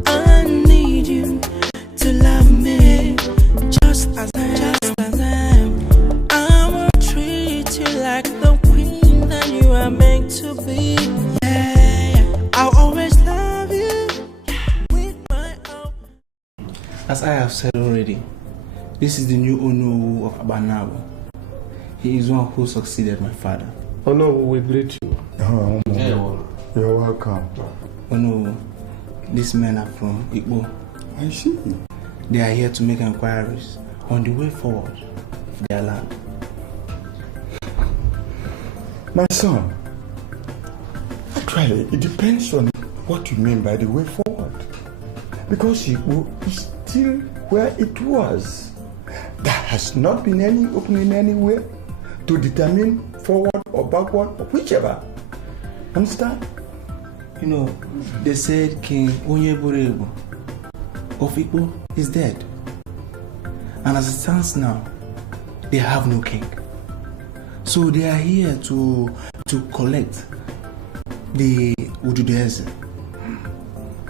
I need you to love me just as I am. I will treat you like the queen that you are meant to be. I'll always love you with my own. As I have said already, this is the new Ono of Abanawa. He is one who succeeded my father. Ono, we greet you. You're welcome. Ono, these men are from Igbo. I see. They are here to make inquiries on the way forward of their land. My son, actually, it depends on what you mean by the way forward. Because Igbo is still where it was. There has not been any opening anywhere to determine forward or backward or whichever. Understand? You know, they said King Onyeborebo of Igbo is dead. And as it stands now, they have no king. So they are here to collect the Ugezu J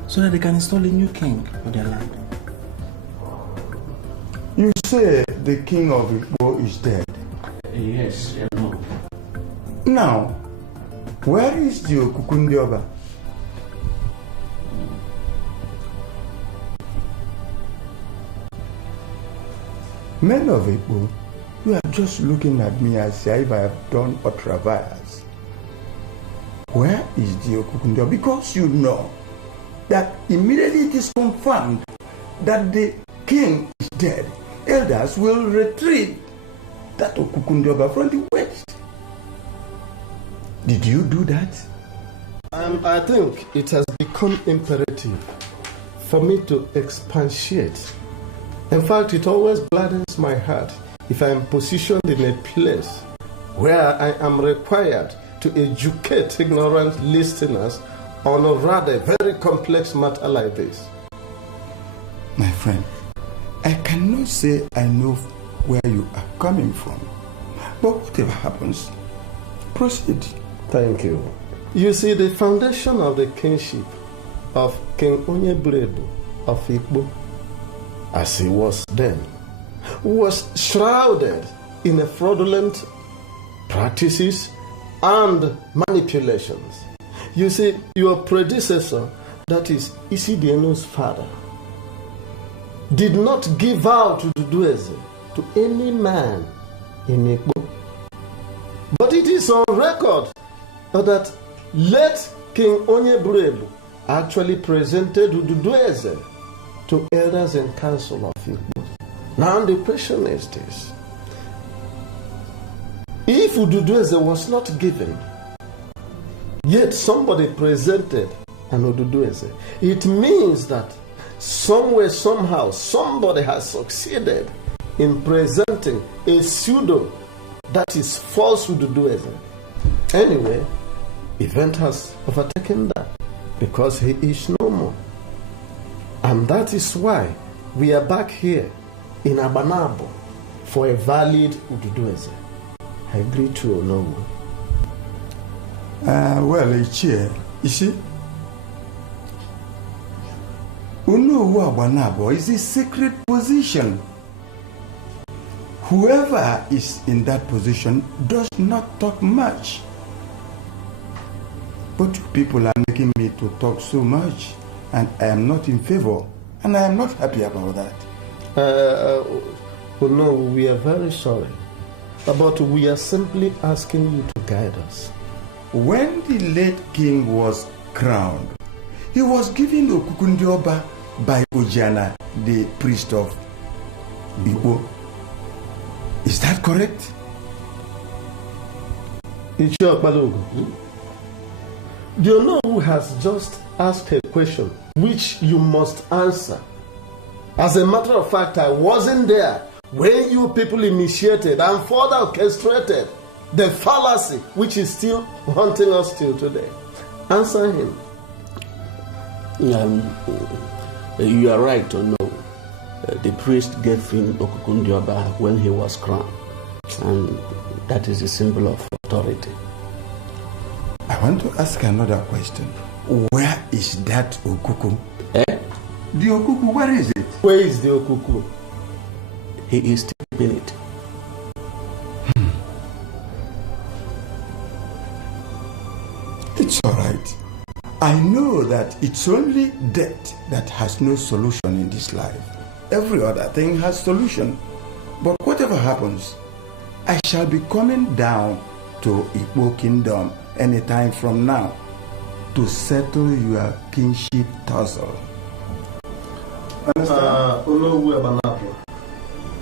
so that they can install a new king for their land. You say the king of Igbo is dead. Yes, I know. Now, where is the Okukundioba? Men of Igbo, you are just looking at me as if I have done ultraviolence. Where is the Okukundioba? Because you know that immediately it is confirmed that the king is dead, elders will retrieve that Okukundioba from the west. Did you do that? I think it has become imperative for me to expatiate. In fact, it always gladdens my heart if I am positioned in a place where I am required to educate ignorant listeners on a rather very complex matter like this. My friend, I cannot say I know where you are coming from, but whatever happens, proceed. Thank you. You see, the foundation of the kingship of King Onyebulebu of Igbo, as he was then, was shrouded in a fraudulent practices and manipulations. You see, your predecessor, that is Isidieno's father, did not give out Ugezu to any man in Igbo. But it is on record that late King Onyebulebu actually presented Ugezu to elders and council of Igbo. Now the question is this: if Ugezu was not given, yet somebody presented an Ugezu, it means that somewhere, somehow, somebody has succeeded in presenting a pseudo that is false Ugezu. Anyway, event has overtaken that because he is no more. And that is why we are back here in Abanabo for a valid Ugezu. I agree to or no? Well, Ichie, you see, Unuwa Abanabo is a secret position. Whoever is in that position does not talk much. But you people are making me to talk so much, and I am not in favor, and I am not happy about that. No, we are very sorry, but we are simply asking you to guide us. When the late king was crowned, he was given Okukundioba by Ojana, the priest of Igbo. Is that correct? It's your Balogo. You know who has just asked a question which you must answer. As a matter of fact, I wasn't there when you people initiated and further orchestrated the fallacy which is still haunting us till today. Answer him. You are right or no. The priest gave him Okukundioba when he was crowned, and that is a symbol of authority. I want to ask another question. Where is that Okuku? The Okuku, where is it? Where is the Okuku? He is keeping it. It's all right. I know that it's only death that has no solution in this life. Every other thing has solution. But whatever happens, I shall be coming down to Igbo Kingdom anytime from now to settle your kingship tussle.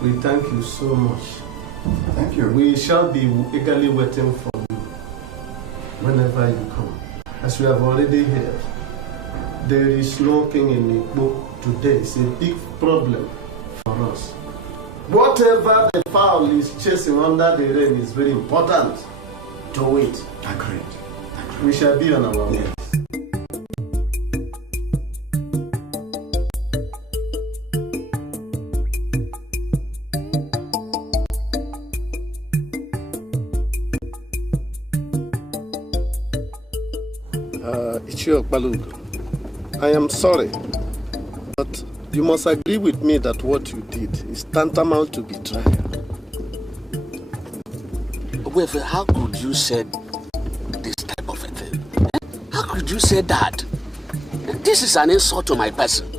We thank you so much. Thank you. We shall be eagerly waiting for you whenever you come. As we have already heard, there is no king in Igbo today. It's a big problem for us. Whatever the fowl is chasing under the rain is very important to wait. Agreed. We shall be on our way. Yes. I am sorry, but you must agree with me that what you did is tantamount to betrayal. Well, how could you say this type of a thing? How could you say that? This is an insult to my person.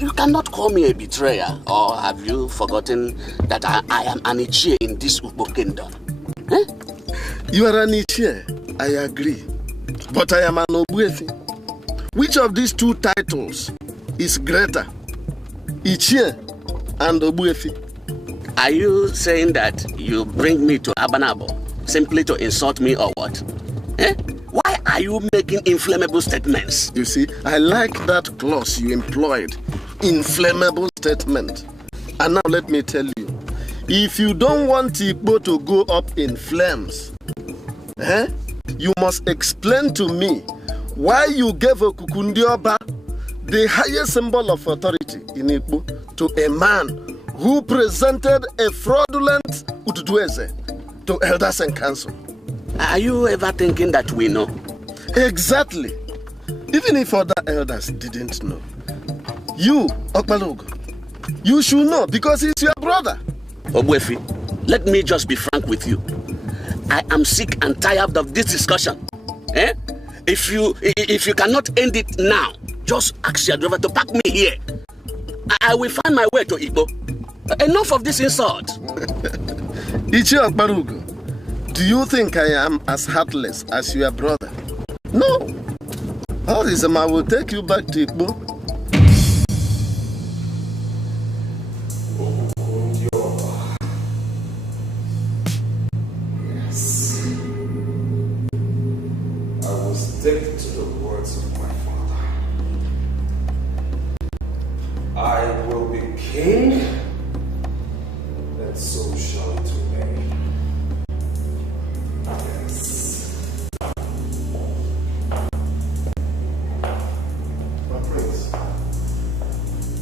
You cannot call me a betrayer, or have you forgotten that I am an Ichie in this Ugbo kingdom? You are an Ichie, I agree. But I am an Ogbuefi. Which of these two titles is greater? Ichie and Ogbuefi. Are you saying that you bring me to Abanabo simply to insult me or what? Eh? Why are you making inflammable statements? You see, I like that clause you employed. Inflammable statement. And now let me tell you, if you don't want Igbo to go up in flames, you must explain to me why you gave Okukundioba, the highest symbol of authority in Igbo, to a man who presented a fraudulent Ugezu to elders and council. Are you ever thinking that we know? Exactly. Even if other elders didn't know. You, Okbalogo, you should know because he's your brother. Ogbuefi, let me just be frank with you. I am sick and tired of this discussion. If you cannot end it now, just ask your driver to park me here. I will find my way to Igbo. Enough of this insult. Ichi Okbarugo, do you think I am as heartless as your brother? No. All this I will take you back to Igbo. Yes. I will stick to the words of my father. I will be king, and so shall it remain. Yes. My prince,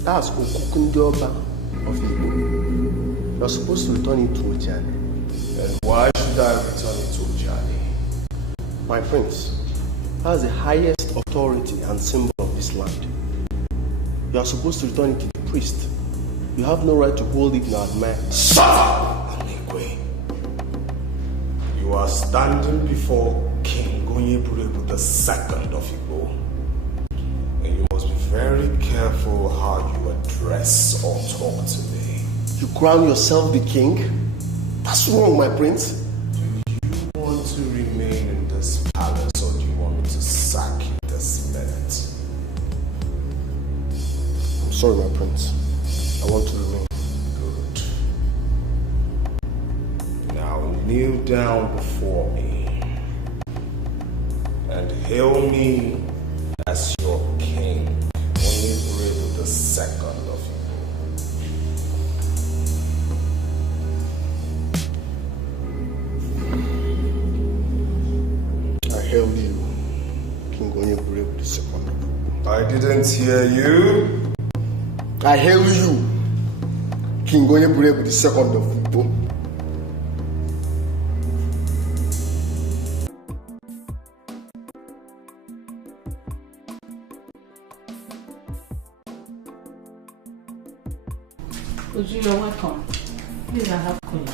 that's Okukundioba of Igbo. You're supposed to return it to Ojani. And why should I return it to Ojani? My prince, that's the highest authority and symbol of this land. You are supposed to return it to the priest. You have no right to hold it in our admire. Shut up, Anikwe. You are standing before King Onyeburebu II of Igbo. And you must be very careful how you address or talk to me. You crown yourself the king? That's wrong, my prince. Do you want to remain in this palace or do you want me to sack you this minute? I'm sorry, my prince. I want to remain. Good. Now kneel down before me and hail me as your king, Onyeburebu II of Igbo. I hail you, King Onyeburebu II. I didn't hear you. I hail you, King Onyeburebu II of Igbo. Uju, you're welcome. Please, I have cola.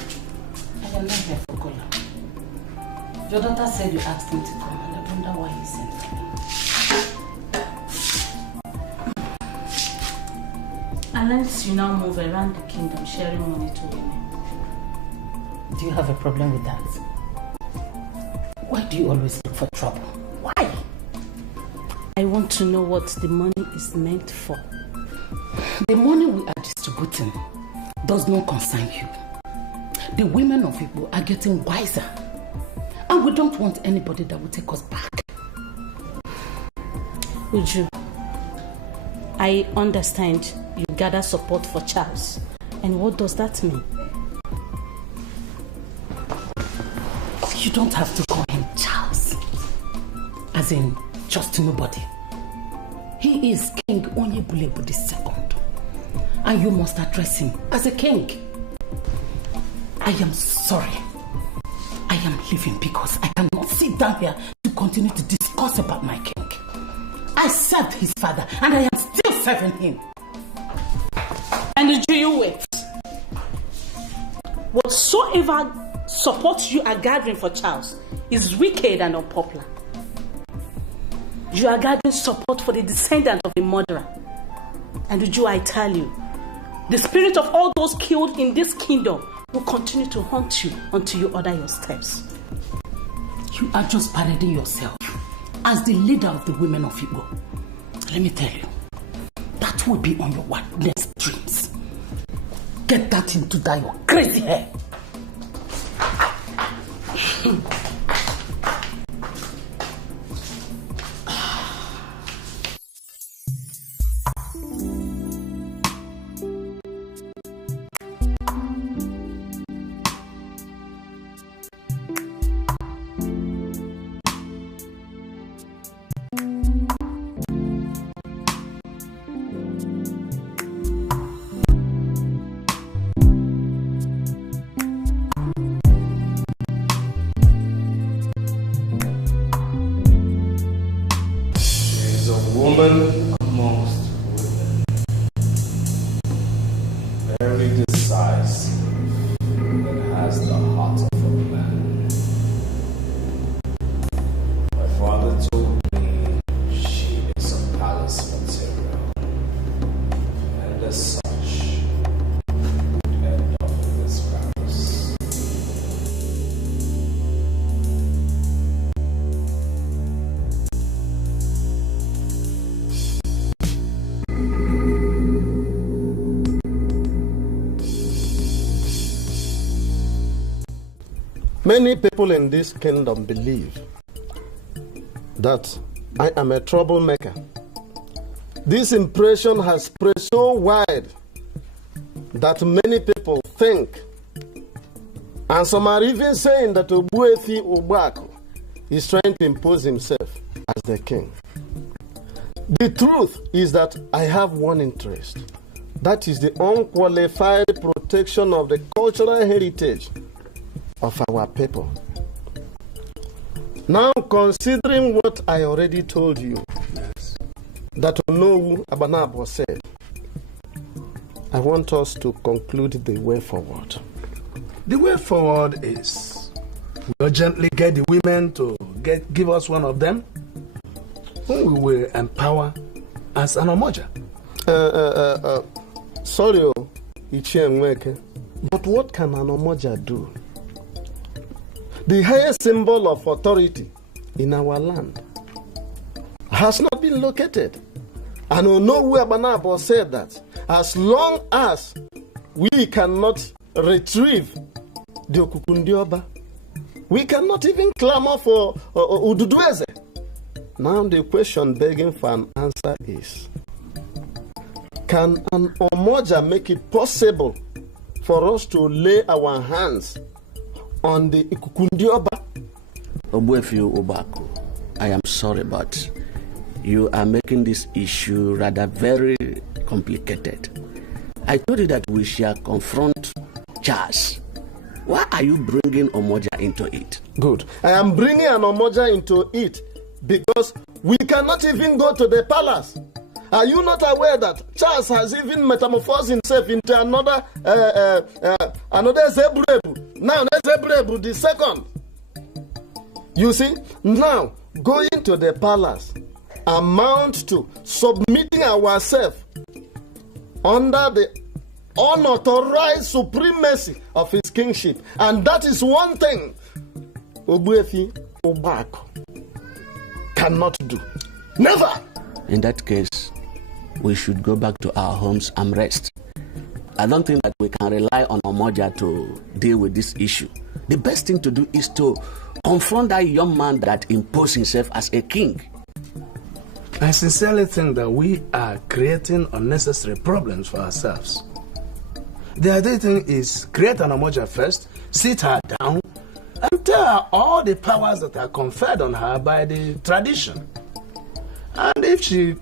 I am not here for cola. Your daughter said you asked him to come, and I wonder why he sent me. Unless you now move around the kingdom sharing money to women. Do you have a problem with that? Why do you always look for trouble? Why? I want to know what the money is meant for. The money we are distributing does not concern you. The women of Igbo are getting wiser. And we don't want anybody that will take us back. Uju, I understand you gather support for Charles. And what does that mean? You don't have to call him Charles. As in, just nobody. He is King Onyeburebu II. And you must address him as a king. I am sorry. I am leaving because I cannot sit down here to continue to discuss about my king. I served his father and I am still serving him. And do you wait? Whatsoever support you are gathering for Charles is wicked and unpopular. You are gathering support for the descendant of a murderer. And do I tell you, the spirit of all those killed in this kingdom will continue to haunt you until you order your steps. You are just parading yourself as the leader of the women of Igbo. Let me tell you, that will be on your wildest dreams. Get that into that your crazy hair. Woman amongst women, very decisive, and has the heart of a man. My father told me she is a palace material, and as such, would end up in this palace. Many people in this kingdom believe that I am a troublemaker. This impression has spread so wide that many people think, and some are even saying that Ogbuefi Ogbuaku is trying to impose himself as the king. The truth is that I have one interest. That is the unqualified protection of the cultural heritage of our people. Now, considering what I already told you, that Onowu Abanabo said, I want us to conclude the way forward. The way forward is we urgently get the women to give us one of them, whom we will empower as an Omoja. Sorry, Ichie, but what can an Omoja do? The highest symbol of authority in our land has not been located. And Onowu Abanabo said that as long as we cannot retrieve the Okukundioba, we cannot even clamor for Ududueze. Now the question begging for an answer is, can an Omoja make it possible for us to lay our hands on the Ikukundioba? Ogbuefi Ogbuaku, I am sorry, but you are making this issue rather very complicated. I told you that we shall confront Charles. Why are you bringing Omoja into it? Good. I am bringing an Omoja into it because we cannot even go to the palace. Are you not aware that Charles has even metamorphosed himself into another Zebrebu? Now Zebrebu the second. You see, now going to the palace amounts to submitting ourselves under the unauthorized supremacy of his kingship, and that is one thing Ogbuefi Ogbuaku cannot do. Never. In that case, we should go back to our homes and rest. I don't think that we can rely on Omoja to deal with this issue. The best thing to do is to confront that young man that imposed himself as a king. I sincerely think that we are creating unnecessary problems for ourselves. The idea thing is create an Omoja first, sit her down, and tell her all the powers that are conferred on her by the tradition. And if she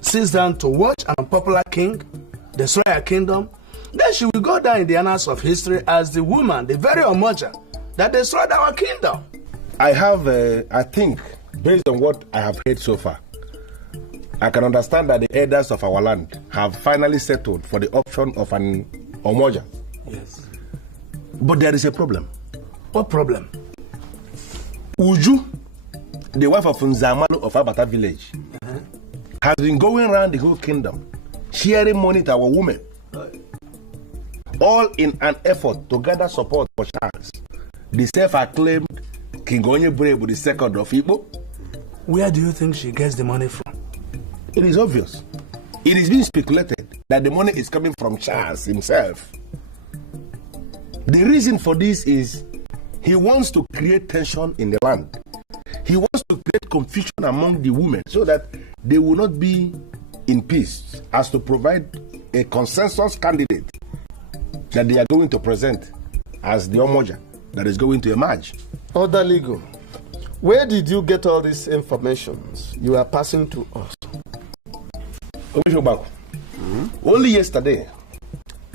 sits down to watch an unpopular king destroy her kingdom, then she will go down in the annals of history as the woman, the very Omoja, that destroyed our kingdom. I think, based on what I have heard so far, I can understand that the elders of our land have finally settled for the option of an Omoja. Yes. But there is a problem. What problem? Uju, the wife of Nzamalu of Abata village, has been going around the whole kingdom, sharing money to our women, all in an effort to gather support for Charles, the self-acclaimed King Onyeburebu the second of Igbo? Where do you think she gets the money from? It is obvious. It is being speculated that the money is coming from Charles himself. The reason for this is he wants to create tension in the land. He wants to create confusion among the women so that they will not be in peace, as to provide a consensus candidate that they are going to present as the Omoja that is going to emerge. Odaligo, where did you get all these informations you are passing to us? Only yesterday,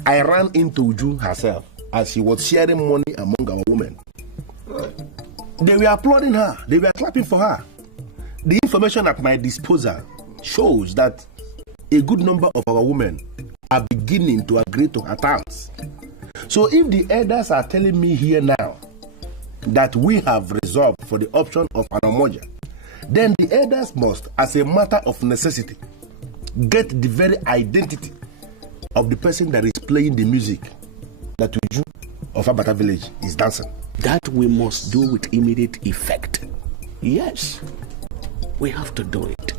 I ran into Uju herself as she was sharing money among our women. They were applauding her. They were clapping for her. The information at my disposal shows that a good number of our women are beginning to agree to her terms. So if the elders are telling me here now that we have resolved for the option of an Omoja, then the elders must, as a matter of necessity, get the very identity of the person that is playing the music that Uju of Abata village is dancing. That we must do with immediate effect. Yes, we have to do it.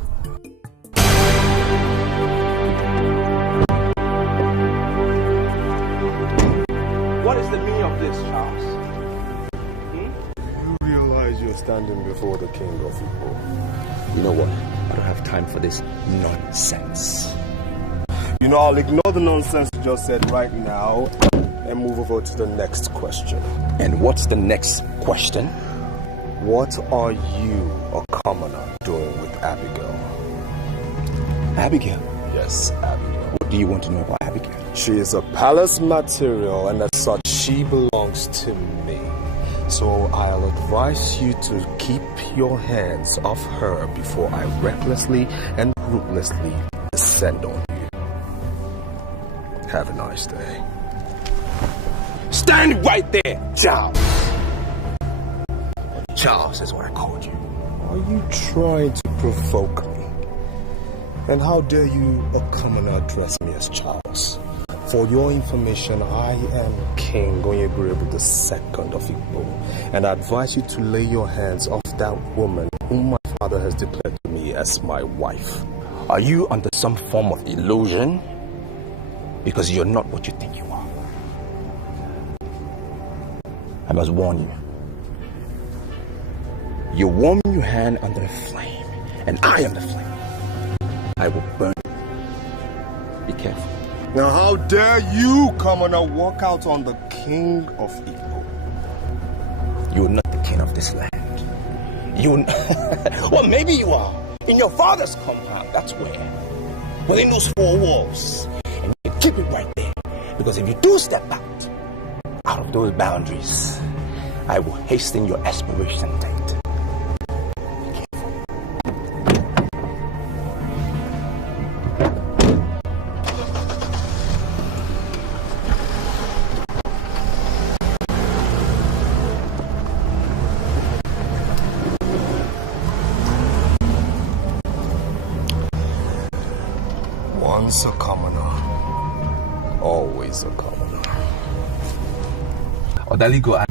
What is the meaning of this, Charles? You realize you're standing before the king of Igbo. You know what? I don't have time for this nonsense. You know, I'll ignore the nonsense you just said right now and move over to the next question. And what's the next question? What are you, a commoner, doing with Abigail? Abigail? Yes, Abigail. What do you want to know about Abigail? She is a palace material, and as such, she belongs to me. So I'll advise you to keep your hands off her before I recklessly and ruthlessly descend on you. Have a nice day. Stand right there, Charles. Charles is what I called you. Are you trying to provoke me? And how dare you, a commoner, address me as Charles? For your information, I am King Onyeburebu II of Igbo, and I advise you to lay your hands off that woman whom my father has declared to me as my wife. Are you under some form of illusion? Because you're not what you think you are. I must warn you. You warm your hand under the flame, and I am the flame. I will burn you. Be careful. Now how dare you, commoner, walk out on the king of Igbo? You're not the king of this land. Well, maybe you are. In your father's compound, that's where. Within those four walls. And you keep it right there. Because if you do step out of those boundaries, I will hasten your expiration date. Once a commoner, always a commoner. Odaligo,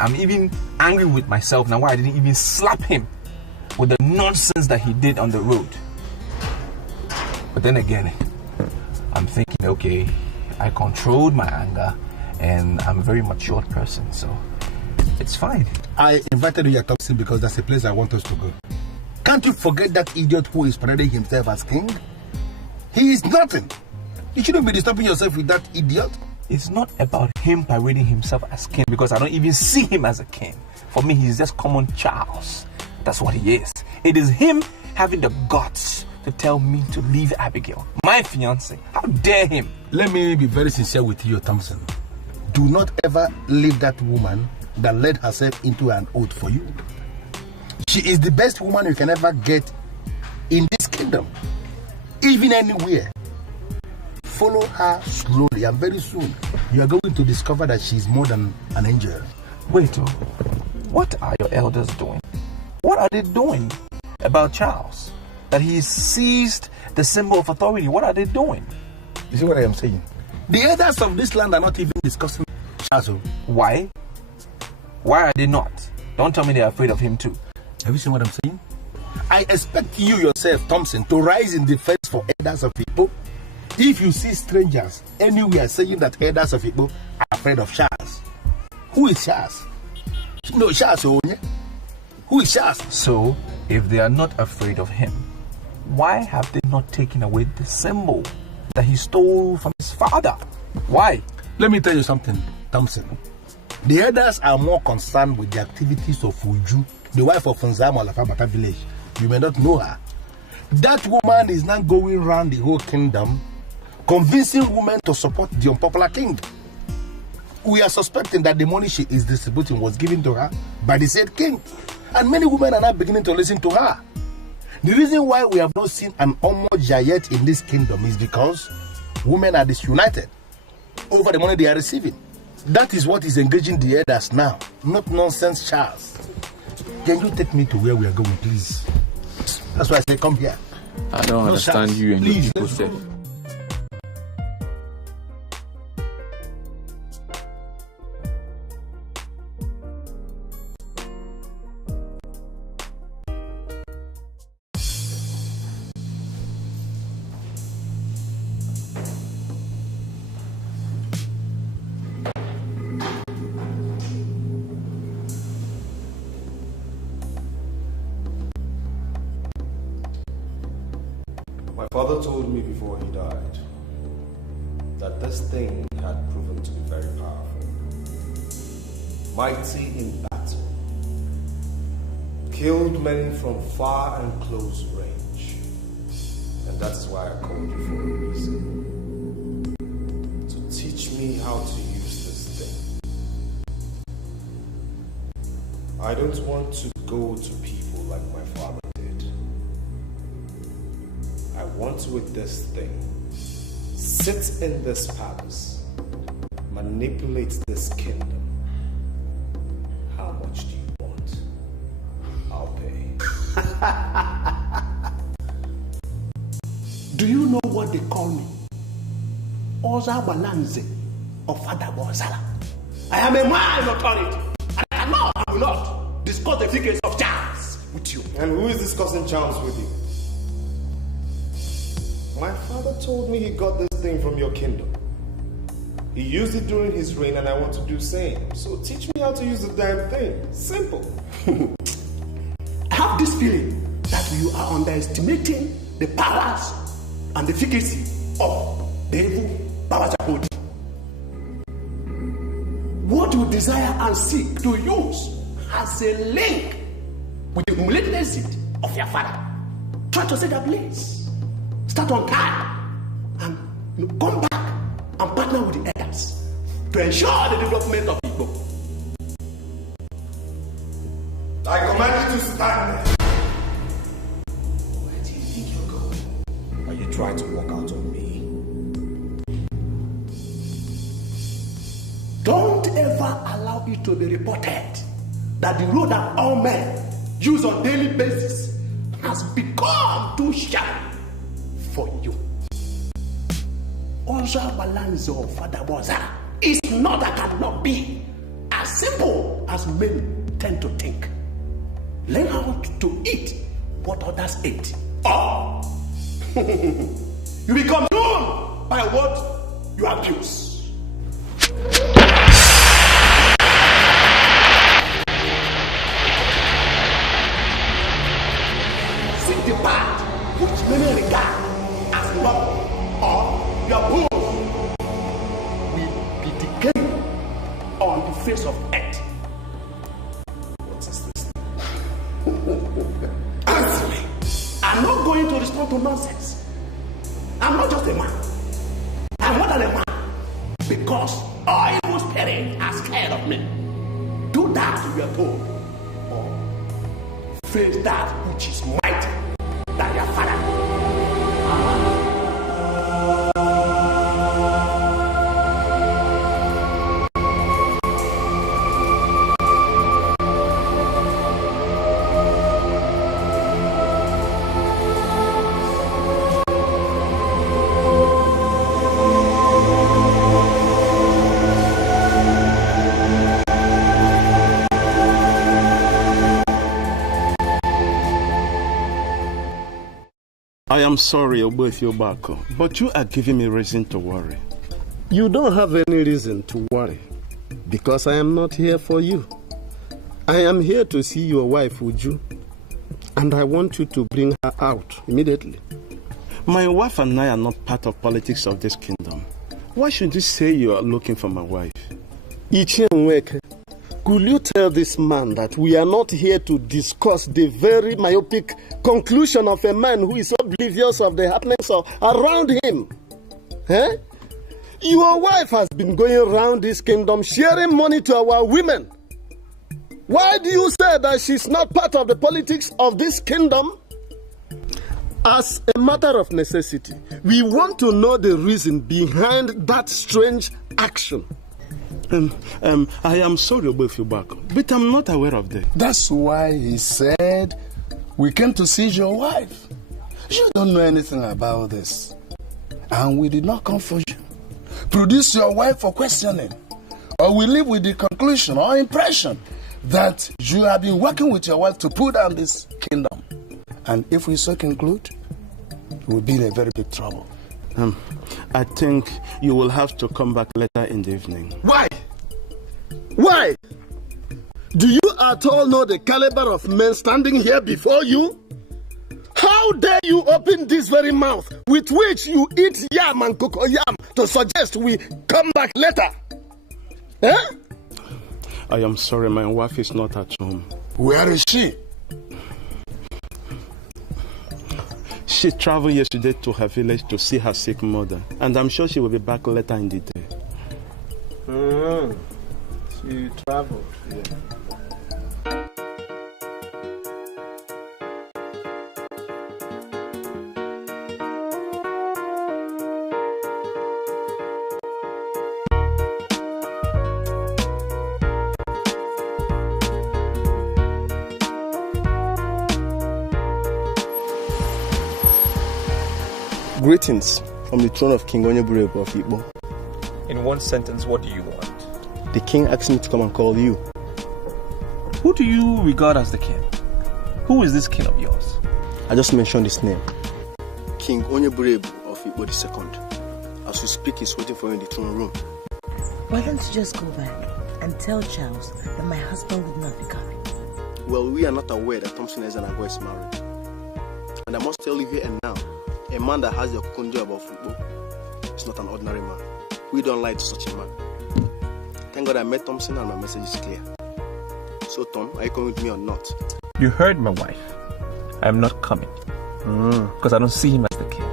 I'm even angry with myself now why I didn't even slap him with the nonsense that he did on the road. But then again, I'm thinking, okay, I controlled my anger and I'm a very matured person, so it's fine. I invited you at Thompson because that's a place I want us to go. Can't you forget that idiot who is parading himself as king? He is nothing. You shouldn't be disturbing yourself with that idiot. It's not about him parading himself as king because I don't even see him as a king. For me, he's just common Charles. That's what he is. It is him having the guts to tell me to leave Abigail, my fiancée. How dare him? Let me be very sincere with you, Thompson. Do not ever leave that woman that led herself into an oath for you. She is the best woman you can ever get in this kingdom. Even anywhere. Follow her slowly and very soon you are going to discover that she is more than an angel. Wait, what are your elders doing? What are they doing about Charles? That he seized the symbol of authority. What are they doing? You see what I am saying? The elders of this land are not even discussing Charles. Why? Why are they not? Don't tell me they're afraid of him too. Have you seen what I'm saying? I expect you yourself, Thompson, to rise in defense for elders of people. If you see strangers anywhere saying that elders of people are afraid of Charles, who is Charles? No, Charles, who is Charles? So, if they are not afraid of him, why have they not taken away the symbol that he stole from his father? Why? Let me tell you something, Thompson. The elders are more concerned with the activities of Uju, the wife of Nzamo Lafabata village. You may not know her. That woman is now going around the whole kingdom, convincing women to support the unpopular king. We are suspecting that the money she is distributing was given to her by the said king. And many women are now beginning to listen to her. The reason why we have not seen an homage yet in this kingdom is because women are disunited over the money they are receiving. That is what is engaging the elders now, not nonsense, Charles. Can you take me to where we are going, please? That's why I say come here. I don't understand Charles, you and please, your people let's said. go. My father told me before he died that this thing had proven to be very powerful, mighty in battle, killed many from far and close range, and that is why I called you for a reason. To teach me how to use this thing. I don't want to go to people like my father did. I want to, with this thing, sit in this palace, manipulate this kingdom. How much do you want? I'll pay. Do you know what they call me? Oza Balanze of Father Bozala. I am a man in authority. And I will not discuss the figures of Charles with you. And who is discussing Charles with you? My father told me he got this thing from your kingdom. He used it during his reign and I want to do same. So teach me how to use the damn thing. Simple. I have this feeling that you are underestimating the powers and the efficacy of the evil powers of God. What you desire and seek to use as a link with the humiliating exit of your father. Try to set a place. Start on time and come back and partner with the elders to ensure the development of people. I command you to stand there. Where do you think you're going? Are you trying to walk out on me? Don't ever allow it to be reported that the road that all men use on a daily basis has become too sharp for you. Oza Balanzo Father Boza is not and cannot be as simple as men tend to think. Learn how to eat what others eat. Or you become known by what you abuse. Seek the path which many regard as noble, or your bones will be decaying on the face of earth. What is this? Answer me. I'm not going to respond to nonsense. I'm not just a man. I'm more than a man. Because all evil spirits are scared of me. Do that you are told. Or face that which is mighty than your father. I am sorry, Oboefiobako, but you are giving me reason to worry. You don't have any reason to worry, because I am not here for you. I am here to see your wife, Uju, and I want you to bring her out immediately. My wife and I are not part of politics of this kingdom. Why should you say you are looking for my wife? Ichenweke, could you tell this man that we are not here to discuss the very myopic conclusion of a man who is oblivious of the happenings around him? Eh? Your wife has been going around this kingdom sharing money to our women. Why do you say that she's not part of the politics of this kingdom? As a matter of necessity, we want to know the reason behind that strange action. I am sorry, Oboefiobako, but I'm not aware of that. That's why he said we came to see your wife. You don't know anything about this. And we did not come for you. Produce your wife for questioning. Or we leave with the conclusion or impression that you have been working with your wife to put down this kingdom. And if we so conclude, we'll be in a very big trouble. I think you will have to come back later in the evening. Why? Why? Do you at all know the caliber of men standing here before you? How dare you open this very mouth with which you eat yam and cocoa yam to suggest we come back later? Eh? I am sorry, my wife is not at home. Where is she? She traveled yesterday to her village to see her sick mother, and I'm sure she will be back later in the day. She traveled, yeah. Greetings from the throne of King Onyeburebo of Igbo. In one sentence, what do you want? The king asked me to come and call you. Who do you regard as the king? Who is this king of yours? I just mentioned his name. King Onyeburebo of Igbo II. As we speak, he's waiting for you in the throne room. Why don't you just go back and tell Charles that my husband would not be coming? Well, we are not aware that Thompson Ezenago is married. And I must tell you here and now, a man that has your conjure about football is not an ordinary man. We don't lie to such a man. Thank God I met Thompson and my message is clear. So Tom, are you coming with me or not? You heard my wife. I am not coming. Because I don't see him as the king.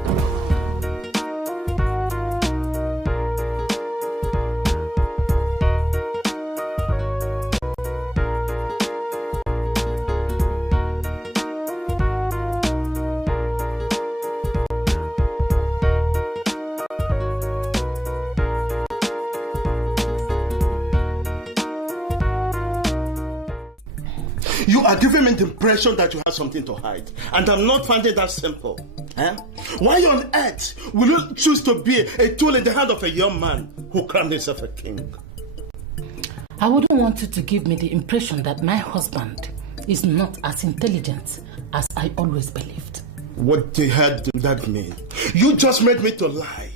You are giving me the impression that you have something to hide, and I'm not finding that simple. Eh? Why on earth will you choose to be a tool in the hand of a young man who crowned himself a king? I wouldn't want you to give me the impression that my husband is not as intelligent as I always believed. What the hell did that mean? You just made me to lie,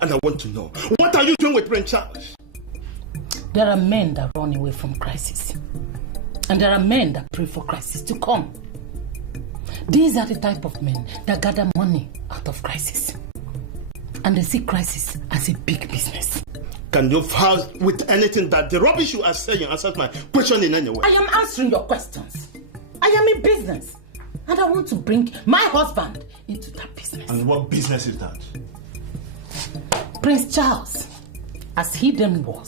and I want to know, what are you doing with Prince Charles? There are men that run away from crisis. And there are men that pray for crisis to come. These are the type of men that gather money out of crisis. And they see crisis as a big business. Can you vouch with anything that the rubbish you are saying answers my question in any way? I am answering your questions. I am in business. And I want to bring my husband into that business. And what business is that? Prince Charles, as he then was,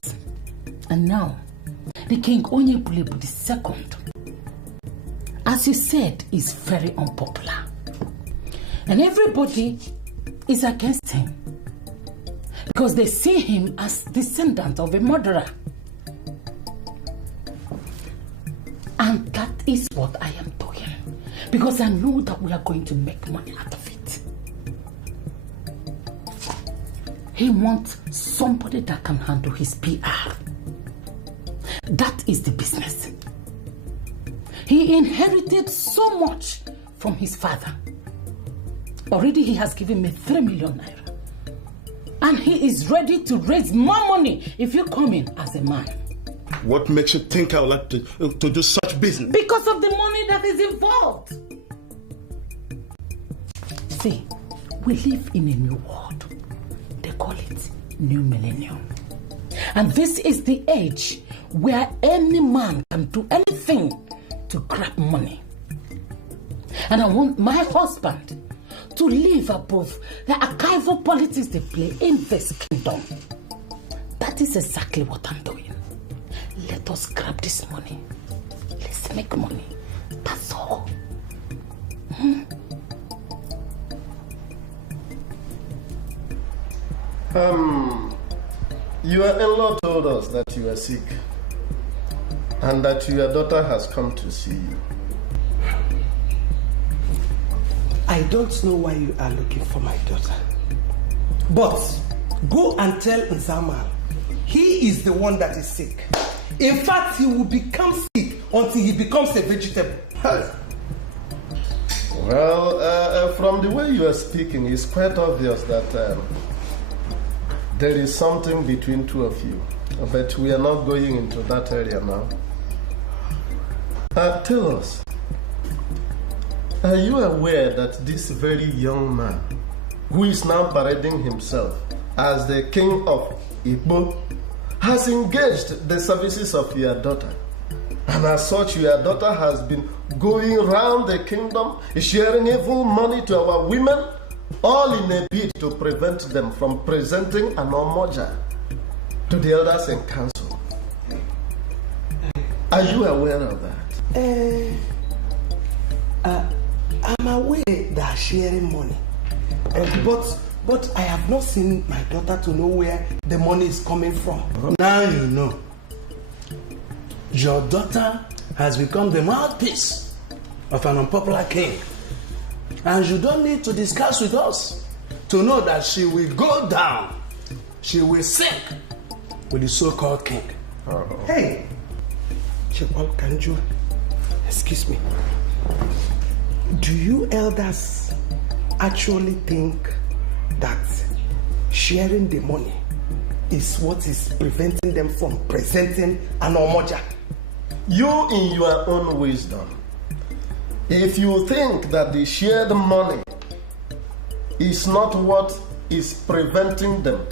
and now, the King Onyeburebo II, as you said, is very unpopular. And everybody is against him. Because they see him as descendant of a murderer. And that is what I am doing. Because I know that we are going to make money out of it. He wants somebody that can handle his PR. That is the business. He inherited so much from his father. Already he has given me 3 million naira. And he is ready to raise more money if you come in as a man. What makes you think I would like to do such business? Because of the money that is involved. See, we live in a new world. They call it New Millennium. And this is the age where any man can do anything to grab money. And I want my husband to live above the archival politics they play in this kingdom. That is exactly what I'm doing. Let us grab this money. Let's make money. That's all. Your in-law told us that you are sick and that your daughter has come to see you. I don't know why you are looking for my daughter. But go and tell Nzama he is the one that is sick. In fact, he will become sick until he becomes a vegetable. Well, from the way you are speaking, it's quite obvious that there is something between two of you. But we are not going into that area now. Tell us, are you aware that this very young man, who is now parading himself as the king of Igbo, has engaged the services of your daughter? And as such, your daughter has been going around the kingdom, sharing evil money to our women, all in a bid to prevent them from presenting an omoja to the elders in council. Are you aware of that? I'm aware they are sharing money, but I have not seen my daughter to know where the money is coming from. Now you know. Your daughter has become the mouthpiece of an unpopular king. And you don't need to discuss with us to know that she will go down. She will sink with the so-called king. Hey, Chepal Kanju, excuse me. Do you elders actually think that sharing the money is what is preventing them from presenting an omoja? You, in your own wisdom, if you think that the shared money is not what is preventing them,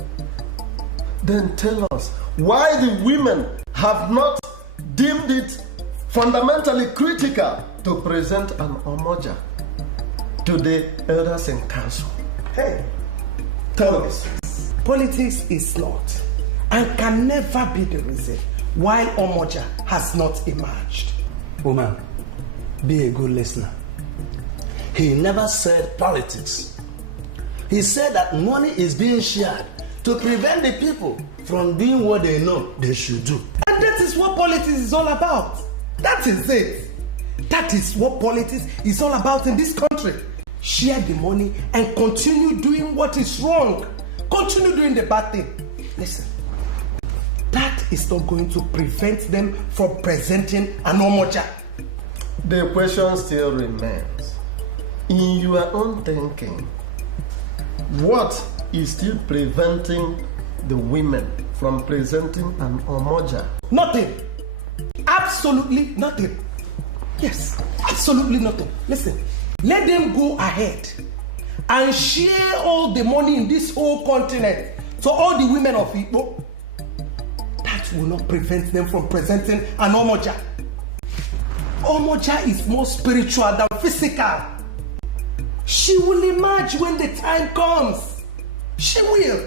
then tell us why the women have not deemed it fundamentally critical to present an omoja to the elders in council. Hey, tell us. Politics is not and can never be the reason why omoja has not emerged. Woman, be a good listener. He never said politics. He said that money is being shared to prevent the people from doing what they know they should do. And that is what politics is all about. That is it. That is what politics is all about in this country. Share the money and continue doing what is wrong. Continue doing the bad thing. Listen, that is not going to prevent them from presenting an omoja. The question still remains. In your own thinking, what is still preventing the women from presenting an omoja? Nothing. Absolutely nothing. Yes, absolutely nothing. Listen, let them go ahead and share all the money in this whole continent to all the women of Igbo. That will not prevent them from presenting an omoja. Omoja is more spiritual than physical. She will emerge when the time comes. She will.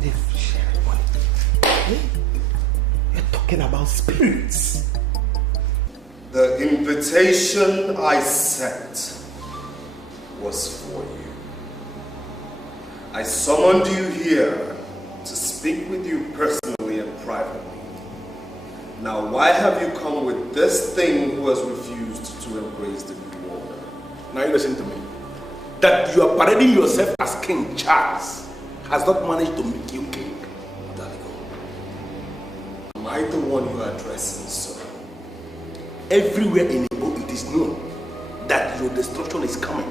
They share money. Hey? You're talking about spirits. The invitation I sent was for you. I summoned you here to speak with you personally and privately. Now, why have you come with this thing who has refused to embrace the new order? Now you listen to me. That you are parading yourself as King Charles has not managed to make you king. Am I the one you are addressing, sir? Everywhere in Igbo, it is known that your destruction is coming.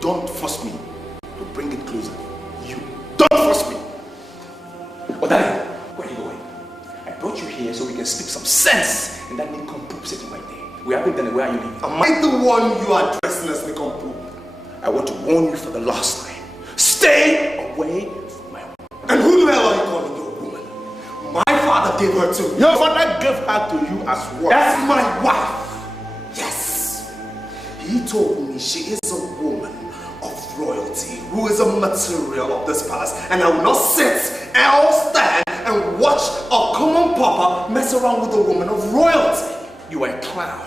don't force me to bring it closer. You. Don't force me. But darling, where are you going? I brought you here so we can speak some sense in that nincompoop sitting right there. We haven't done it. Where are you leaving? Am I the one you are addressing as nincompoop? I want to warn you for the last time. Stay away from my woman. And who the hell are you calling your woman? My father gave her to me. Your father gave her to you as what? That's my wife. Yes. He told me she is a woman of royalty who is a material of this palace, and I will not sit or stand and watch a common pauper mess around with a woman of royalty. You are a clown.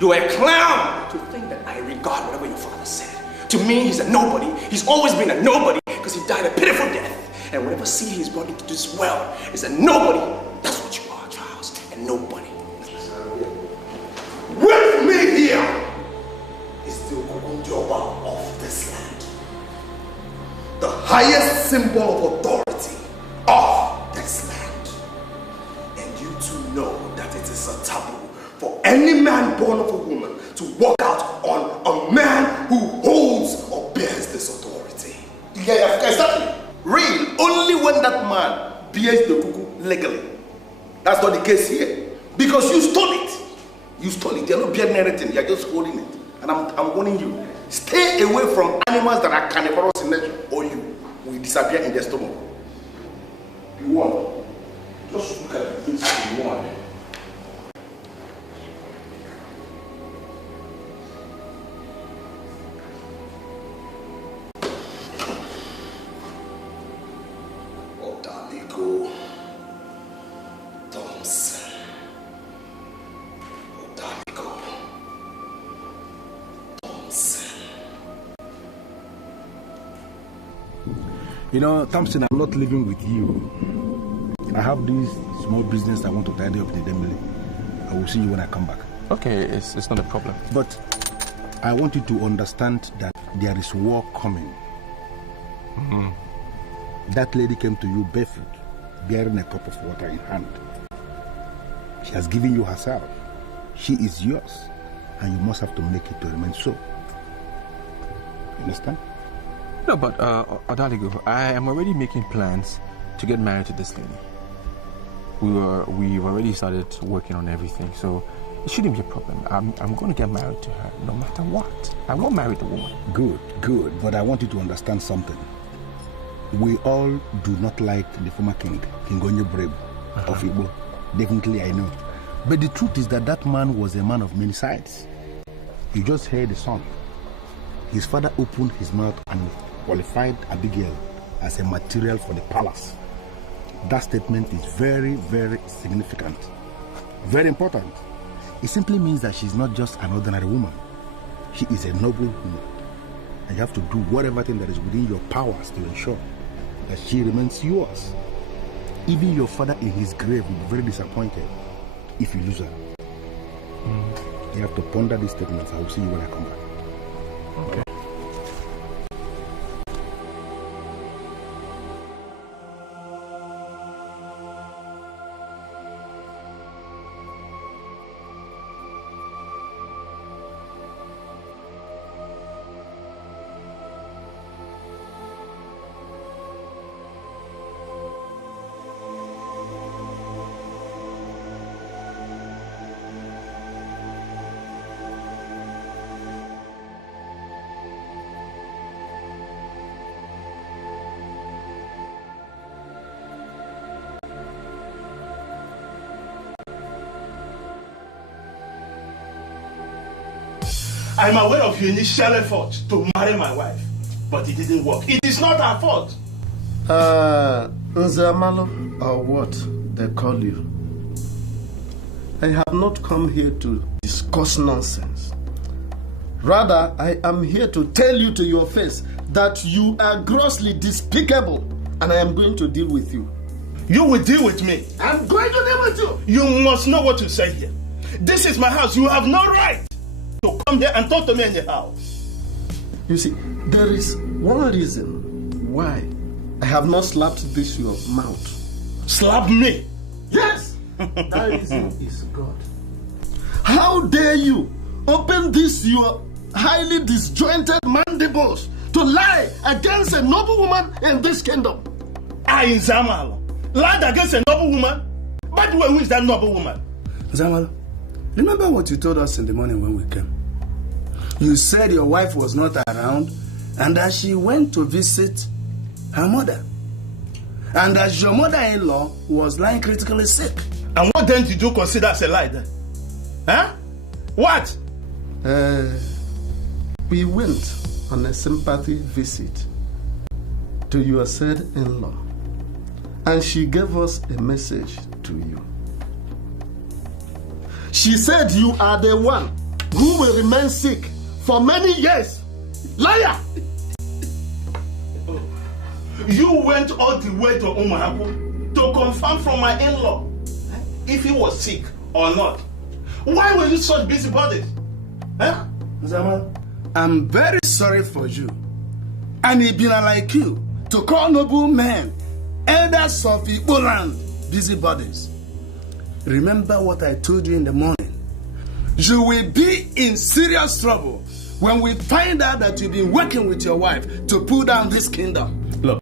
You are a clown to think that I regard whatever your father said. To me, he's a nobody. He's always been a nobody because he died a pitiful death. And whatever seed he's brought into this world is a nobody. That's what you are, Charles. A nobody. With me here is the Ogunjoba of this land. The highest symbol of authority of this land. And you two know that it is a taboo for any man born of a woman to walk out on a man who holds or bears this authority. Yeah, exactly. Real, only when that man bears the cuckoo legally. That's not the case here. Because you stole it. You stole it. You're not bearing anything. You're just holding it. And I'm warning you. Stay away from animals that are carnivorous in nature, or you will disappear in their stomach. You want? Just look at the things you want. Thompson. You know, Thompson, I'm not living with you. I have this small business I want to tidy up in the Demily. I will see you when I come back. Okay, it's not a problem. But I want you to understand that there is war coming. That lady came to you barefoot, bearing a cup of water in hand. She has given you herself. She is yours, and you must have to make it to remain so. Understand? No, but Odaligo, I am already making plans to get married to this lady. We've already started working on everything, so it shouldn't be a problem. I'm going to get married to her no matter what. I won't marry the woman. Good. But I want you to understand something. We all do not like the former king, King Onyebrebe of Igbo. Definitely, I know. But the truth is that that man was a man of many sides. You just heard the song. His father opened his mouth and qualified Abigail as a material for the palace. That statement is very, very significant. Very important. It simply means that she's not just an ordinary woman. She is a noble woman. And you have to do whatever thing that is within your powers to ensure that she remains yours. Even your father in his grave will be very disappointed if you lose her. You have to ponder these statements. I will see you when I come back. Okay. I'm aware of your initial effort to marry my wife, but it didn't work. It is not our fault. Nzamalo, or what they call you. I have not come here to discuss nonsense. Rather, I am here to tell you to your face that you are grossly despicable, and I am going to deal with you. You will deal with me. I'm going to deal with you. You must know what to say here. This is my house. You have no right to come here and talk to me in the house. You see, there is one reason why I have not slapped this your mouth. Slap me? Yes! That reason is God. How dare you open this your highly disjointed mandibles to lie against a noble woman in this kingdom. I, Zamalo, lied against a noble woman? By the way, who is that noble woman? Zamalo, remember what you told us in the morning when we came? You said your wife was not around and that she went to visit her mother. And that your mother-in-law was lying critically sick. And what then did you consider as a lie then? Huh? What? We went on a sympathy visit to your said in-law. And she gave us a message to you. She said you are the one who will remain sick for many years. Liar! You went all the way to Umuaku to confirm from my in-law if he was sick or not. Why were you such busybodies? Huh? Zamal, I'm very sorry for you. And it been like you to call noble men, elders of Igbo land, busybodies. Remember what I told you in the morning. You will be in serious trouble when we find out that you've been working with your wife to pull down this kingdom. Look,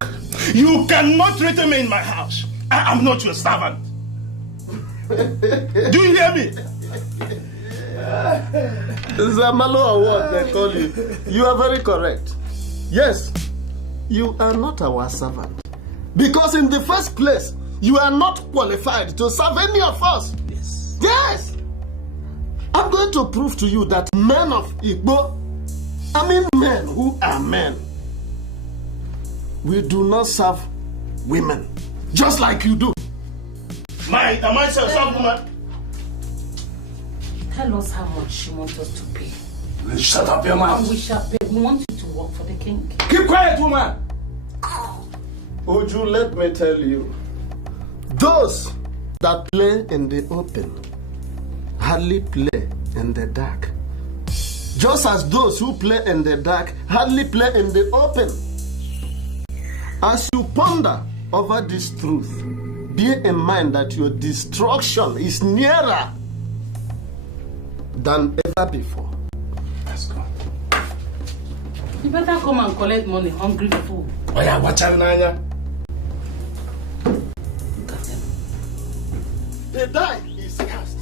you cannot threaten me in my house. I am not your servant. Do you hear me? Zamalo or what they call you. You are very correct. Yes, you are not our servant. Because in the first place, you are not qualified to serve any of us. Yes. Yes. I'm going to prove to you that men of Igbo, men who are men, we do not serve women, just like you do. Am I serve woman? Tell us how much you want us to pay. Shut up your mouth. And we shall pay. We want you to work for the king. Keep quiet, woman. Uju, let me tell you, those that play in the open hardly play in the dark. Just as those who play in the dark hardly play in the open. As you ponder over this truth, bear in mind that your destruction is nearer than ever before. Let's go. You better come and collect money, hungry fool. Oh yeah, watch out, Nanya. Look at them. The die is cast.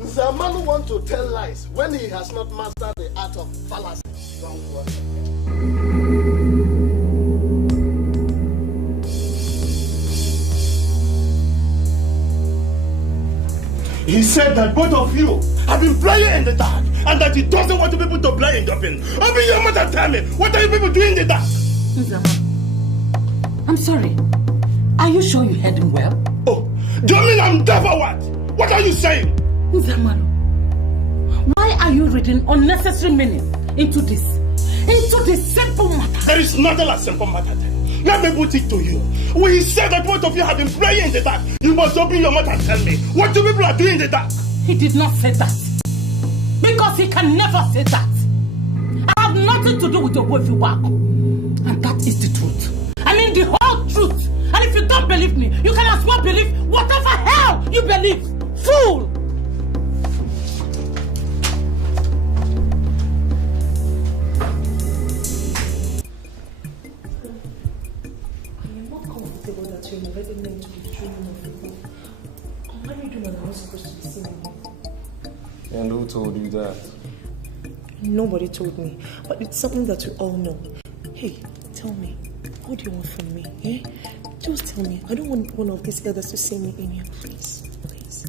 Zamanu wants to tell lies when he has not mastered the art of fallacy. Don't worry. He said that both of you have been playing in the dark and that he doesn't want people to play in the open. Open your mouth and tell me, what are you people doing in the dark? I'm sorry. Are you sure you heard him well? Oh, do you mean I'm deaf or what? What are you saying? Nzamalu, why are you reading unnecessary meaning into this simple matter? There is nothing like simple matter there. Let me put it to you. When he said that both of you have been praying in the dark, you must open your mouth and tell me what you people are doing in the dark. He did not say that. Because he can never say that. I have nothing to do with your way you work. And that is the truth. I mean the whole truth. And if you don't believe me, you can as well believe whatever hell you believe. Fool! And who told you that? Nobody told me, but it's something that we all know. Hey, tell me, what do you want from me? Eh? Just tell me. I don't want one of these elders to see me in here, please. Please.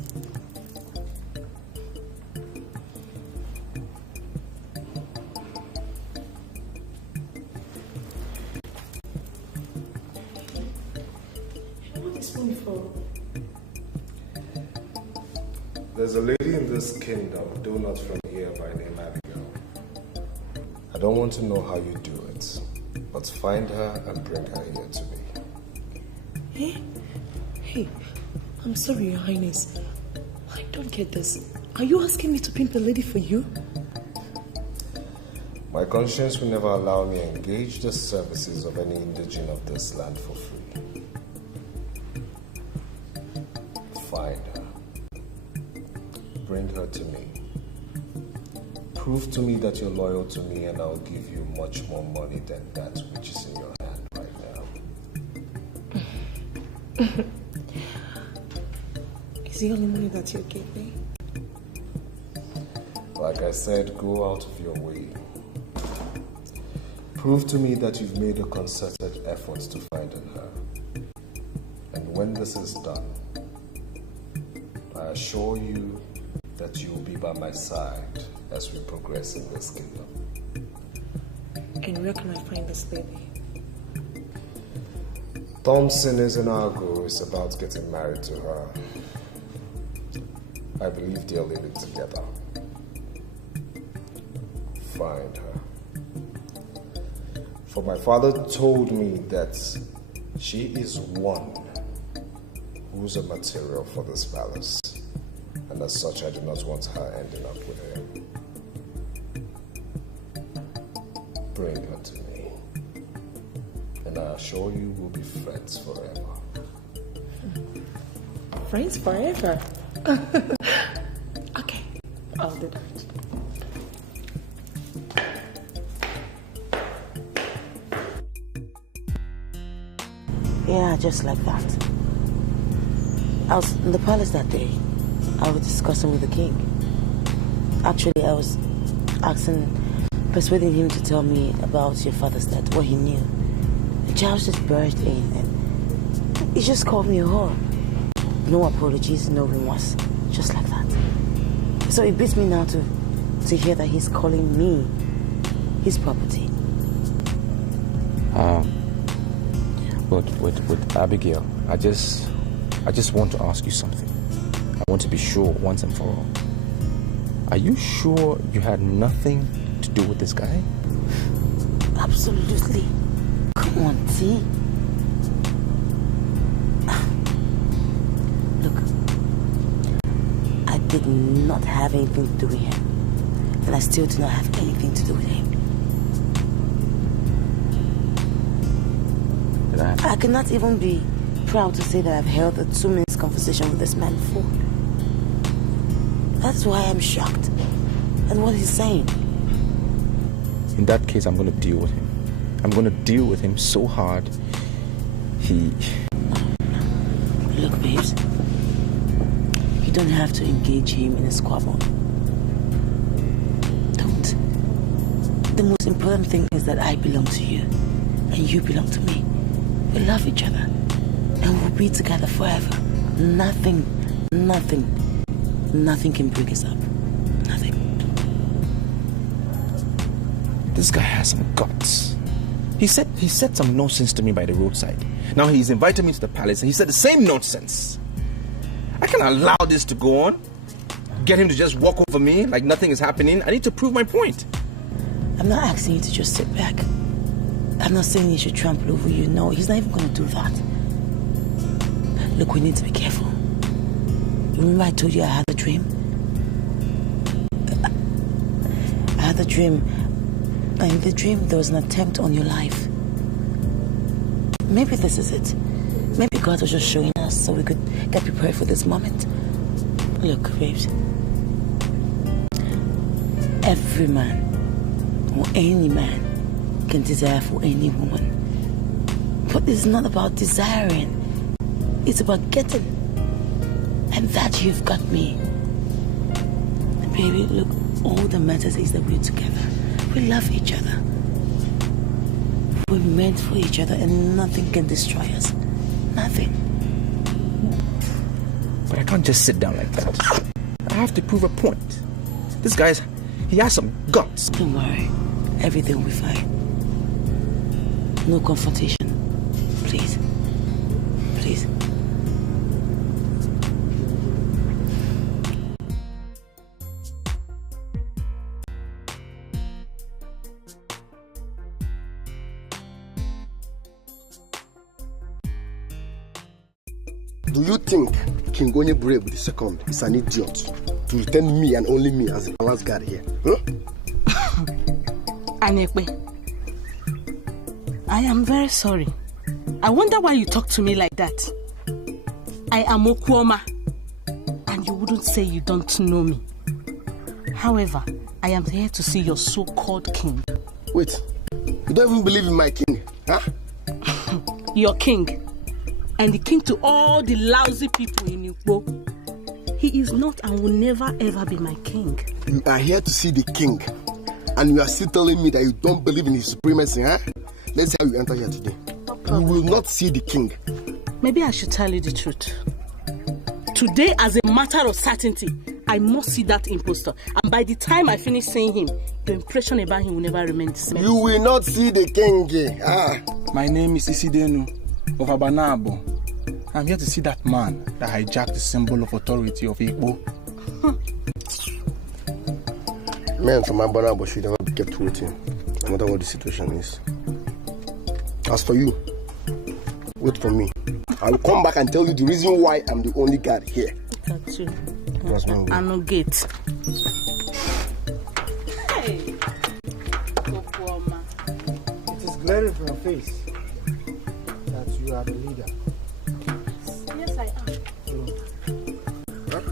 What is money for? There's a lady in this kingdom, though not from here, by name Abigail. I don't want to know how you do it, but find her and bring her here to me. Eh? Hey, I'm sorry, Your Highness. I don't get this. Are you asking me to pimp a lady for you? My conscience will never allow me to engage the services of any indigene of this land for free. Find her. Bring her to me. Prove to me that you're loyal to me and I'll give you much more money than that which is in your hand right now. Is the only money that you give me? Like I said, go out of your way. Prove to me that you've made a concerted effort to find her. And when this is done, I assure you that you will be by my side as we progress in this kingdom. And where can I find this lady? Thompson is about getting married to her. I believe they're living together. Find her. For my father told me that she is one who's a material for this palace. And as such, I do not want her ending up with him. Bring her to me. And I assure you we'll be friends forever. Friends forever? Okay, I'll do that. Yeah, just like that. I was in the palace that day. I was discussing with the king. Actually, I was persuading him to tell me about your father's death, what he knew. The child just burst in and he just called me a whore. No apologies, no remorse. Just like that. So it beats me now to hear that he's calling me his property. With Abigail, I just want to ask you something. I want to be sure once and for all. Are you sure you had nothing to do with this guy? Absolutely. Come on, see? Look, I did not have anything to do with him. And I still do not have anything to do with him. I cannot even be proud to say that I've held a 2-minute conversation with this man before. That's why I'm shocked at what he's saying. In that case, I'm going to deal with him. I'm going to deal with him so hard. Look, babes. You don't have to engage him in a squabble. Don't. The most important thing is that I belong to you and you belong to me. We love each other and we'll be together forever. Nothing can break us up. Nothing. This guy has some guts. He said some nonsense to me by the roadside. Now he's invited me to the palace and he said the same nonsense. I can't allow this to go on. Get him to just walk over me like nothing is happening. I need to prove my point. I'm not asking you to just sit back. I'm not saying he should trample over you. No, he's not even going to do that. Look, we need to be careful. Remember I told you I had a dream? I had a dream. And in the dream, there was an attempt on your life. Maybe this is it. Maybe God was just showing us so we could get prepared for this moment. Look, babes. Every man, or any man, can desire for any woman. But it's not about desiring. It's about getting. And that you've got me. Baby, look, all that matters is that we're together. We love each other. We're meant for each other and nothing can destroy us. Nothing. But I can't just sit down like that. I have to prove a point. This guy, he has some guts. Don't worry. Everything will be fine. No confrontation. Please. Please. Do you think King Onyebuere II is an idiot to return me and only me as the palace guard here? Huh? Anekwe, I am very sorry. I wonder why you talk to me like that. I am Okuoma, and you wouldn't say you don't know me. However, I am here to see your so-called king. Wait, you don't even believe in my king, huh? Your king. And the king to all the lousy people in Igbo. He is not and will never ever be my king. You are here to see the king, and you are still telling me that you don't believe in his supremacy, huh? Let's see how you enter here today. You will not see the king. Maybe I should tell you the truth. Today, as a matter of certainty, I must see that impostor. And by the time I finish seeing him, the impression about him will never remain the same. You will not see the king. My name is Isidenu of Abanabo. I'm here to see that man that hijacked the symbol of authority of Igbo. Men from Abanabo should never be kept waiting, no matter what the situation is. As for you, wait for me. I will come back and tell you the reason why I'm the only guard here. Look at you. I'm no gate. Hey! It is glaring from your face that you are the leader. Yes, I am.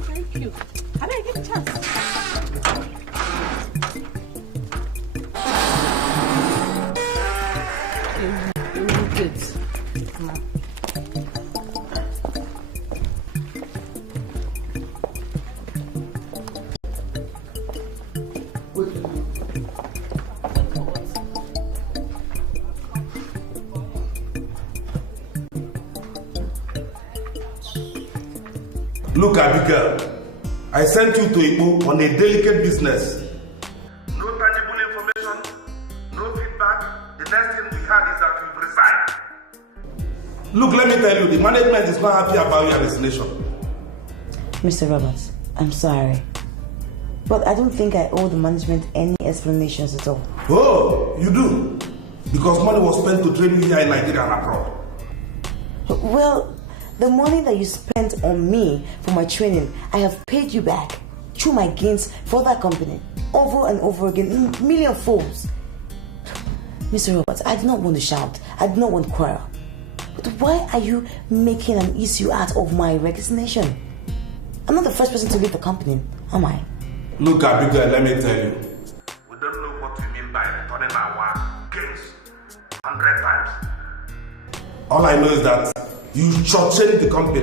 Thank you. I mean, give a chance. Look, Abigail, I sent you to Igbo on a delicate business. No tangible information, no feedback. The next thing we had is that you've resigned. Look, let me tell you, the management is not happy about your resignation. Mr. Roberts, I'm sorry. But I don't think I owe the management any explanations at all. Oh, you do? Because money was spent to train you here in Nigeria and abroad. Well, the money that you spent on me for my training, I have paid you back through my gains for that company over and over again in million folds. Mr. Roberts, I do not want to shout. I do not want to quarrel. But why are you making an issue out of my resignation? I'm not the first person to leave the company, am I? Look, Abigail, let me tell you. We don't know what you mean by returning our gains 100 times. All I know is that you shortchanged the company,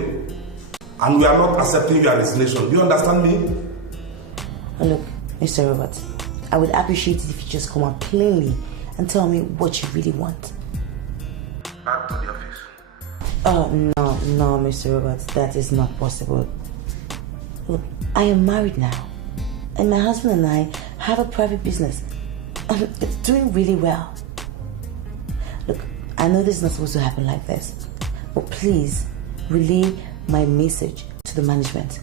and we are not accepting your resignation. Do you understand me? Look, Mr. Roberts, I would appreciate it if you just come out plainly and tell me what you really want. Back to the office. Oh, no, Mr. Roberts, that is not possible. Look, I am married now, and my husband and I have a private business. It's doing really well. Look, I know this is not supposed to happen like this, but please relay my message to the management.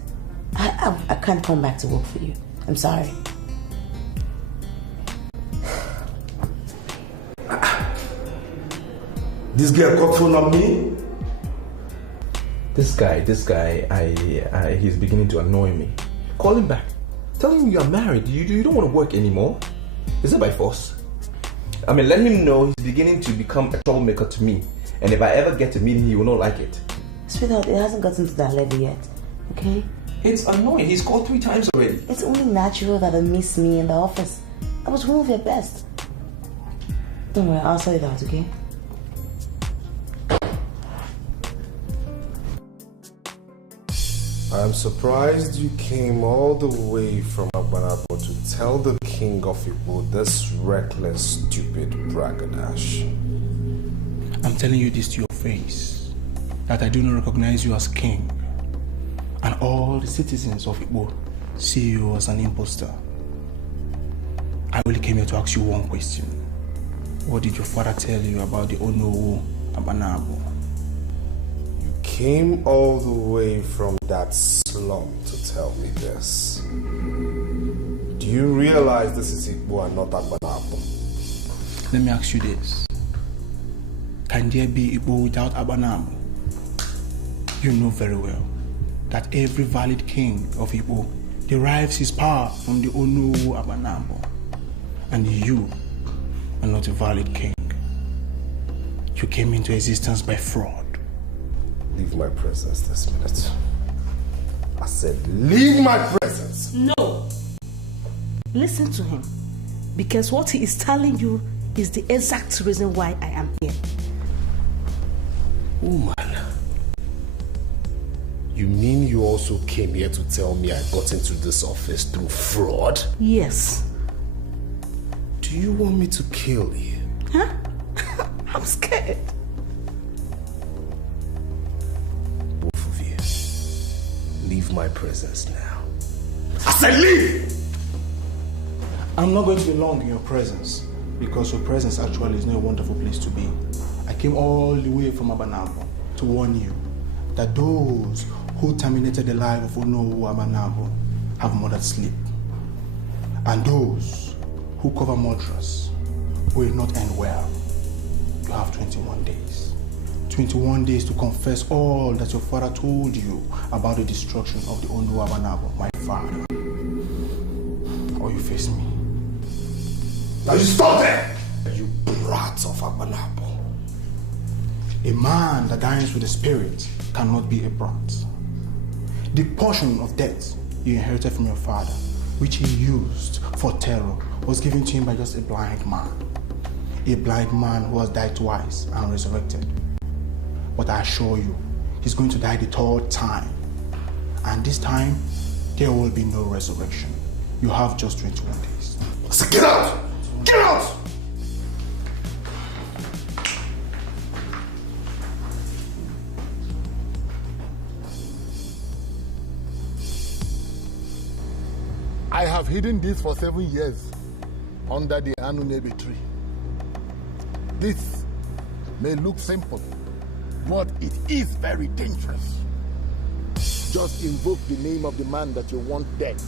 I can't come back to work for you. I'm sorry. This girl caught phone on me. This guy, he's beginning to annoy me. Call him back. Tell him you are married. You don't want to work anymore. Is it by force? I mean, let him know he's beginning to become a troublemaker to me. And if I ever get to meet him, he will not like it. Sweetheart, it hasn't gotten to that level yet, okay? It's annoying. He's called 3 times already. It's only natural that I miss me in the office. I was one of your best. Don't worry, I'll sort it out, okay? I'm surprised you came all the way from Agbanabo to tell the king of Igbo this reckless, stupid bragadash. I'm telling you this to your face, that I do not recognize you as king. And all the citizens of Igbo see you as an imposter. I only came here to ask you one question. What did your father tell you about the Onowu Abanabo? Came all the way from that slum to tell me this. Do you realize this is Igbo and not Agbanabo? Let me ask you this. Can there be Igbo without Abanabo? You know very well that every valid king of Igbo derives his power from the Onowu Abanabo. And you are not a valid king. You came into existence by fraud. Leave my presence this minute. I said, leave my presence. No. Listen to him. Because what he is telling you is the exact reason why I am here. Woman, you mean you also came here to tell me I got into this office through fraud? Yes. Do you want me to kill you? Huh? I'm scared. Both of you, leave my presence now. I said leave! I'm not going to be long in your presence, because your presence actually is not a wonderful place to be. I came all the way from Abanabo to warn you that those who terminated the life of Onowu Abanabo have murdered sleep. And those who cover murderers will not end well. You have 21 days. 21 days to confess all that your father told you about the destruction of the Onowu Abanabo, my father. Or you face me. Now you stop there! You brat of Abanabo. A man that dines with the spirit cannot be a brat. The portion of death you inherited from your father, which he used for terror, was given to him by just a blind man. A blind man who has died twice and resurrected. But I assure you, he's going to die the third time. And this time, there will be no resurrection. You have just 21 days. So get out! Get out! I have hidden this for 7 years under the Anunebe tree. This may look simple, but it is very dangerous. Just invoke the name of the man that you want dead,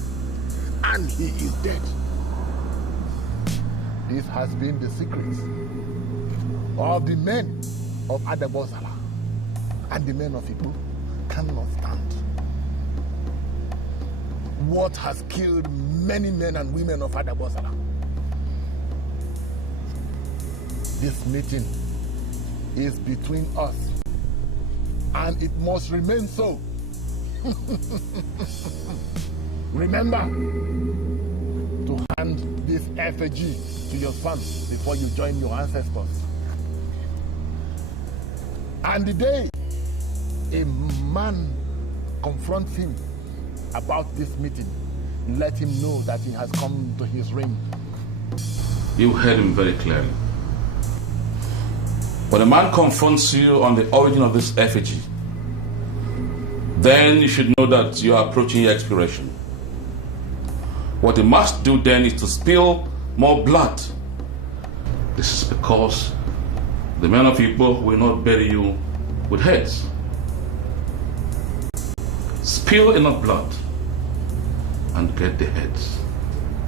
and he is dead. This has been the secret of the men of Adabozala, and the men of Igbo cannot stand. What has killed many men and women of Adabozala? This meeting is between us, and it must remain so. Remember to hand this effigy to your son before you join your ancestors. And the day a man confronts him about this meeting, let him know that he has come to his ring. You heard him very clearly. When a man confronts you on the origin of this effigy, then you should know that you are approaching your expiration. What he must do then is to spill more blood. This is because the men of Igbo will not bury you with heads. Spill enough blood and get the heads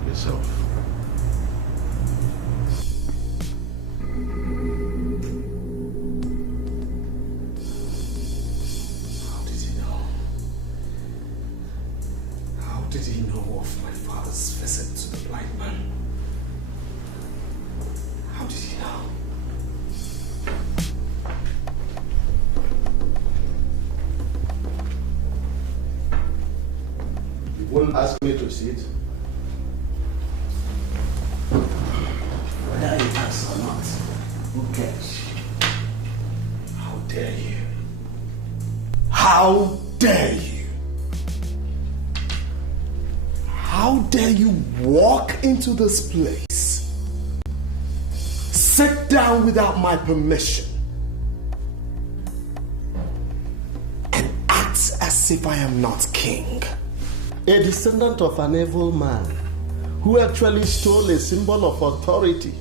yourself. How did he know of my father's visit to the blind man? How did he know? You won't ask me to sit? Whether it has or not, who cares? How dare you? How dare you? How dare you walk into this place, sit down without my permission, and act as if I am not king? A descendant of an evil man who actually stole a symbol of authority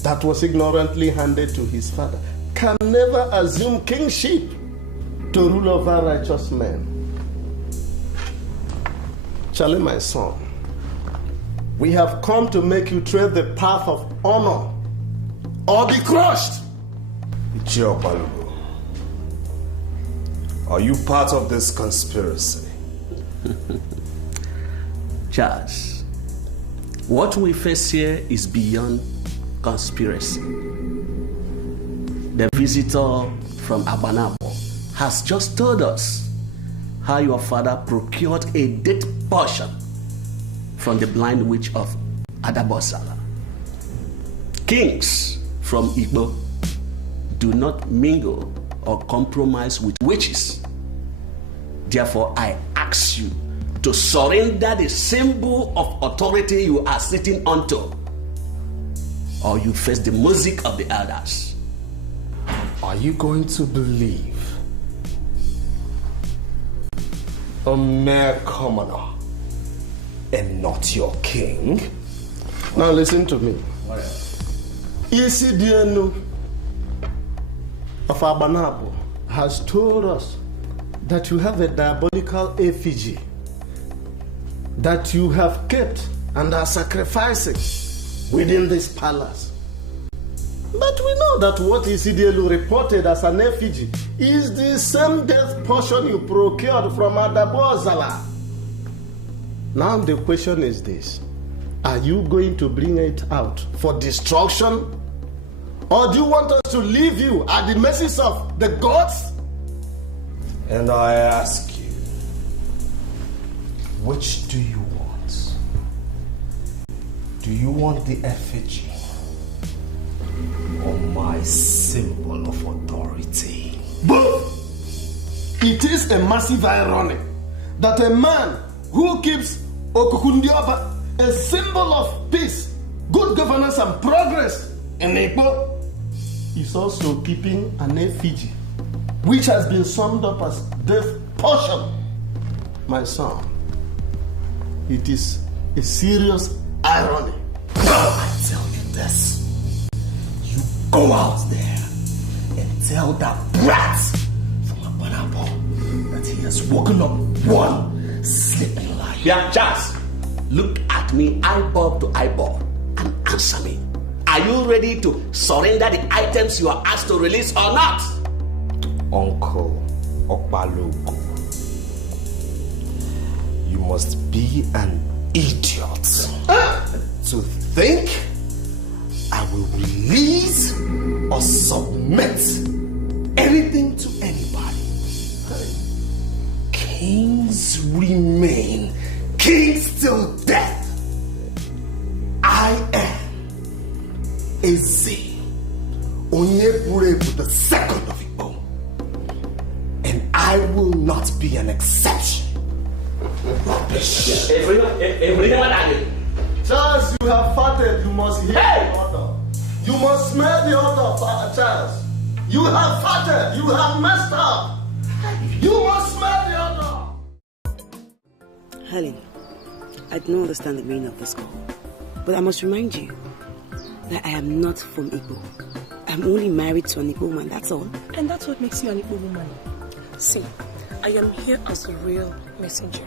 that was ignorantly handed to his father can never assume kingship to rule over righteous men. Charlie, my son, we have come to make you tread the path of honor or be crushed. Ichiobalugo, are you part of this conspiracy? Charles, what we face here is beyond conspiracy. The visitor from Abanabo has just told us how your father procured a death portion from the blind witch of Adabosala. Kings from Igbo do not mingle or compromise with witches. Therefore, I ask you to surrender the symbol of authority you are sitting onto, or you face the music of the elders. Are you going to believe a mere commoner and not your king? Now listen to me. Isidienu of Abanabo has told us that you have a diabolical effigy that you have kept and are sacrificing within this palace. But we know that what Isidielu reported as an effigy is the same death portion you procured from Adabozala. Now the question is this: are you going to bring it out for destruction? Or do you want us to leave you at the mercy of the gods? And I ask you, which do you want? Do you want the effigy or my symbol of authority? Both! It is a massive irony that a man who keeps Okukundioba, a symbol of peace, good governance and progress in Igbo, is also keeping an effigy which has been summed up as death portion. My son, it is a serious irony. I tell you this: you go out there and tell that brat from Abanabo that he has woken up one sleeping life. Yeah, Charles, look at me eyeball to eyeball and answer me. Are you ready to surrender the items you are asked to release or not? Uncle Okbalogo, you must be an idiot to think I will release or submit anything to anybody. Kings remain kings till death. I am Eze Onyeburebu the second of Igbo, and I will not be an exception. Rubbish. Charles, you have farted. You must hear the order. You must smell the order, Charles. You have farted. You have messed up. You must smell the order. Helen, I do not understand the meaning of this call, but I must remind you that I am not from Igbo. I'm only married to an Igbo woman, that's all. And that's what makes you an Igbo woman. See, I am here as a real messenger.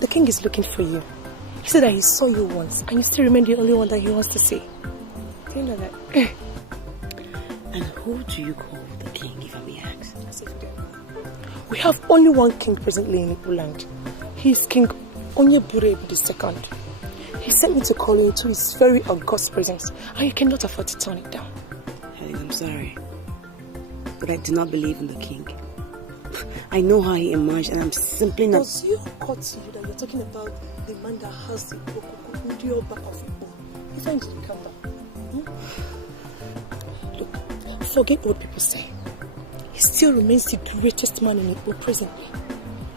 The king is looking for you. He said that he saw you once, and you still remain the only one that he wants to see. Do you know that? And who do you call the king, if I may ask? We have only one king presently in Igbo land. He is King Onyeburebu II. He sent me to call you into his very august presence, and you cannot afford to turn it down. Helen, I'm sorry, but I do not believe in the king. I know how he emerged, and I'm simply not... Does you occur to you that you're talking about the man that has the Okukundioba of Igbo? You're trying to calm down. Look, forget what people say. He still remains the greatest man in Igbo presently.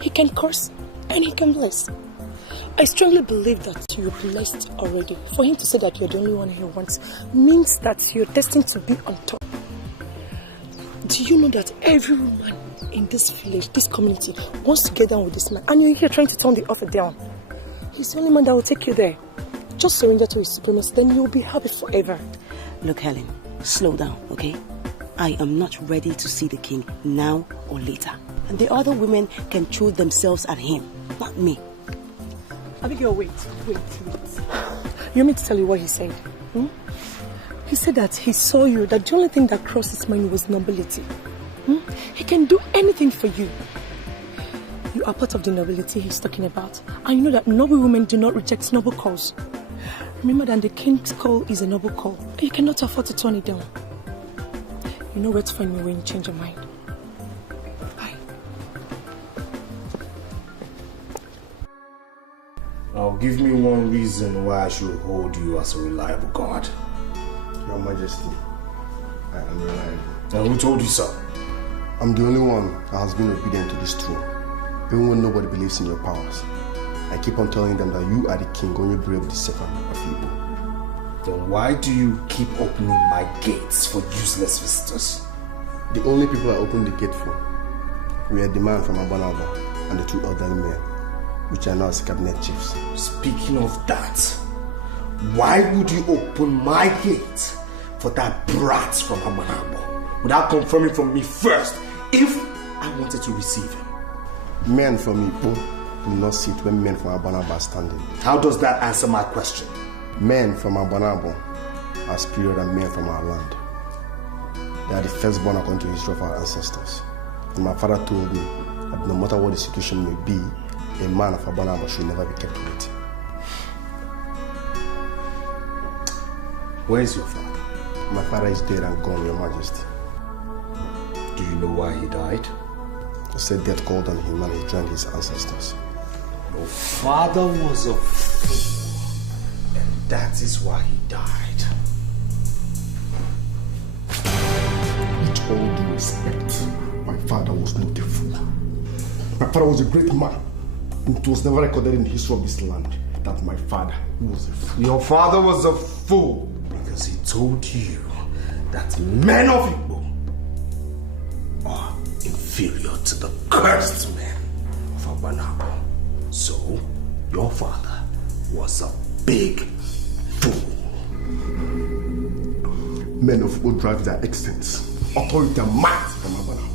He can curse and he can bless. I strongly believe that you're blessed already. For him to say that you're the only one he wants means that you're destined to be on top. Do you know that every woman in this village, this community, wants to get down with this man, and you're here trying to turn the offer down? He's the only man that will take you there. Just surrender to his supremacy, then you'll be happy forever. Look, Helen, slow down, okay? I am not ready to see the king now or later. And the other women can throw themselves at him, not me. Abigail, wait. You want me to tell you what he said? He said that he saw you, that the only thing that crossed his mind was nobility. He can do anything for you. You are part of the nobility he's talking about. And you know that noble women do not reject noble calls. Remember that the king's call is a noble call. And you cannot afford to turn it down. You know where to find me when you change your mind. Bye. Now give me one reason why I should hold you as a reliable guard. Your Majesty, I am reliable. And who told you so? I'm the only one that has been obedient to this throne. Even when nobody believes in your powers. I keep on telling them that you are the king, Onyebure II of Igbo. Then why do you keep opening my gates for useless visitors? The only people I opened the gate for were the man from Abanaba and the two elderly men, which are now as cabinet chiefs. Speaking of that, why would you open my gate for that brat from Abanaba without confirming from me first if I wanted to receive him? Men from Igbo will not sit when men from Abanaba are standing. How does that answer my question? Men from Abanaba are superior than men from our land. They are the firstborn according to the history of our ancestors. And my father told me that no matter what the situation may be, a man of Abanaba should never be kept waiting. Where is your father? My father is dead and gone, Your Majesty. Do you know why he died? He said death called on him and he joined his ancestors. Your father was a fool, and that is why he died. With all due respect, my father was not a fool. My father was a great man. It was never recorded in the history of this land that my father was a fool. Your father was a fool because he told you that men of Igbo are inferior to the cursed men of Abanaba. So, your father was a big fool. Men of Igbo drive their extents, authority and might from Abanaba.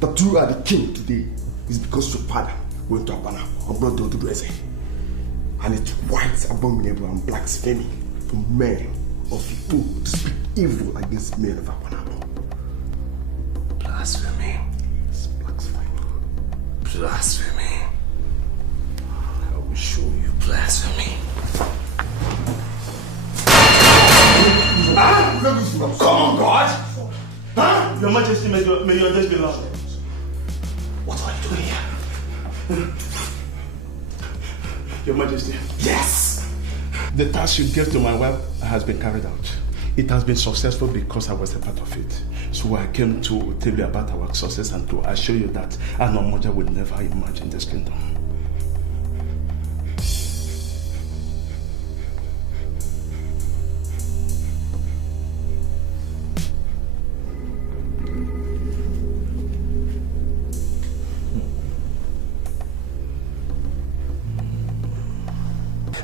That you are the king today is because your father went to Abanaba and brought the Ugezu. And it's white, abominable, and blasphemy for men of Igbo to speak evil against men of Abanaba. Blasphemy. It's blasphemy. Blasphemy. I will show you blasphemy. Come on, God! Huh? Your Majesty, may your days be long. What are you doing here? Your Majesty. Yes! The task you gave to my wife has been carried out. It has been successful because I was a part of it. So I came to tell you about our success and to assure you that Anomoja will never emerge in this kingdom.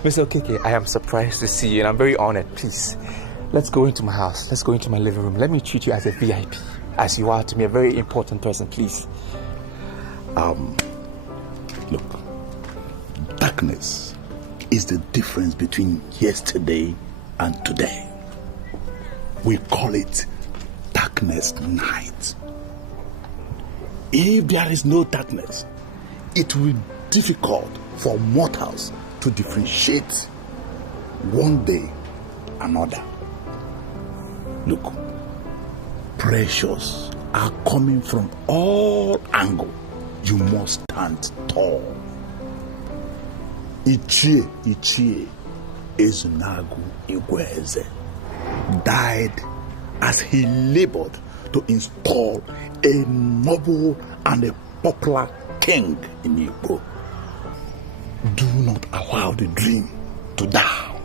Mr. Okeke, I am surprised to see you and I'm very honored. Please, let's go into my house. Let's go into my living room. Let me treat you as a VIP, as you are to me, a very important person, please. Look, darkness is the difference between yesterday and today. We call it darkness night. If there is no darkness, it will be difficult for mortals to differentiate one day another. Look, pressures are coming from all angles. You must stand tall. Ichie Ezunagu Iwuzie died as he labored to install a noble and a popular king in Igbo. Do not allow the dream to die.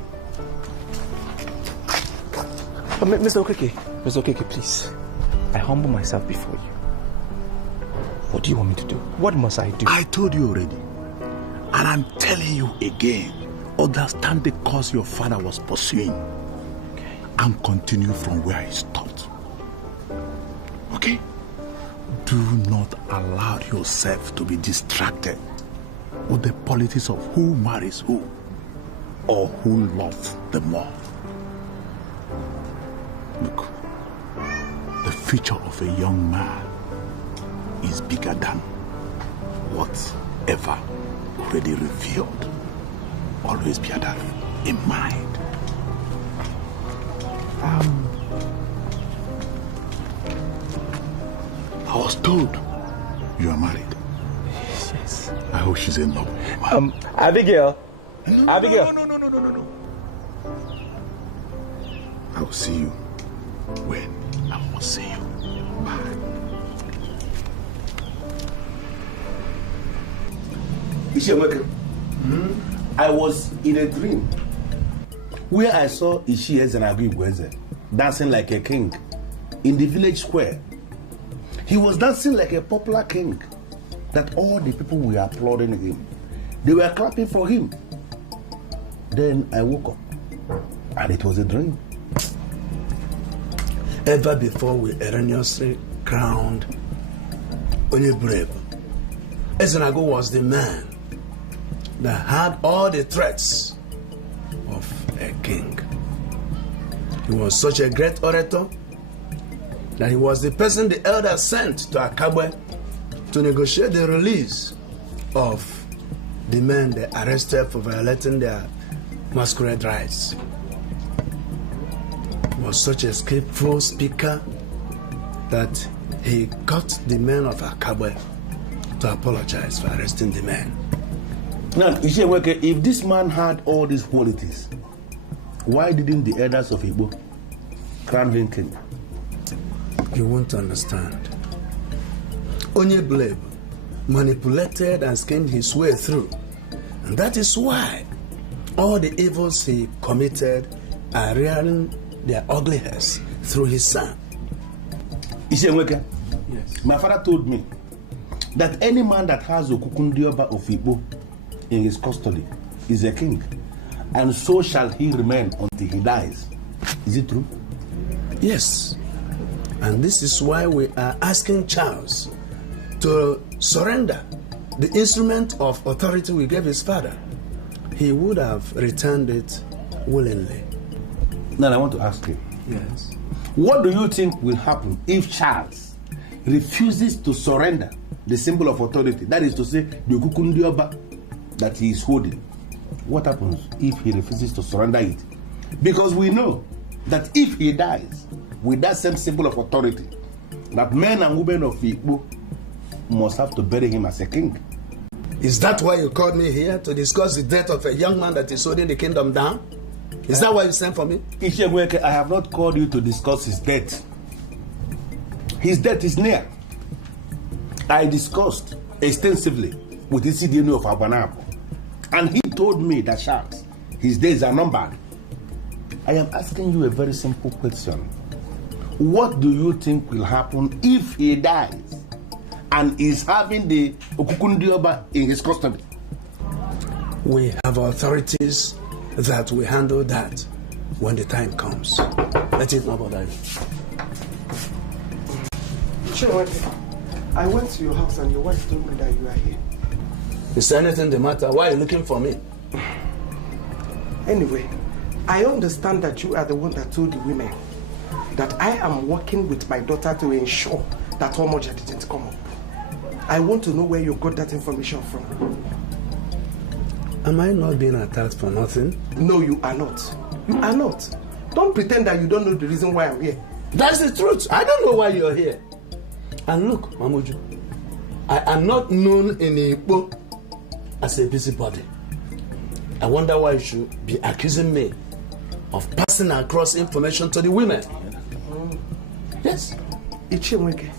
Mr. Okeke, please. I humble myself before you. What do you want me to do? What must I do? I told you already. And I'm telling you again. Understand the course your father was pursuing. Okay. And continue from where he stopped. Okay? Do not allow yourself to be distracted with the politics of who marries who or who loves the more. Look, the future of a young man is bigger than whatever already revealed. Always bear that in mind. I was told you are married. Yes. I hope she's a noble woman. Abigail, Abigail. No. I will see you when I must see you. Bye. I was in a dream where I saw Ugezu dancing like a king in the village square. He was dancing like a popular king that all the people were applauding him. They were clapping for him. Then I woke up and it was a dream. Ever before we erroneously crowned Onyebrebe, Ezenago was the man that had all the threats of a king. He was such a great orator that he was the person the elders sent to Akabwe to negotiate the release of the men they arrested for violating their masquerade rights. He was such a skillful speaker that he got the men of Akabwe to apologize for arresting the men. Now, if this man had all these qualities, why didn't the elders of Igbo crown him king? You won't understand. Onyebrebe manipulated and schemed his way through. And that is why all the evils he committed are rearing their ugly heads through his son. Yes. My father told me that any man that has Okukundioba of Igbo in his custody is a king, and so shall he remain until he dies. Is it true? Yes. And this is why we are asking Charles to surrender the instrument of authority we gave his father. He would have returned it willingly. Now I want to ask you. Yes. What do you think will happen if Charles refuses to surrender the symbol of authority? That is to say, the Okukundioba that he is holding. What happens if he refuses to surrender it? Because we know that if he dies with that same symbol of authority, that men and women of Igbo must have to bury him as a king. Is that why you called me here, to discuss the death of a young man that is holding the kingdom down? Is that why you sent for me? I have not called you to discuss his death. His death is near. I discussed extensively with the CDNO of Abanabo, and he told me that Charles, his days are numbered. I am asking you a very simple question. What do you think will happen if he dies and is having the Okukundioba in his custody? We have authorities that will handle that when the time comes. Let it not bother you. Sure, I went to your house and your wife told me that you are here. Is there anything the matter? Why are you looking for me? Anyway, I understand that you are the one that told the women that I am working with my daughter to ensure that Omoja didn't come up. I want to know where you got that information from. Am I not being attacked for nothing? No, you are not. You are not. Don't pretend that you don't know the reason why I'm here. That's the truth. I don't know why you're here. And look, Mamoju, I am not known in Igbo as a busybody. I wonder why you should be accusing me of passing across information to the women. Yes. Ichemweke,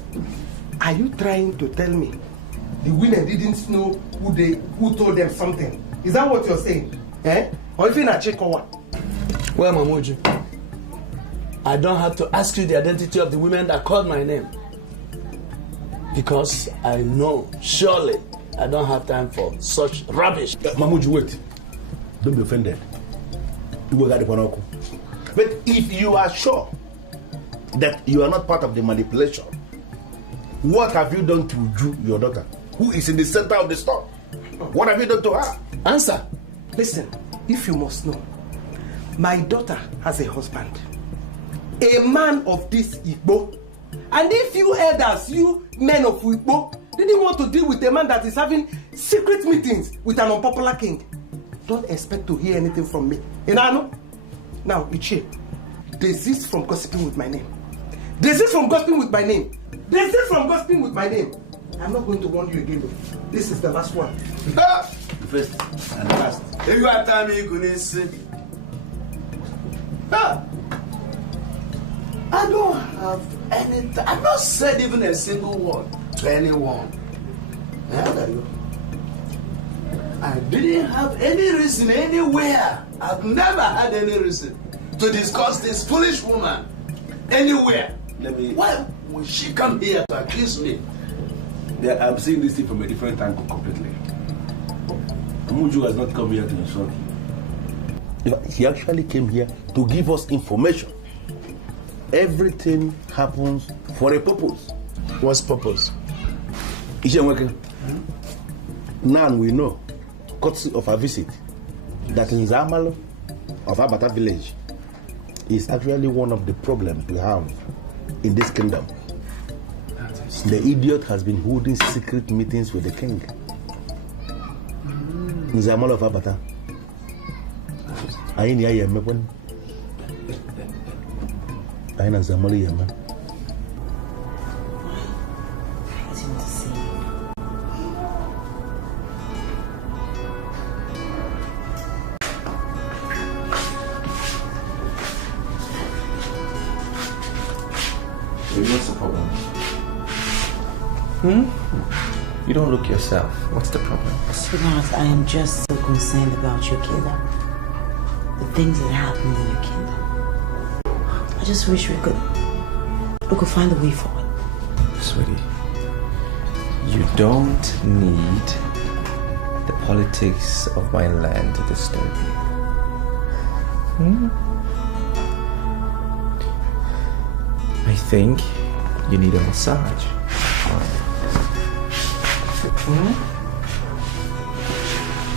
are you trying to tell me the women didn't know who told them something? Is that what you're saying? Eh? Or if you're not checking one? Well, Mamoju, I don't have to ask you the identity of the women that called my name. Because I know, surely, I don't have time for such rubbish. Mamoju, wait. Don't be offended. But if you are sure that you are not part of the manipulation, what have you done to Uju, your daughter, who is in the center of the store? What have you done to her? Answer. Listen, if you must know, my daughter has a husband, a man of this Igbo. And if you elders, you men of Igbo, didn't want to deal with a man that is having secret meetings with an unpopular king, don't expect to hear anything from me. Now, Ichie, desist from gossiping with my name. Desist from gossiping with my name. Desist from gossiping with my name. I'm not going to warn you again. This is the last one. first and last. If you have time, you couldn't see. I don't have anything. I've not said even a single word to anyone. I didn't have any reason anywhere. I've never had any reason to discuss this foolish woman anywhere. Why would she come here to accuse me? Yeah, I'm seeing this thing from a different angle completely. Ugezu has not come here to insult you. He actually came here to give us information. Everything happens for a purpose. What's purpose? Now we know, courtesy of a visit, that in Zamalo of Abata village is actually one of the problems we have in this kingdom. The idiot has been holding secret meetings with the king. In Zamalo of Abata. I ain't here, man. I ain't Zamalo here, man. What's the problem? You don't look yourself. What's the problem? Sweetheart, I am just so concerned about your kingdom. The things that happen in your kingdom. I just wish we could find a way forward. Sweetie, you don't need the politics of my land to disturb you. I think you need a massage.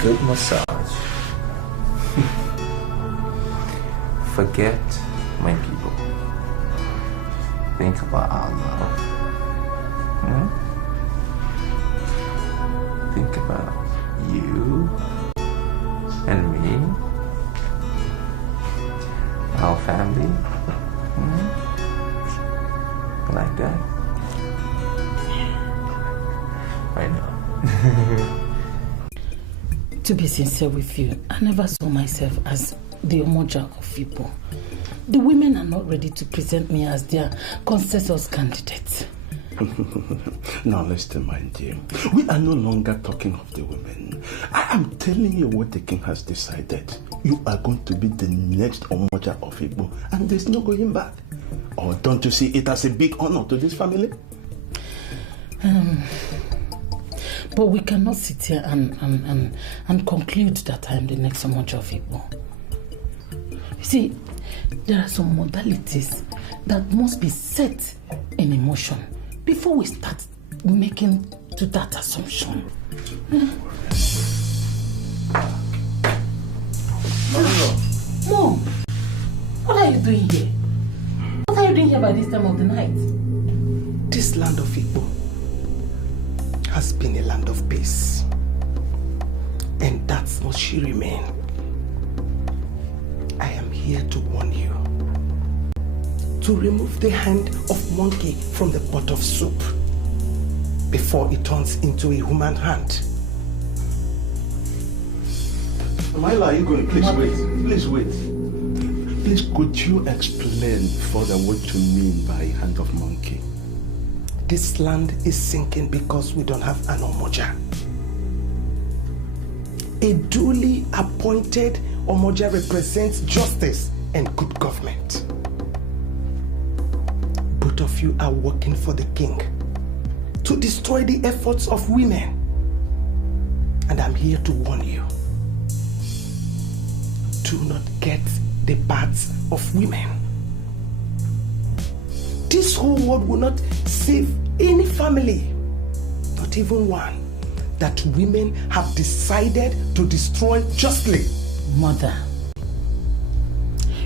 Good massage. Forget my people. Think about our love. Think about you and me, our family. Like that. I know. To be sincere with you, I never saw myself as the Omoja of people. The women are not ready to present me as their consensus candidate. Now listen, my dear. We are no longer talking of the women. I am telling you what the king has decided. You are going to be the next Omoja of Igbo, and there's no going back. Or don't you see it as a big honor to this family? But we cannot sit here and conclude that I am the next Omoja of Igbo. You see, there are some modalities that must be set in emotion before we start making to that assumption. Mom, what are you doing here? What are you doing here by this time of the night? This land of Igbo has been a land of peace. And that's what she remain. I am here to warn you to remove the hand of monkey from the pot of soup before it turns into a human hand. Myla, are you going? Please wait. Please wait. Please, could you explain further what you mean by hand of monkey? This land is sinking because we don't have an Omoja. A duly appointed Omoja represents justice and good government. Both of you are working for the king to destroy the efforts of women. And I'm here to warn you. Do not get the parts of women. This whole world will not save any family, not even one, that women have decided to destroy justly. Mother,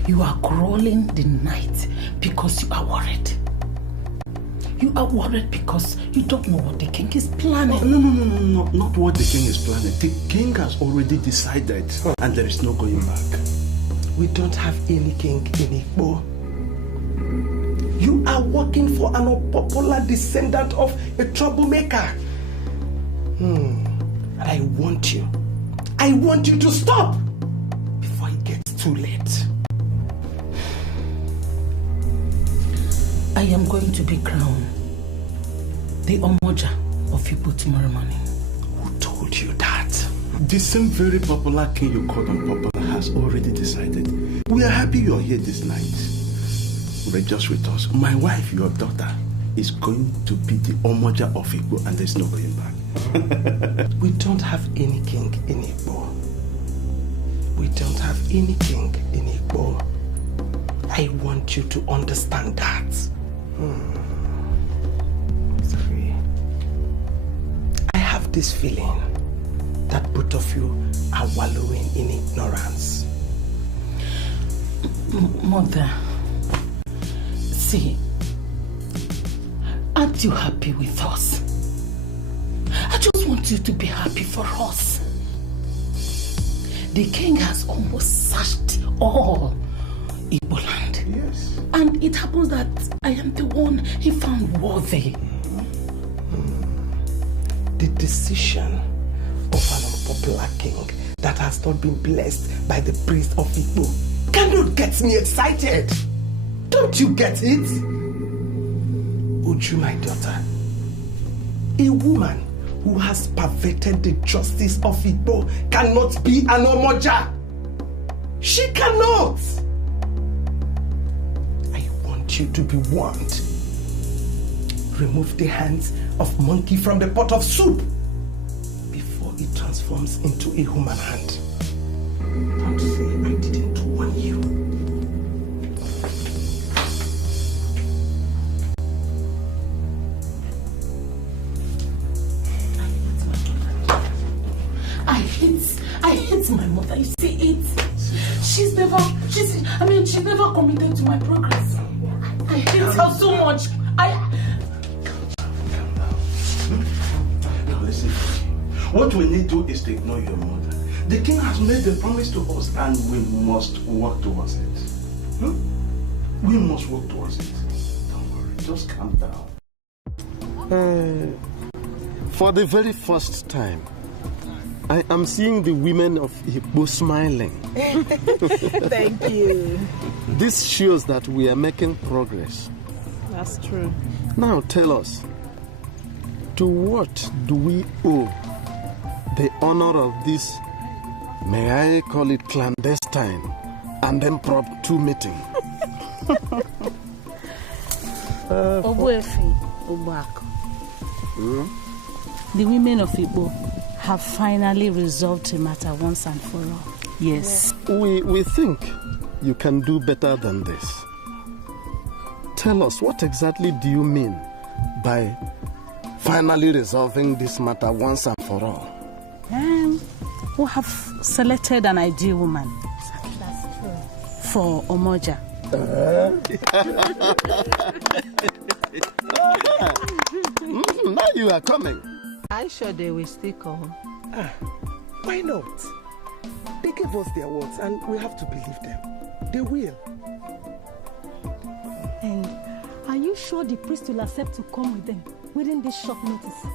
you are crawling the night because you are worried. You are worried because you don't know what the king is planning. No, not what the king is planning. The king has already decided, and there is no going back. We don't have any king in Igbo. You are working for an unpopular descendant of a troublemaker. And I want you I want you to stop before it gets too late. I am going to be crowned the Omoja of Igbo tomorrow morning. Who told you that? The same very popular king you called unpopular has already decided. We are happy you are here this night. But just with us. My wife, your daughter, is going to be the Omoja of Igbo, and there's no going back. We don't have any king in Igbo. We don't have any king in Igbo. I want you to understand that. Sorry. I have this feeling that both of you are wallowing in ignorance. Mother, see, aren't you happy with us? I just want you to be happy for us. The king has almost searched all Igbo land. Yes. And it happens that I am the one he found worthy. The decision of an unpopular king that has not been blessed by the priest of Igbo cannot get me excited. Don't you get it? Uju, my daughter, a woman who has perverted the justice of Igbo cannot be an Omoja. She cannot. I want you to be warned. Remove the hands of monkey from the pot of soup before it transforms into a human hand. Don't say I didn't warn you. I hate my mother. You see it? She's never committed to my progress. I hate her so much. Now listen, what we need to do is to ignore your mother. The king has made a promise to us and we must work towards it. We must work towards it. Don't worry, just calm down. For the very first time, I am seeing the women of Igbo smiling. Thank you. This shows that we are making progress. That's true. Now tell us, to what do we owe the honor of this, may I call it clandestine, and impromptu meeting? Obuefi, Obuako. The women of Igbo have finally resolved the matter once and for all. Yes. We think you can do better than this. Tell us, what exactly do you mean by finally resolving this matter once and for all? We have selected an ideal woman. That's true. For Omoja. Now you are coming. I'm sure they will still come. Why not? They gave us their words and we have to believe them. They will. And are you sure the priest will accept to come with them within this short notice?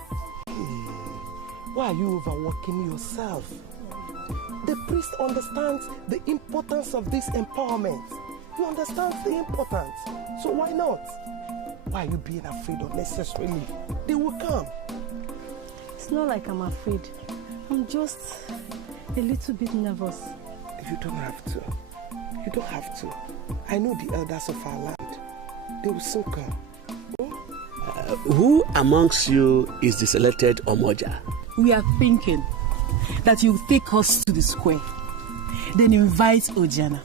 Why are you overworking yourself? The priest understands the importance of this empowerment. He understands the importance. So why not? Why are you being afraid unnecessarily? They will come. It's not like I'm afraid. I'm just a little bit nervous. You don't have to. You don't have to. I know the elders of our land. They will soon come. Who amongst you is the selected Omoja? We are thinking that you take us to the square, then invite Ojiana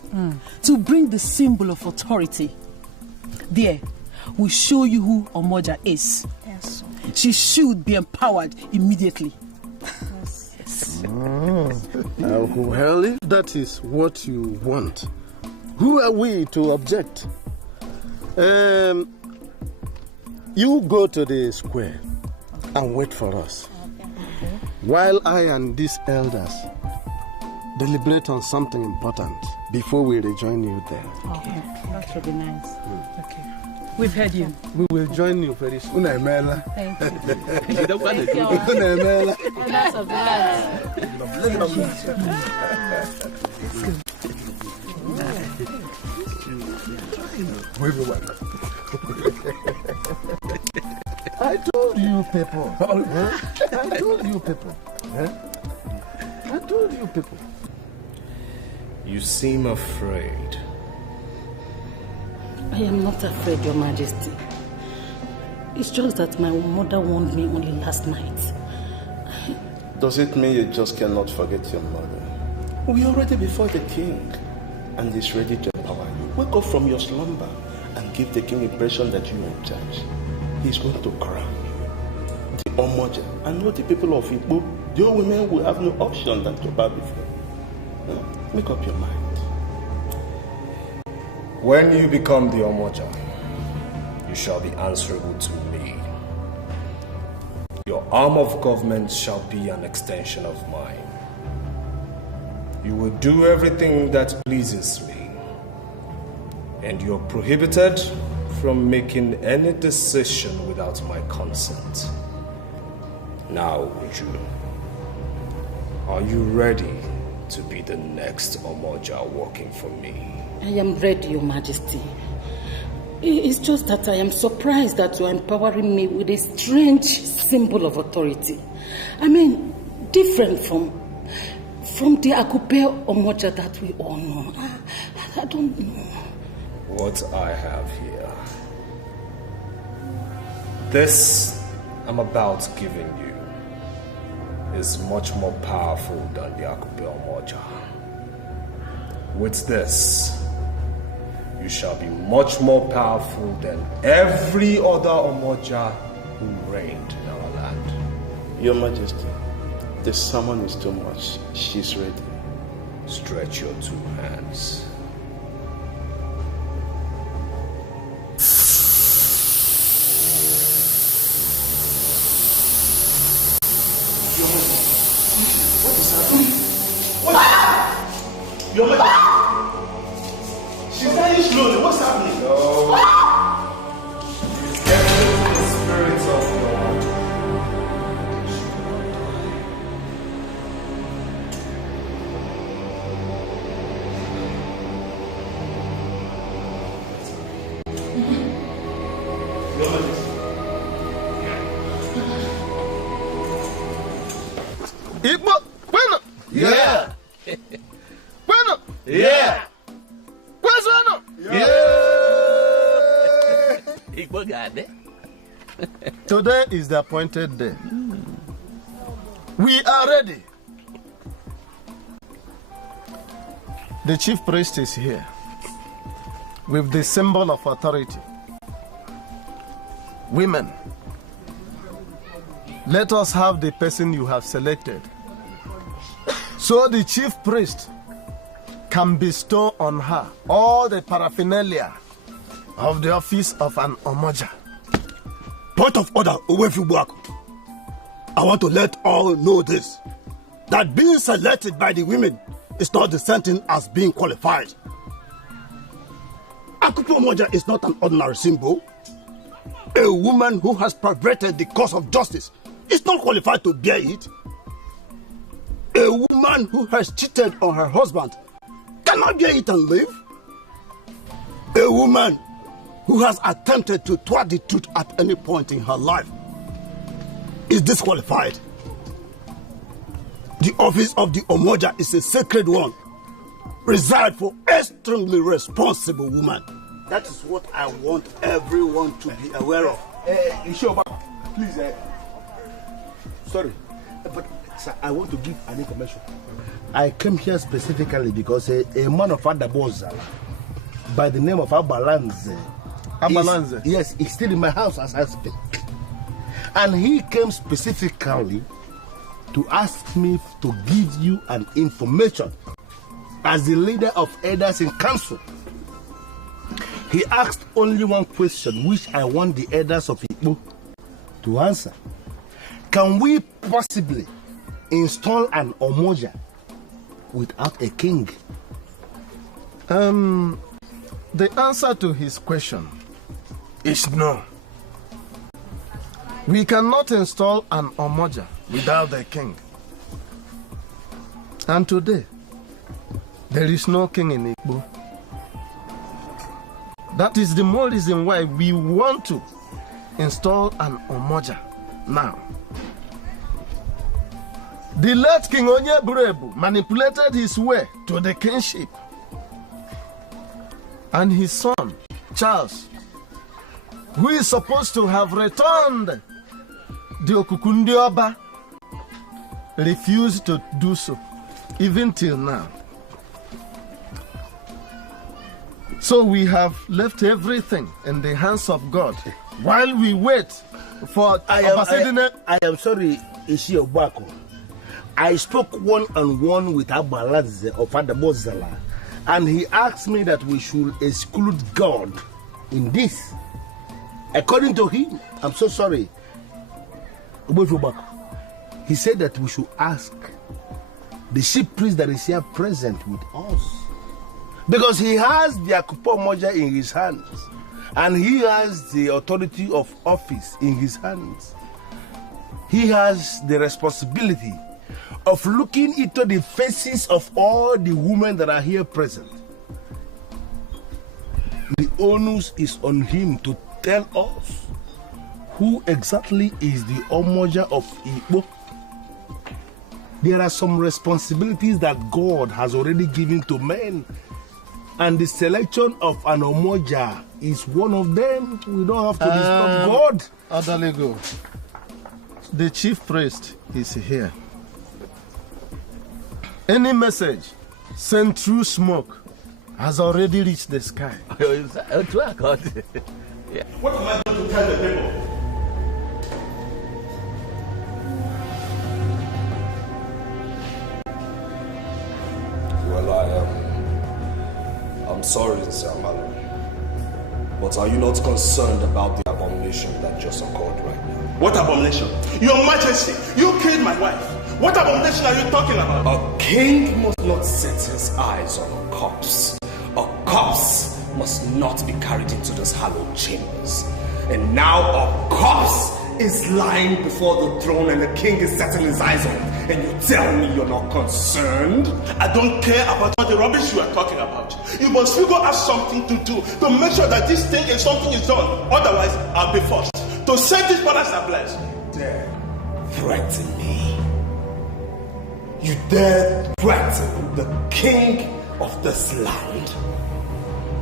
to bring the symbol of authority. There, we'll show you who Omoja is. Yes. She should be empowered immediately. Yes. Well, if that is what you want, who are we to object? You go to the square and wait for us. While I and these elders deliberate on something important before we rejoin you there. Okay, that would be nice. Okay. We've heard you. We will join you very soon. Thank you. That's of the land. I told you people. I told you people. I told you people. You seem afraid. I am not afraid, Your Majesty. It's just that my mother warned me only last night. Does it mean you just cannot forget your mother? We are already before the king, and he's ready to empower you. Wake up from your slumber and give the king impression that you are in charge. He's going to crown you, the Omoja, and all the people of Igbo. The old women will have no option than to bow before. Now, make up your mind. When you become the Omoja, you shall be answerable to me. Your arm of government shall be an extension of mine. You will do everything that pleases me. And you're prohibited from making any decision without my consent. Now, Uju, are you ready to be the next Omoja working for me? I am ready, Your Majesty. It's just that I am surprised that you are empowering me with a strange symbol of authority. I mean, different from the Akupe Omoja that we all know. I don't know. What I have here. This I'm about giving you is much more powerful than the Akupe Omoja. With this, you shall be much more powerful than every other Omoja who reigned in our land. Your Majesty, the sermon is too much. She's ready. Stretch your two hands. What is happening? Your Majesty! She's dying slowly. What's happening? No. The spirits of God. Your Majesty. Igbo, bueno. Yeah. Bueno. Yeah. Bueno. Igbo Gade. Today is the appointed day. We are ready. The chief priest is here with the symbol of authority. Women, let us have the person you have selected, so the chief priest can bestow on her all the paraphernalia of the office of an Omoja. Point of order, Uwefubuaku. I want to let all know this, that being selected by the women is not the same thing as being qualified. Akupe Omoja is not an ordinary symbol. A woman who has perverted the cause of justice is not qualified to bear it. A woman who has cheated on her husband cannot bear it and live. A woman who has attempted to thwart the truth at any point in her life is disqualified. The office of the Omoja is a sacred one, reserved for extremely responsible women. That is what I want everyone to be aware of. Please, sorry, but sir, I want to give an information. I came here specifically because a man of Adaboza by the name of Abalanze. Abalanze? Yes, he's still in my house as I speak. And he came specifically to ask me to give you an information as the leader of elders in council. He asked only one question which I want the elders of Igbo to answer. Can we possibly install an Omoja without a king? The answer to his question is no. We cannot install an Omoja without the king. And today, there is no king in Igbo. That is the more reason why we want to install an Omoja now. The late King Onyeburebu manipulated his way to the kingship. And his son, Charles, who is supposed to have returned the Okukundi Oba, refused to do so, even till now. So we have left everything in the hands of God while we wait for I am sorry, Ishi Obako. I spoke one-on-one with Abaladze of Adabozala, and he asked me that we should exclude God in this. According to him, I'm so sorry, he said that we should ask the chief priest that is here present with us, because he has the Akupo Moja in his hands, and he has the authority of office in his hands. He has the responsibility of looking into the faces of all the women that are here present. The onus is on him to tell us who exactly is the Omoja of Igbo. There are some responsibilities that God has already given to men, and the selection of an Omoja is one of them. We don't have to disturb God. Adalego, the chief priest is here. Any message sent through smoke has already reached the sky. What am I going to tell the people? Well, I'm sorry, Nzamalo, but are you not concerned about the abomination that just occurred right now? What abomination? Your Majesty, you killed my wife. What abomination are you talking about? A king must not set his eyes on a corpse. A corpse must not be carried into those hallowed chambers. And now a corpse is lying before the throne and the king is setting his eyes on it. And you tell me you're not concerned? I don't care about all the rubbish you are talking about. You must figure out something to do to make sure that this thing is something is done. Otherwise, I'll be forced to set this palace ablaze. Dare threaten me? You dare threaten the king of this land?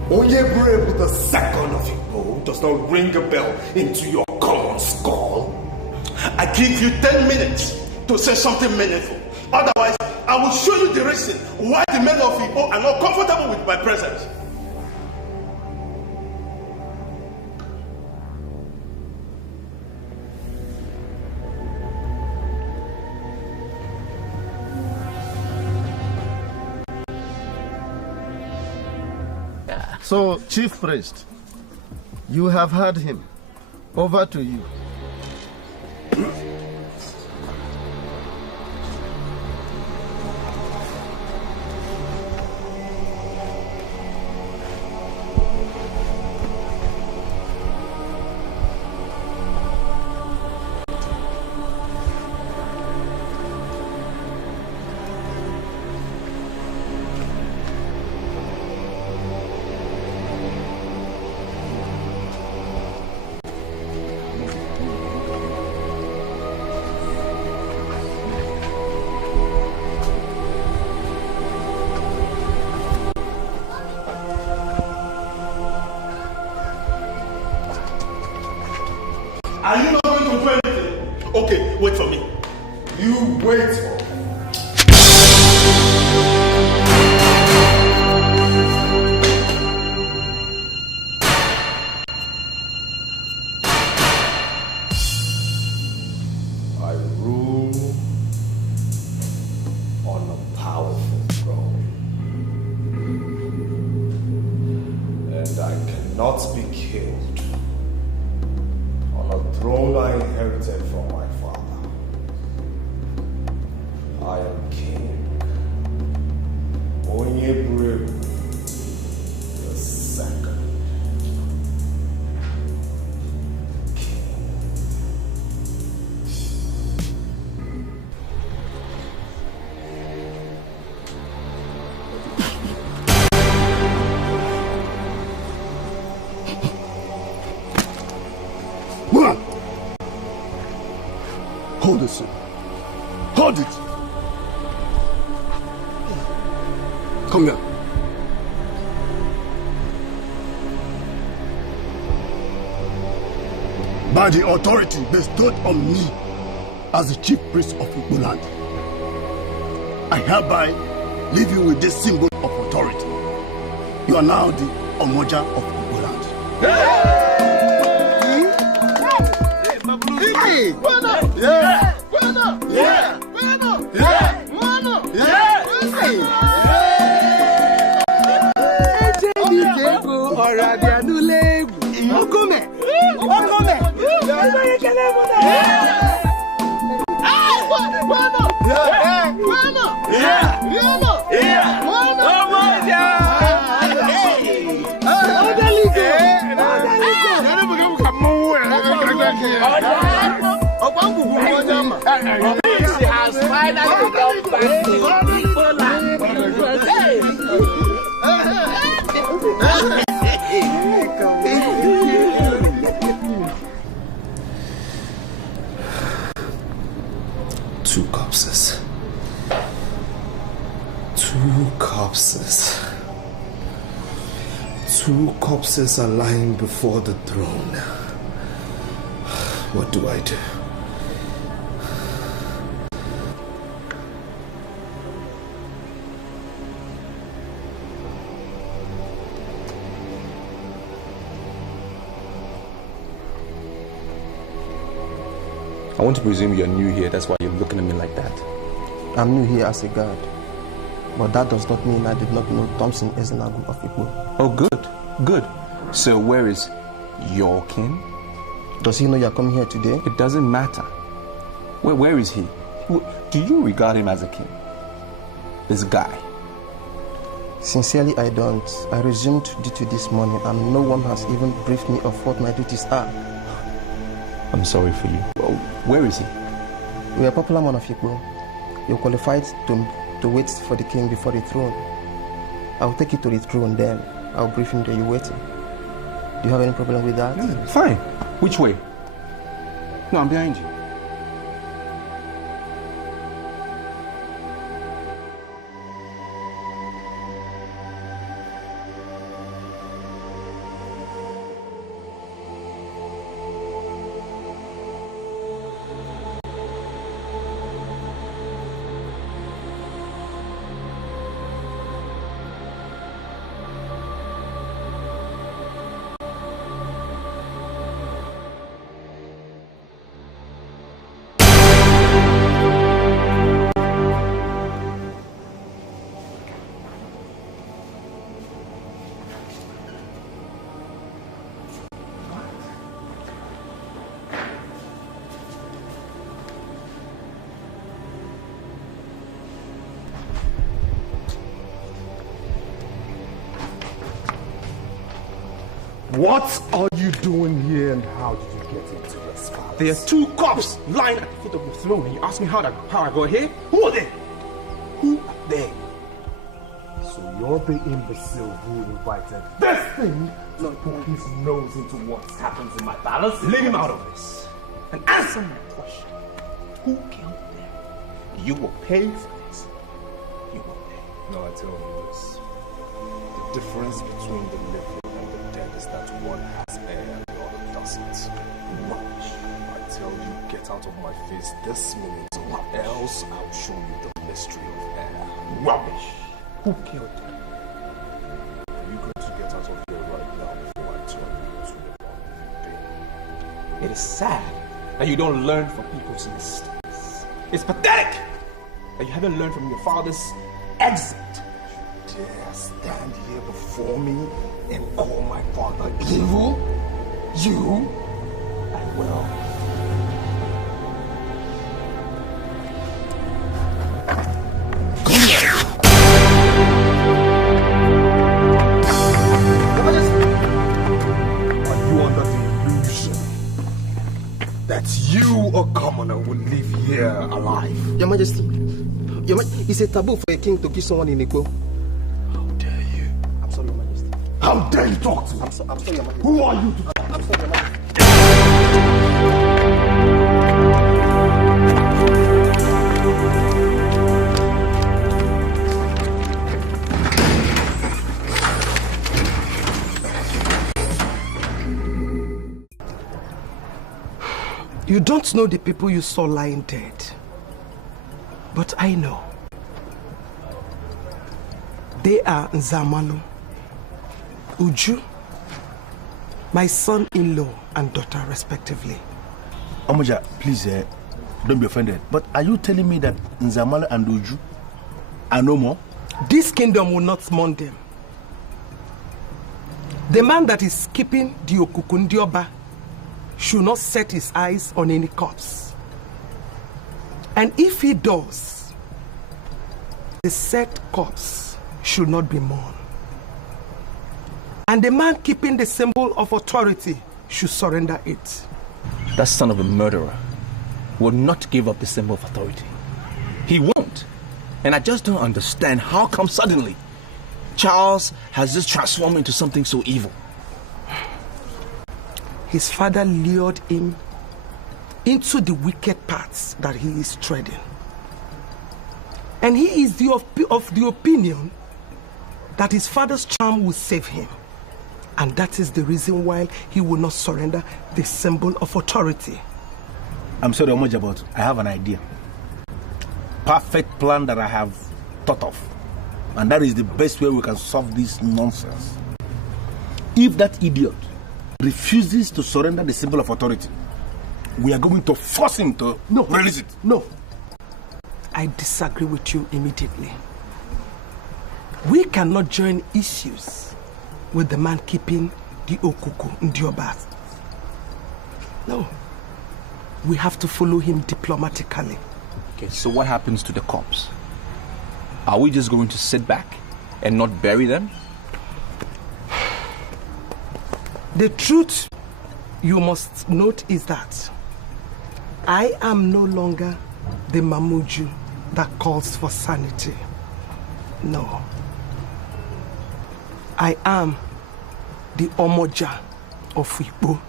Onyeburebu the second of Igbo does not ring a bell into your common skull. I give you 10 minutes to say something meaningful. Otherwise, I will show you the reason why the men of Igbo are not comfortable with my presence. So, chief priest, you have heard him. Over to you. Are you not going to do anything? Okay, wait for me. You wait for me. I rule on a powerful throne, and I cannot be killed. A throne I inherited from my father. I am King Onyeburebu the second. Hold it, sir. Hold it. Come here. By the authority bestowed on me as the chief priest of Igbo land, I hereby leave you with this symbol of authority. You are now the Omoja of Igbo land. Hey! Yeah! Yeah! She has finally come back to Igbo land. Two corpses. Two corpses. Two corpses are lying before the throne. What do I do? I want to presume you're new here, that's why you're looking at me like that. I'm new here as a guard, but that does not mean I did not know Thompson is an Agu of Igbo. Oh, good, good. So where is your kin? Does he know you're coming here today? It doesn't matter. Where is he? Do you regard him as a kin? This guy? Sincerely, I don't. I resumed duty this morning and no one has even briefed me of what my duties are. I'm sorry for you. Well, where is he? We are a popular man of Igbo. You're qualified to wait for the king before the throne. I'll take you to the throne then. I'll brief him that you're waiting. Do you have any problem with that? Yeah, fine. Which way? No, I'm behind you. What are you doing here and how did you get into this palace? There are two cops lying at the foot of the throne and you ask me how I got here? Who are they? Who are they? So you're the imbecile who invited this thing to put his nose into what happens in my palace? Leave him out of this and answer my question. Who killed them? You will pay for it. You will pay. No, I tell you this. The difference between the living and the dead is that one has air and the other doesn't. Rubbish. I tell you, get out of my face this minute or else I'll show you the mystery of air. Rubbish. Who killed them? Are you going to get out of here right now before I tell you to live on your day? It is sad that you don't learn from people's mistakes. It's pathetic that you haven't learned from your father's exit. You dare stand here before me and call my father evil? You? I will. Are you under the illusion that you, a commoner, will live here alive? Your Majesty, it's a taboo for a king to kill someone in Igbo. How dare you? I'm sorry, Your Majesty. How dare you talk to me? I'm sorry, Your Majesty. Who are you to talk? I'm sorry, Your Majesty. You don't know the people you saw lying dead. But I know. They are Nzamalu, Uju, my son-in-law and daughter respectively. Omoja, please don't be offended. But are you telling me that Nzamalu and Uju are no more? This kingdom will not mourn them. The man that is keeping the Okukundioba should not set his eyes on any corpse. And if he does, the said corpse should not be mourned. And the man keeping the symbol of authority should surrender it. That son of a murderer will not give up the symbol of authority. He won't. And I just don't understand how come suddenly Charles has just transformed into something so evil. His father lured him into the wicked paths that he is treading. And he is of the opinion that his father's charm will save him. And that is the reason why he will not surrender the symbol of authority. I'm sorry, Omoja, but I have an idea. Perfect plan that I have thought of. And that is the best way we can solve this nonsense. If that idiot refuses to surrender the symbol of authority, we are going to force him to release it. No. I disagree with you immediately. We cannot join issues with the man keeping the Okuku Ndioba. No. We have to follow him diplomatically. Okay, so what happens to the corpse? Are we just going to sit back and not bury them? The truth you must note is that I am no longer the Mamuju that calls for sanity. No. I am the Omoja of Igbo,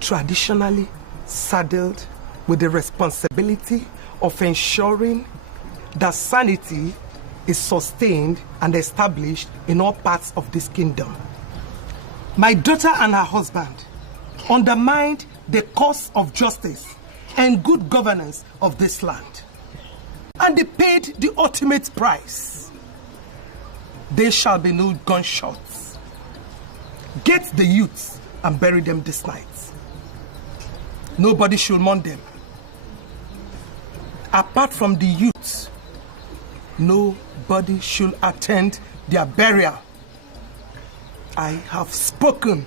traditionally saddled with the responsibility of ensuring that sanity is sustained and established in all parts of this kingdom. My daughter and her husband undermined the cause of justice and good governance of this land, and they paid the ultimate price. There shall be no gunshots. Get the youths and bury them this night. Nobody should mourn them. Apart from the youths, nobody should attend their burial. I have spoken.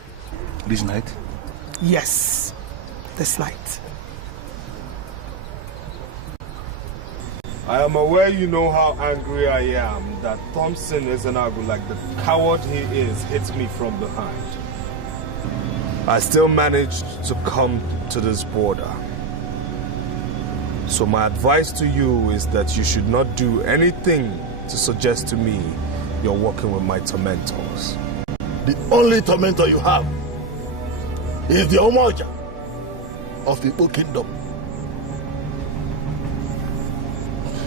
This night? Yes, this night. I am aware you know how angry I am that Thompson Ezenagu, like the coward he is, hits me from behind. I still managed to come to this border. So my advice to you is that you should not do anything to suggest to me you're working with my tormentors. The only tormentor you have is the Omoja of the Igbo kingdom.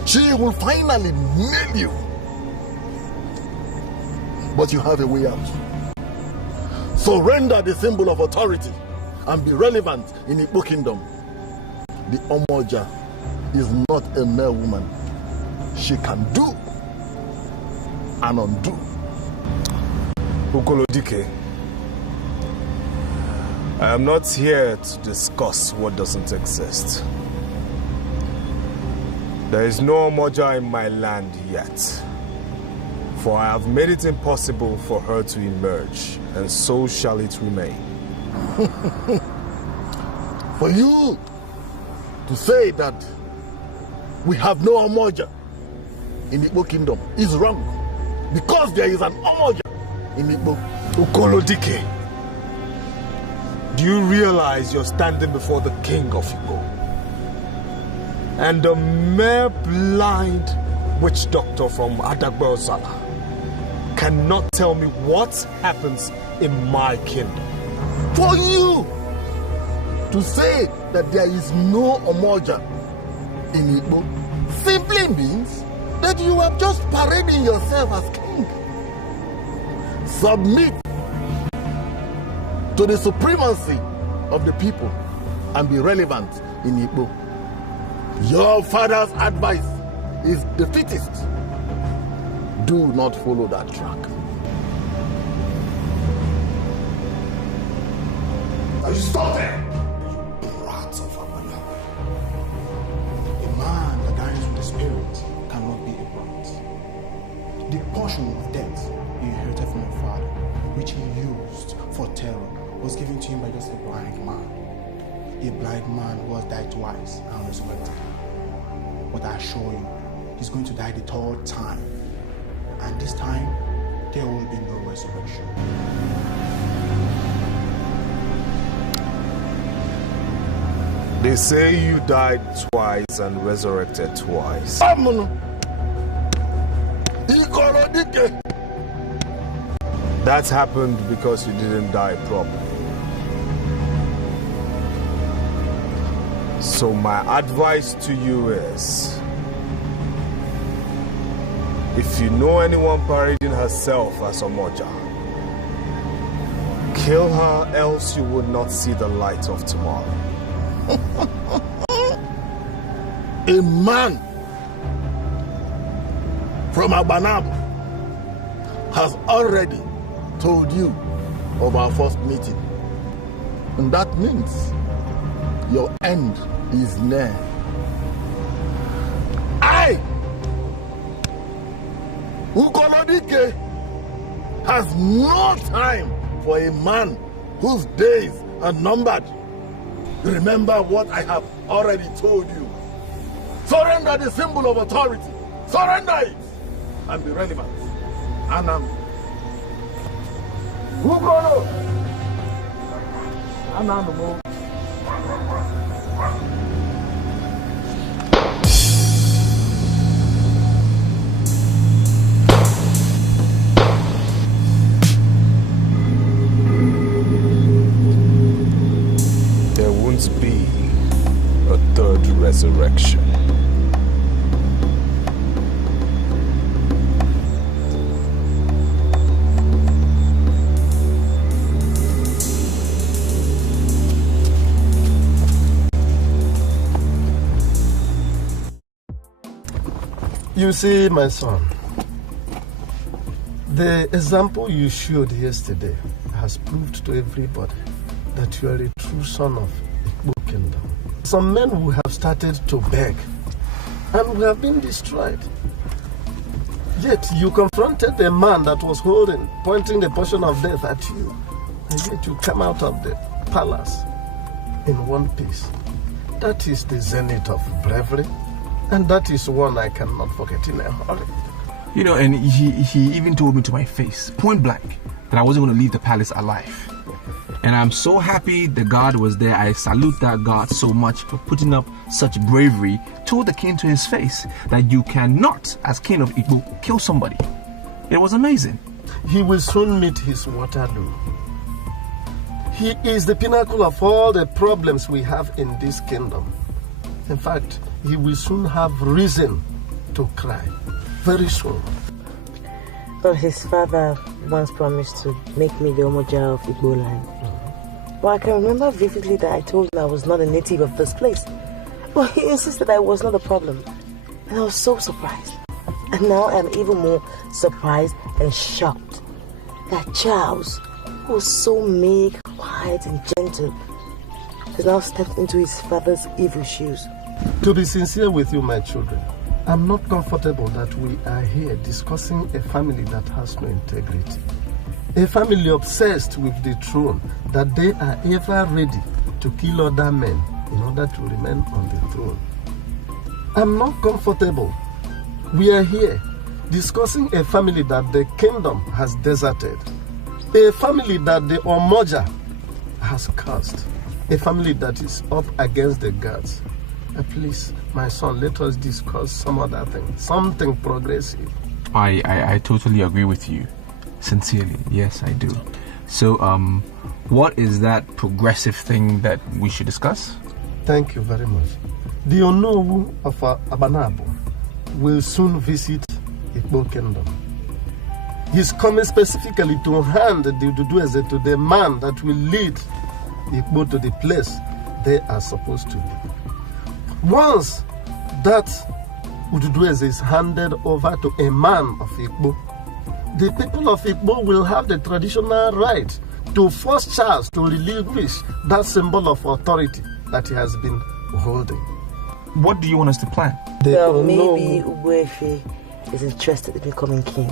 She will finally nail you. But you have a way out. Surrender the symbol of authority and be relevant in the Igbo kingdom. The Omoja is not a mere woman. She can do and undo. Ukolodike, I am not here to discuss what doesn't exist. There is no Omoja in my land yet, for I have made it impossible for her to emerge, and so shall it remain. For you to say that we have no Omoja in the Igbo kingdom is wrong, because there is an Omoja in Igbo. Ukolodike, do you realize you're standing before the king of Igbo? And a mere blind witch doctor from Adagbozala cannot tell me what happens in my kingdom. For you to say that there is no Omoja in Igbo simply means that you are just parading yourself as king. Submit to the supremacy of the people and be relevant in Igbo. Your father's advice is defeatist. Do not follow that track. Now you stop there! Brats of Abana. A man that dies with the spirit cannot be a brat. The portion of death he inherited from your father, which he used for terror, was given to him by just a blind man. A blind man who has died twice and resurrected. But I assure you, he's going to die the third time. And this time, there will be no resurrection. They say you died twice and resurrected twice. That happened because you didn't die properly. So my advice to you is, if you know anyone parading herself as a moja, kill her, else you would not see the light of tomorrow. A man from Abanabo has already told you of our first meeting. And that means your end is near. I, Ukolodike, has no time for a man whose days are numbered. Remember what I have already told you. Surrender the symbol of authority. Surrender it and be relevant. Anam. Ukolo. Anam. There won't be a third resurrection. You see, my son, the example you showed yesterday has proved to everybody that you are a true son of Igbo kingdom. Some men who have started to beg and who have been destroyed. Yet you confronted a man that was pointing the portion of death at you, and yet you come out of the palace in one piece. That is the zenith of bravery, and that is one I cannot forget in a hurry. You know, and he even told me to my face, point blank, that I wasn't going to leave the palace alive. And I'm so happy the guard was there. I salute that guard so much for putting up such bravery. Told the king to his face that you cannot, as king of Igbo, kill somebody. It was amazing. He will soon meet his Waterloo. He is the pinnacle of all the problems we have in this kingdom. In fact, he will soon have reason to cry. Very soon. But his father once promised to make me the Omoja of Igbo land. Well, I can remember vividly that I told him I was not a native of this place. Well, he insisted I was not a problem. And I was so surprised. And now I'm even more surprised and shocked that Charles, who was so meek, quiet and gentle, has now stepped into his father's evil shoes. To be sincere with you, my children, I'm not comfortable that we are here discussing a family that has no integrity. A family obsessed with the throne, that they are ever ready to kill other men in order to remain on the throne. I'm not comfortable. We are here discussing a family that the kingdom has deserted. A family that the Omoja has cursed. A family that is up against the gods. Please, my son, let us discuss some other thing, something progressive. I totally agree with you. Sincerely, yes, I do. So, what is that progressive thing that we should discuss? Thank you very much. The Onowu of Abanabo will soon visit Igbo Kingdom. He's coming specifically to hand the Ugezu to the man that will lead Igbo to the place they are supposed to be. Once that Ugezu is handed over to a man of Igbo, the people of Igbo will have the traditional right to force Charles to relinquish that symbol of authority that he has been holding. What do you want us to plan? Well, maybe Ugezu is interested in becoming king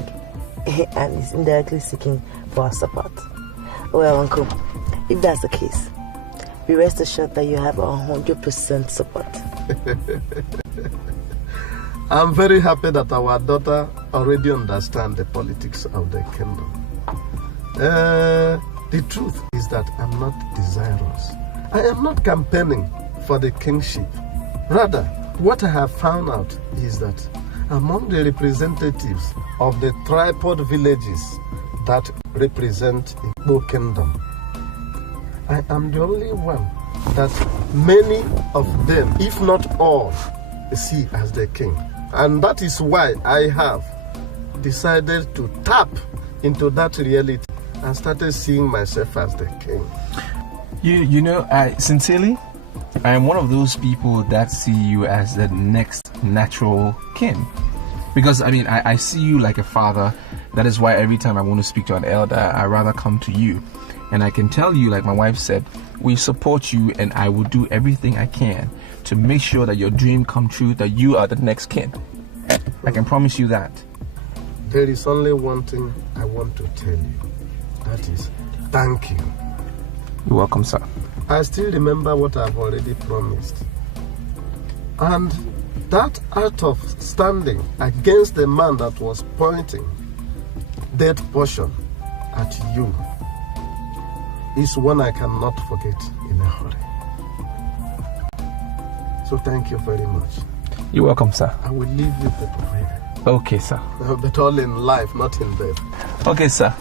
and is indirectly seeking for our support. Well, Uncle, if that's the case, be rest assured that you have 100% support. I'm very happy that our daughter already understands the politics of the kingdom. The truth is that I'm not desirous. I am not campaigning for the kingship. Rather, what I have found out is that among the representatives of the tripod villages that represent Igbo kingdom, I am the only one that many of them, if not all, see as the king. And that is why I have decided to tap into that reality and started seeing myself as the king. You know, sincerely, I am one of those people that see you as the next natural king. Because, I mean, I see you like a father. That is why every time I want to speak to an elder, I rather come to you. And I can tell you, like my wife said, we support you, and I will do everything I can to make sure that your dream come true, that you are the next king. I can promise you that. There is only one thing I want to tell you. That is, thank you. You're welcome, sir. I still remember what I've already promised. And that act of standing against the man that was pointing that portion at you is one I cannot forget in a hurry. So thank you very much. You're welcome, sir. I will leave you to prayer. Okay, sir. But all in life, not in bed. Okay, sir.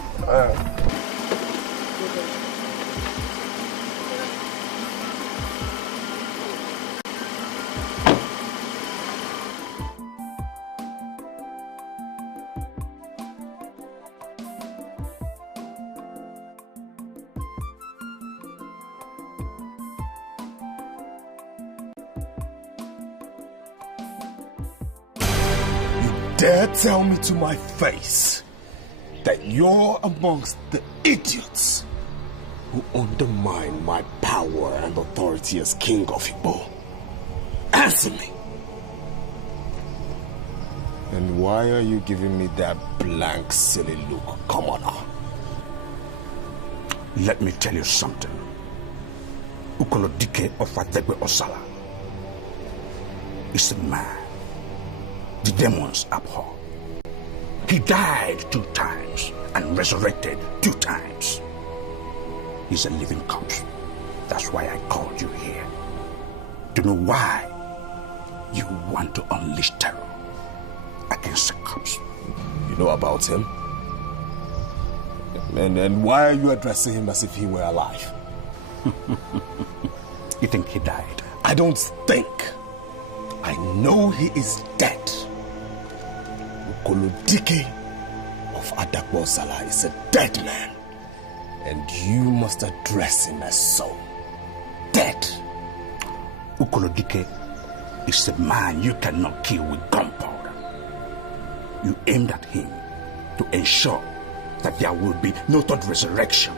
Dare tell me to my face that you're amongst the idiots who undermine my power and authority as king of Igbo? Answer me. And why are you giving me that blank, silly look, commoner? Let me tell you something. Ukolodike of Adegbe Osala is a man the demons abhor. He died 2 times and resurrected 2 times. He's a living corpse. That's why I called you here. To know why you want to unleash terror against the corpse. You know about him? And why are you addressing him as if he were alive? You think he died? I don't think. I know he is dead. Ukolodike of Adagbo Osala is a dead man. And you must address him as so. Dead. Ukolodike is a man you cannot kill with gunpowder. You aimed at him to ensure that there will be no third resurrection.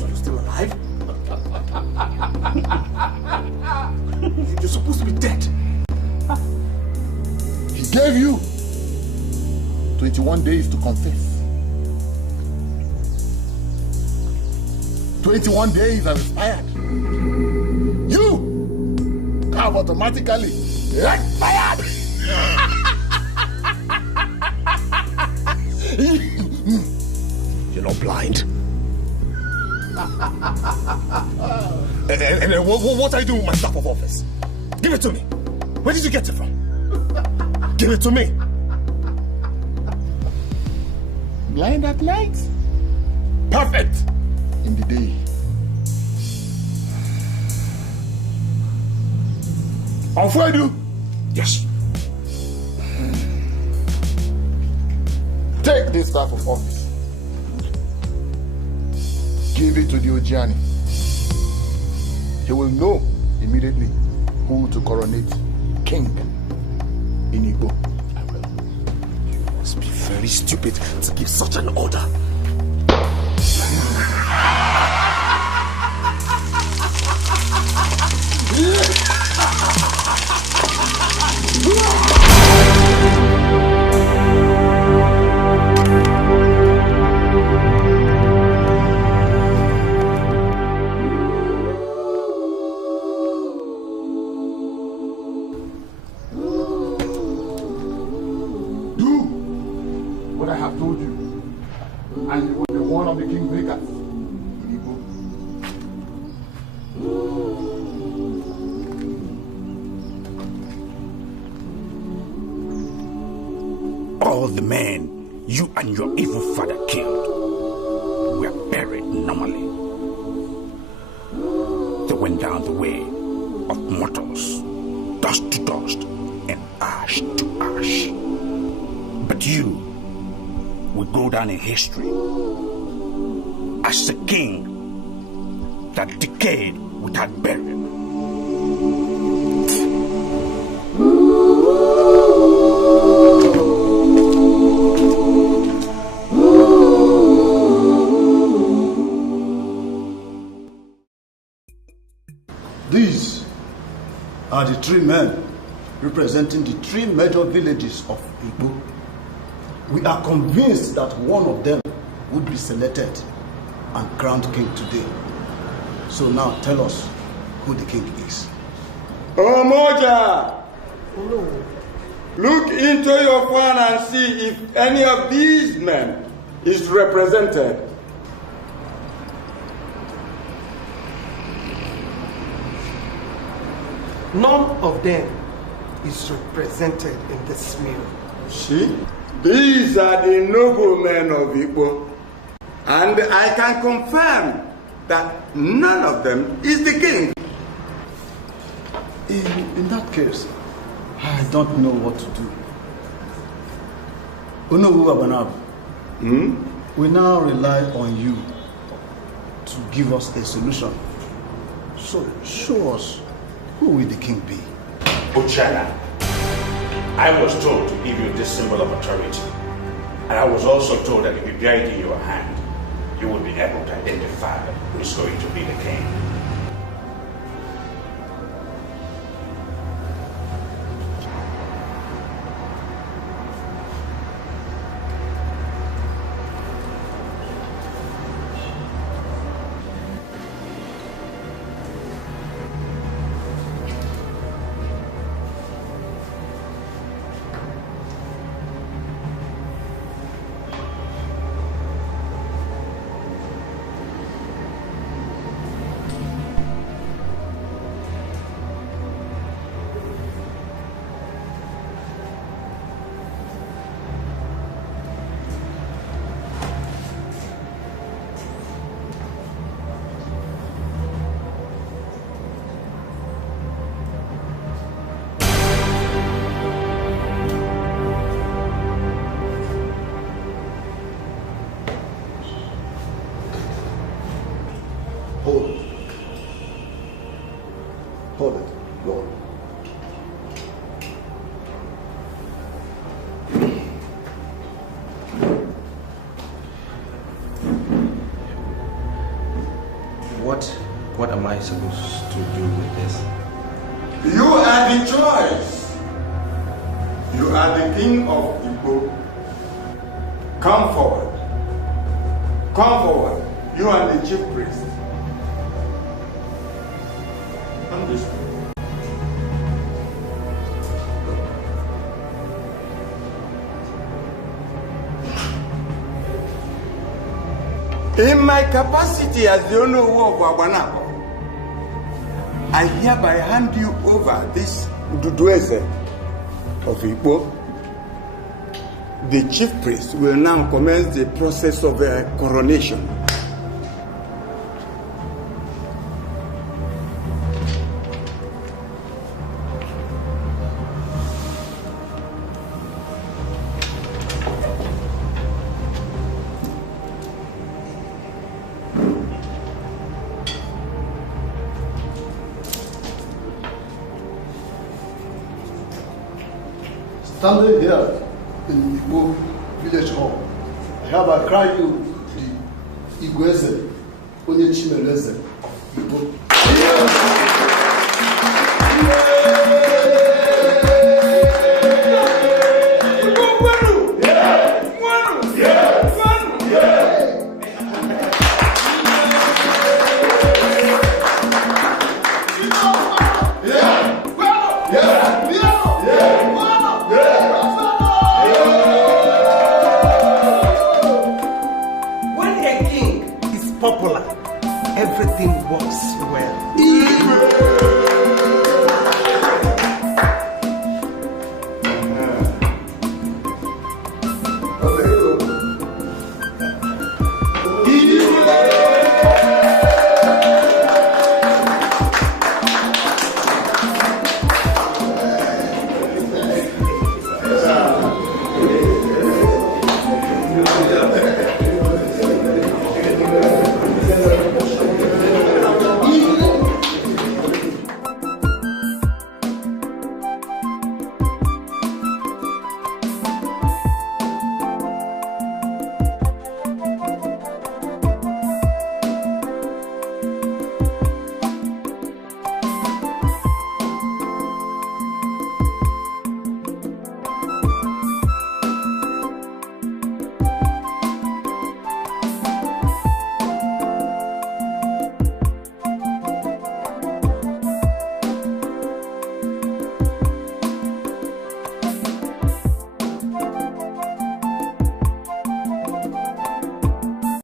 You're still alive? You're supposed to be dead. He gave you 21 days to confess. 21 days have expired. You have automatically expired. You're not blind. And what are you doing with my staff of office? Give it to me. Where did you get it from? Give it to me. Blind at night? Perfect. In the day. On you? Yes. Take this staff of office. Give it to the Ojiani. He will know immediately who to coronate king in Igbo. I will. You must be very stupid to give such an order. All the men you and your evil father killed were buried normally. They went down the way of mortals, dust to dust and ash to ash. But you will go down in history as a king that decayed without burial. These are the 3 men representing the 3 major villages of Igbo. We are convinced that one of them would be selected and crowned king today. So now tell us who the king is. Omoja! Look into your phone and see if any of these men is represented. None of them is represented in this meal. See? These are the noblemen of Igbo. And I can confirm that none of them is the king. In that case, I don't know what to do. Unogu Abanab, we now rely on you to give us a solution. So show us, who will the king be? Ochana, I was told to give you this symbol of authority. And I was also told that if you bear it in your hand, you will be able to identify who is going to be the king. Hold it, Lord. What am I supposed to do with this? You are the choice. You are the king of Igbo. Come forward. Come forward. You are the chief priest. Come this way. In my capacity as the owner of Wabanako, I hereby hand you over this Ugezu of Igbo, the chief priest will now commence the process of coronation. Standing here in Igbo village hall, I hereby cry you the Ugezu J of Igbo. When a king is popular, everything works well.